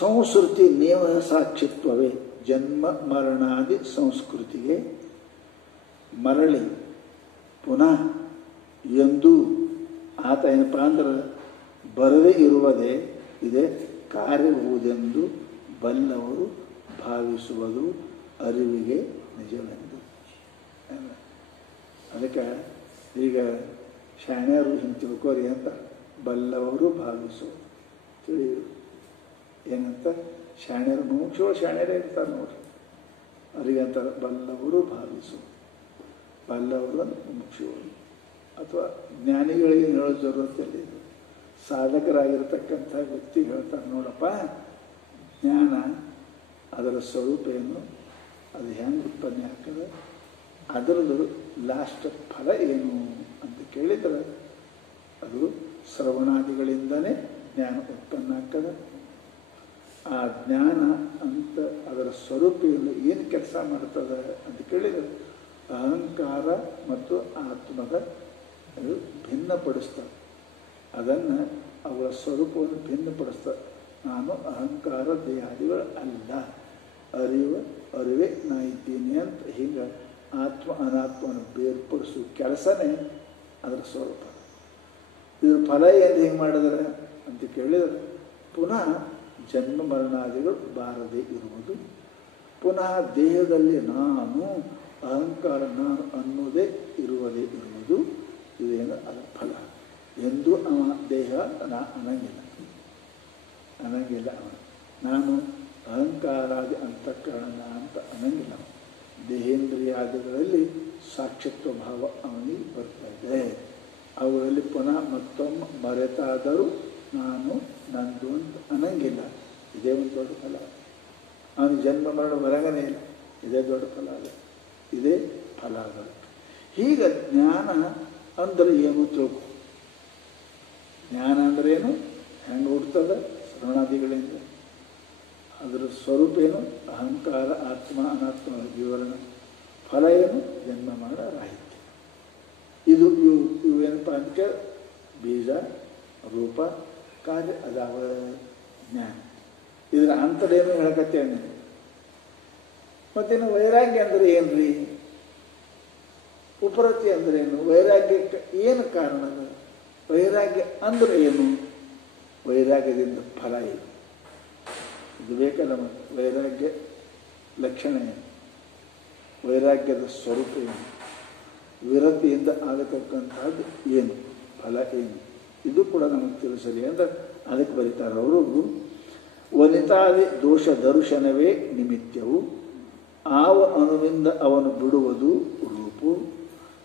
ಸಂಸ್ಕೃತಿ ನಿಯಮ ಸಾಕ್ಷಿತ್ವವೇ ಜನ್ಮ ಮರಣಾದಿ ಸಂಸ್ಕೃತಿಗೆ ಮರಳಿ ಪುನಃ ಎಂದು ಆತ ಏನಪ್ಪ ಅಂದ್ರೆ ಬರದೇ ಇರುವುದೇ ಇದೇ ಕಾರ್ಯಬಹುದೆಂದು ಬಲ್ಲವರು ಭಾವಿಸುವುದು ಅರಿವಿಗೆ ನಿಜವೆಂದು. ಅದಕ್ಕೆ ಈಗ ಶಾಣ್ಯರು ಹಿಂಗೆ ತಿಳ್ಕೋರಿ ಅಂತ ಬಲ್ಲವರು ಭಾವಿಸುವುದು ತಿಳಿಯುವುದು ಏನಂತ ಶಾಣ್ಯರು ಮುಖ್ಯವ ಶಾಣ್ಯರೇ ಇರ್ತಾರೆ ನೋಡ್ರಿ ಅವರಿಗೆ ಅಂತಾರೆ ಬಲ್ಲವರು ಭಾವಿಸುವುದು. ಬಲ್ಲವರು ಅಂದ್ರೆ ಮುಖ್ಯವರು ಅಥವಾ ಜ್ಞಾನಿಗಳಿಗೆ ಹೇಳೋ ಜರುರತ್ತಿಲ್ಲ. ಇದು ಸಾಧಕರಾಗಿರ್ತಕ್ಕಂಥ ವ್ಯಕ್ತಿ ಹೇಳ್ತಾರೆ ನೋಡಪ್ಪ ಜ್ಞಾನ ಅದರ ಸ್ವರೂಪ ಏನು, ಅದು ಹೆಂಗೆ ಉತ್ಪನ್ನ ಆಗ್ತದೆ, ಅದರದ್ದು ಲಾಸ್ಟ್ ಫಲ ಏನು ಅಂತ ಕೇಳಿದರೆ ಅದು ಶ್ರವಣಾದಿಗಳಿಂದನೇ ಜ್ಞಾನ ಉತ್ಪನ್ನ ಆಗ್ತದೆ. ಆ ಜ್ಞಾನ ಅಂತ ಅದರ ಸ್ವರೂಪ ಏನು ಕೆಲಸ ಮಾಡ್ತದೆ ಅಂತ ಕೇಳಿದರೆ ಅಹಂಕಾರ ಮತ್ತು ಆತ್ಮದ ಅದು ಭಿನ್ನಪಡಿಸ್ತದೆ. ಅದನ್ನು ಅವರ ಸ್ವರೂಪವನ್ನು ಭಿನ್ನಪಡಿಸ್ತದೆ. ನಾನು ಅಹಂಕಾರ ದೇಹಾದಿಗಳು ಅಲ್ಲ, ಅರಿವೇ ನಾ ಇದ್ದೀನಿ ಅಂತ ಹಿಂಗೆ ಆತ್ಮ ಅನಾತ್ಮವನ್ನು ಬೇರ್ಪಡಿಸುವ ಕೆಲಸನೇ ಅದರ ಸ್ವರೂಪ. ಇದ್ರ ಫಲ ಏನು ಹಿಂಗೆ ಮಾಡಿದ್ರೆ ಅಂತ ಕೇಳಿದರೆ ಪುನಃ ಜನ್ಮ ಮರಣಾದಿಗಳು ಬಾರದೇ ಇರುವುದು, ಪುನಃ ದೇಹದಲ್ಲಿ ನಾನು ಅಹಂಕಾರ ನಾನು ಅನ್ನೋದೇ ಇರುವುದೇ ಇರುವುದು, ಇದೇನು ಅದರ ಫಲ ಎಂದು ಅವ ದೇಹ ಅನ್ನಂಗಿಲ್ಲ ಅವನು. ನಾನು ಅಹಂಕಾರಾದಿ ಅಂತಃಕರಣ ಅಂತ ಅನ್ನಂಗಿಲ್ಲ. ದೇಹೇಂದ್ರಿಯಾದಿಗಳಲ್ಲಿ ಸಾಕ್ಷಿತ್ವ ಭಾವ ಅವನಿಗೆ ಬರ್ತಾ ಇದೆ. ಅವುಗಳಲ್ಲಿ ಪುನಃ ಮತ್ತೊಮ್ಮೆ ಮರೆತಾದರೂ ನಾನು ನಂದು ಅಂತ ಅನ್ನಂಗಿಲ್ಲ. ಇದೇ ಒಂದು ದೊಡ್ಡ ಫಲ. ಅವನಿಗೆ ಜನ್ಮ ಮರಣ ಬರಂಗನೇ ಇಲ್ಲ. ಇದೇ ದೊಡ್ಡ ಫಲ ಅದ. ಇದೇ ಫಲ ಅದ. ಹೀಗೆ ಜ್ಞಾನ ಅಂದರೆ ಏನು ತಿಳ್ಕೊ. ಜ್ಞಾನ ಅಂದ್ರೆ ಏನು, ಹೆಂಗೆ ಹುಡ್ತದೆ ಶ್ರವಣಾದಿಗಳಿಂದ. ಅದರ ಸ್ವರೂಪ ಏನು, ಅಹಂಕಾರ ಆತ್ಮ ಅನಾತ್ಮ ವಿವರಣೆ. ಫಲ ಏನು, ಜನ್ಮ ಮರಣ ರಾಹಿತ್ಯ. ಇವೇನಪ್ಪ ಅಂತ ಬೀಜ ರೂಪ ಕಾರ್ಯ ಅದಾವ ಜ್ಞಾನ. ಇದರ ಅಂತರೇನು ಹೇಳಕತ್ತೇನೆ. ಮತ್ತೇನು ವೈರಾಗ್ಯ ಅಂದ್ರೆ ಏನ್ರಿ, ಉಪರತಿ ಅಂದ್ರೆ ಏನು, ವೈರಾಗ್ಯಕ್ಕೆ ಏನು ಕಾರಣ, ವೈರಾಗ್ಯ ಅಂದ್ರೆ ಏನು, ವೈರಾಗ್ಯದಿಂದ ಫಲ ಏನು, ಇದು ಬೇಕಲ್ಲ. ಮತ್ತು ವೈರಾಗ್ಯ ಲಕ್ಷಣ ಏನು, ವೈರಾಗ್ಯದ ಸ್ವರೂಪ ಏನು, ವಿರತಿಯಿಂದ ಆಗತಕ್ಕಂಥದ್ದು ಏನು, ಫಲ ಏನು, ಇದು ಕೂಡ ನಮಗೆ ತಿಳಿಸಲಿ ಅಂದರೆ ಅದಕ್ಕೆ ಬರೀತಾರೆ ಅವರು. ವನಿತಾದಿ ದೋಷ ದರ್ಶನವೇ ನಿಮಿತ್ತವು, ಆವ ಅನುವಿಂದ ಅವನು ಬಿಡುವುದು ರೂಪು,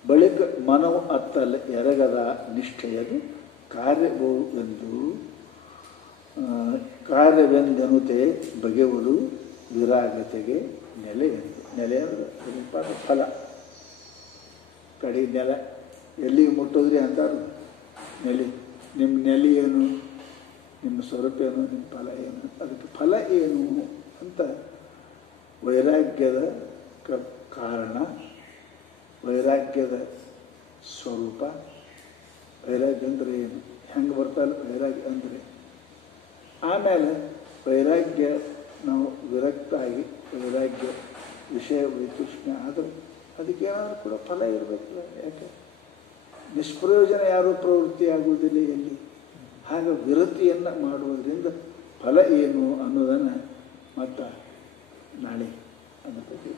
ಬಳಿಕ ಮನವು ಅತ್ತಲ್ಲ ಎರಗದ ನಿಷ್ಠೆಯದು ಕಾರ್ಯವೆಂದನುತೆ ಬಗೆಯುವುದು ವಿರಾಗತೆಗೆ ನೆಲೆ ಎಂದು. ನೆಲೆ ಅಂದರೆ ಫಲ, ಕಡೆ ನೆಲ ಎಲ್ಲಿಗೆ ಮುಟ್ಟೋದ್ರಿ ಅಂತಾರೆ. ನೆಲೆ, ನಿಮ್ಮ ನೆಲೆ ಏನು, ನಿಮ್ಮ ಸ್ವರೂಪ ಏನು, ನಿಮ್ಮ ಫಲ ಏನು, ಅದಕ್ಕೆ ಫಲ ಏನು ಅಂತ ವೈರಾಗ್ಯದ ಕಾರಣ, ವೈರಾಗ್ಯದ ಸ್ವರೂಪ, ವೈರಾಗ್ಯ ಅಂದರೆ ಏನು, ಹೆಂಗೆ ಬರ್ತಾಯಿಲ್ಲ ವೈರಾಗ್ಯ ಅಂದರೆ. ಆಮೇಲೆ ವೈರಾಗ್ಯ ನಾವು ವಿರಕ್ತಾಗಿ ವೈರಾಗ್ಯ ವಿಷಯ ವೈತೃಷ್ಣ ಆದರೆ ಅದಕ್ಕೇನಾದರೂ ಕೂಡ ಫಲ ಇರಬೇಕಲ್ಲ. ಯಾಕೆ ನಿಷ್ಪ್ರಯೋಜನ ಯಾರೂ ಪ್ರವೃತ್ತಿ ಆಗುವುದಿಲ್ಲ ಎಲ್ಲಿ. ಹಾಗೆ ವಿರತಿಯನ್ನು ಮಾಡುವುದರಿಂದ ಫಲ ಏನು ಅನ್ನೋದನ್ನು ಮತ್ತೆ ನಾಳೆ ಅನ್ನೋದಕ್ಕೆ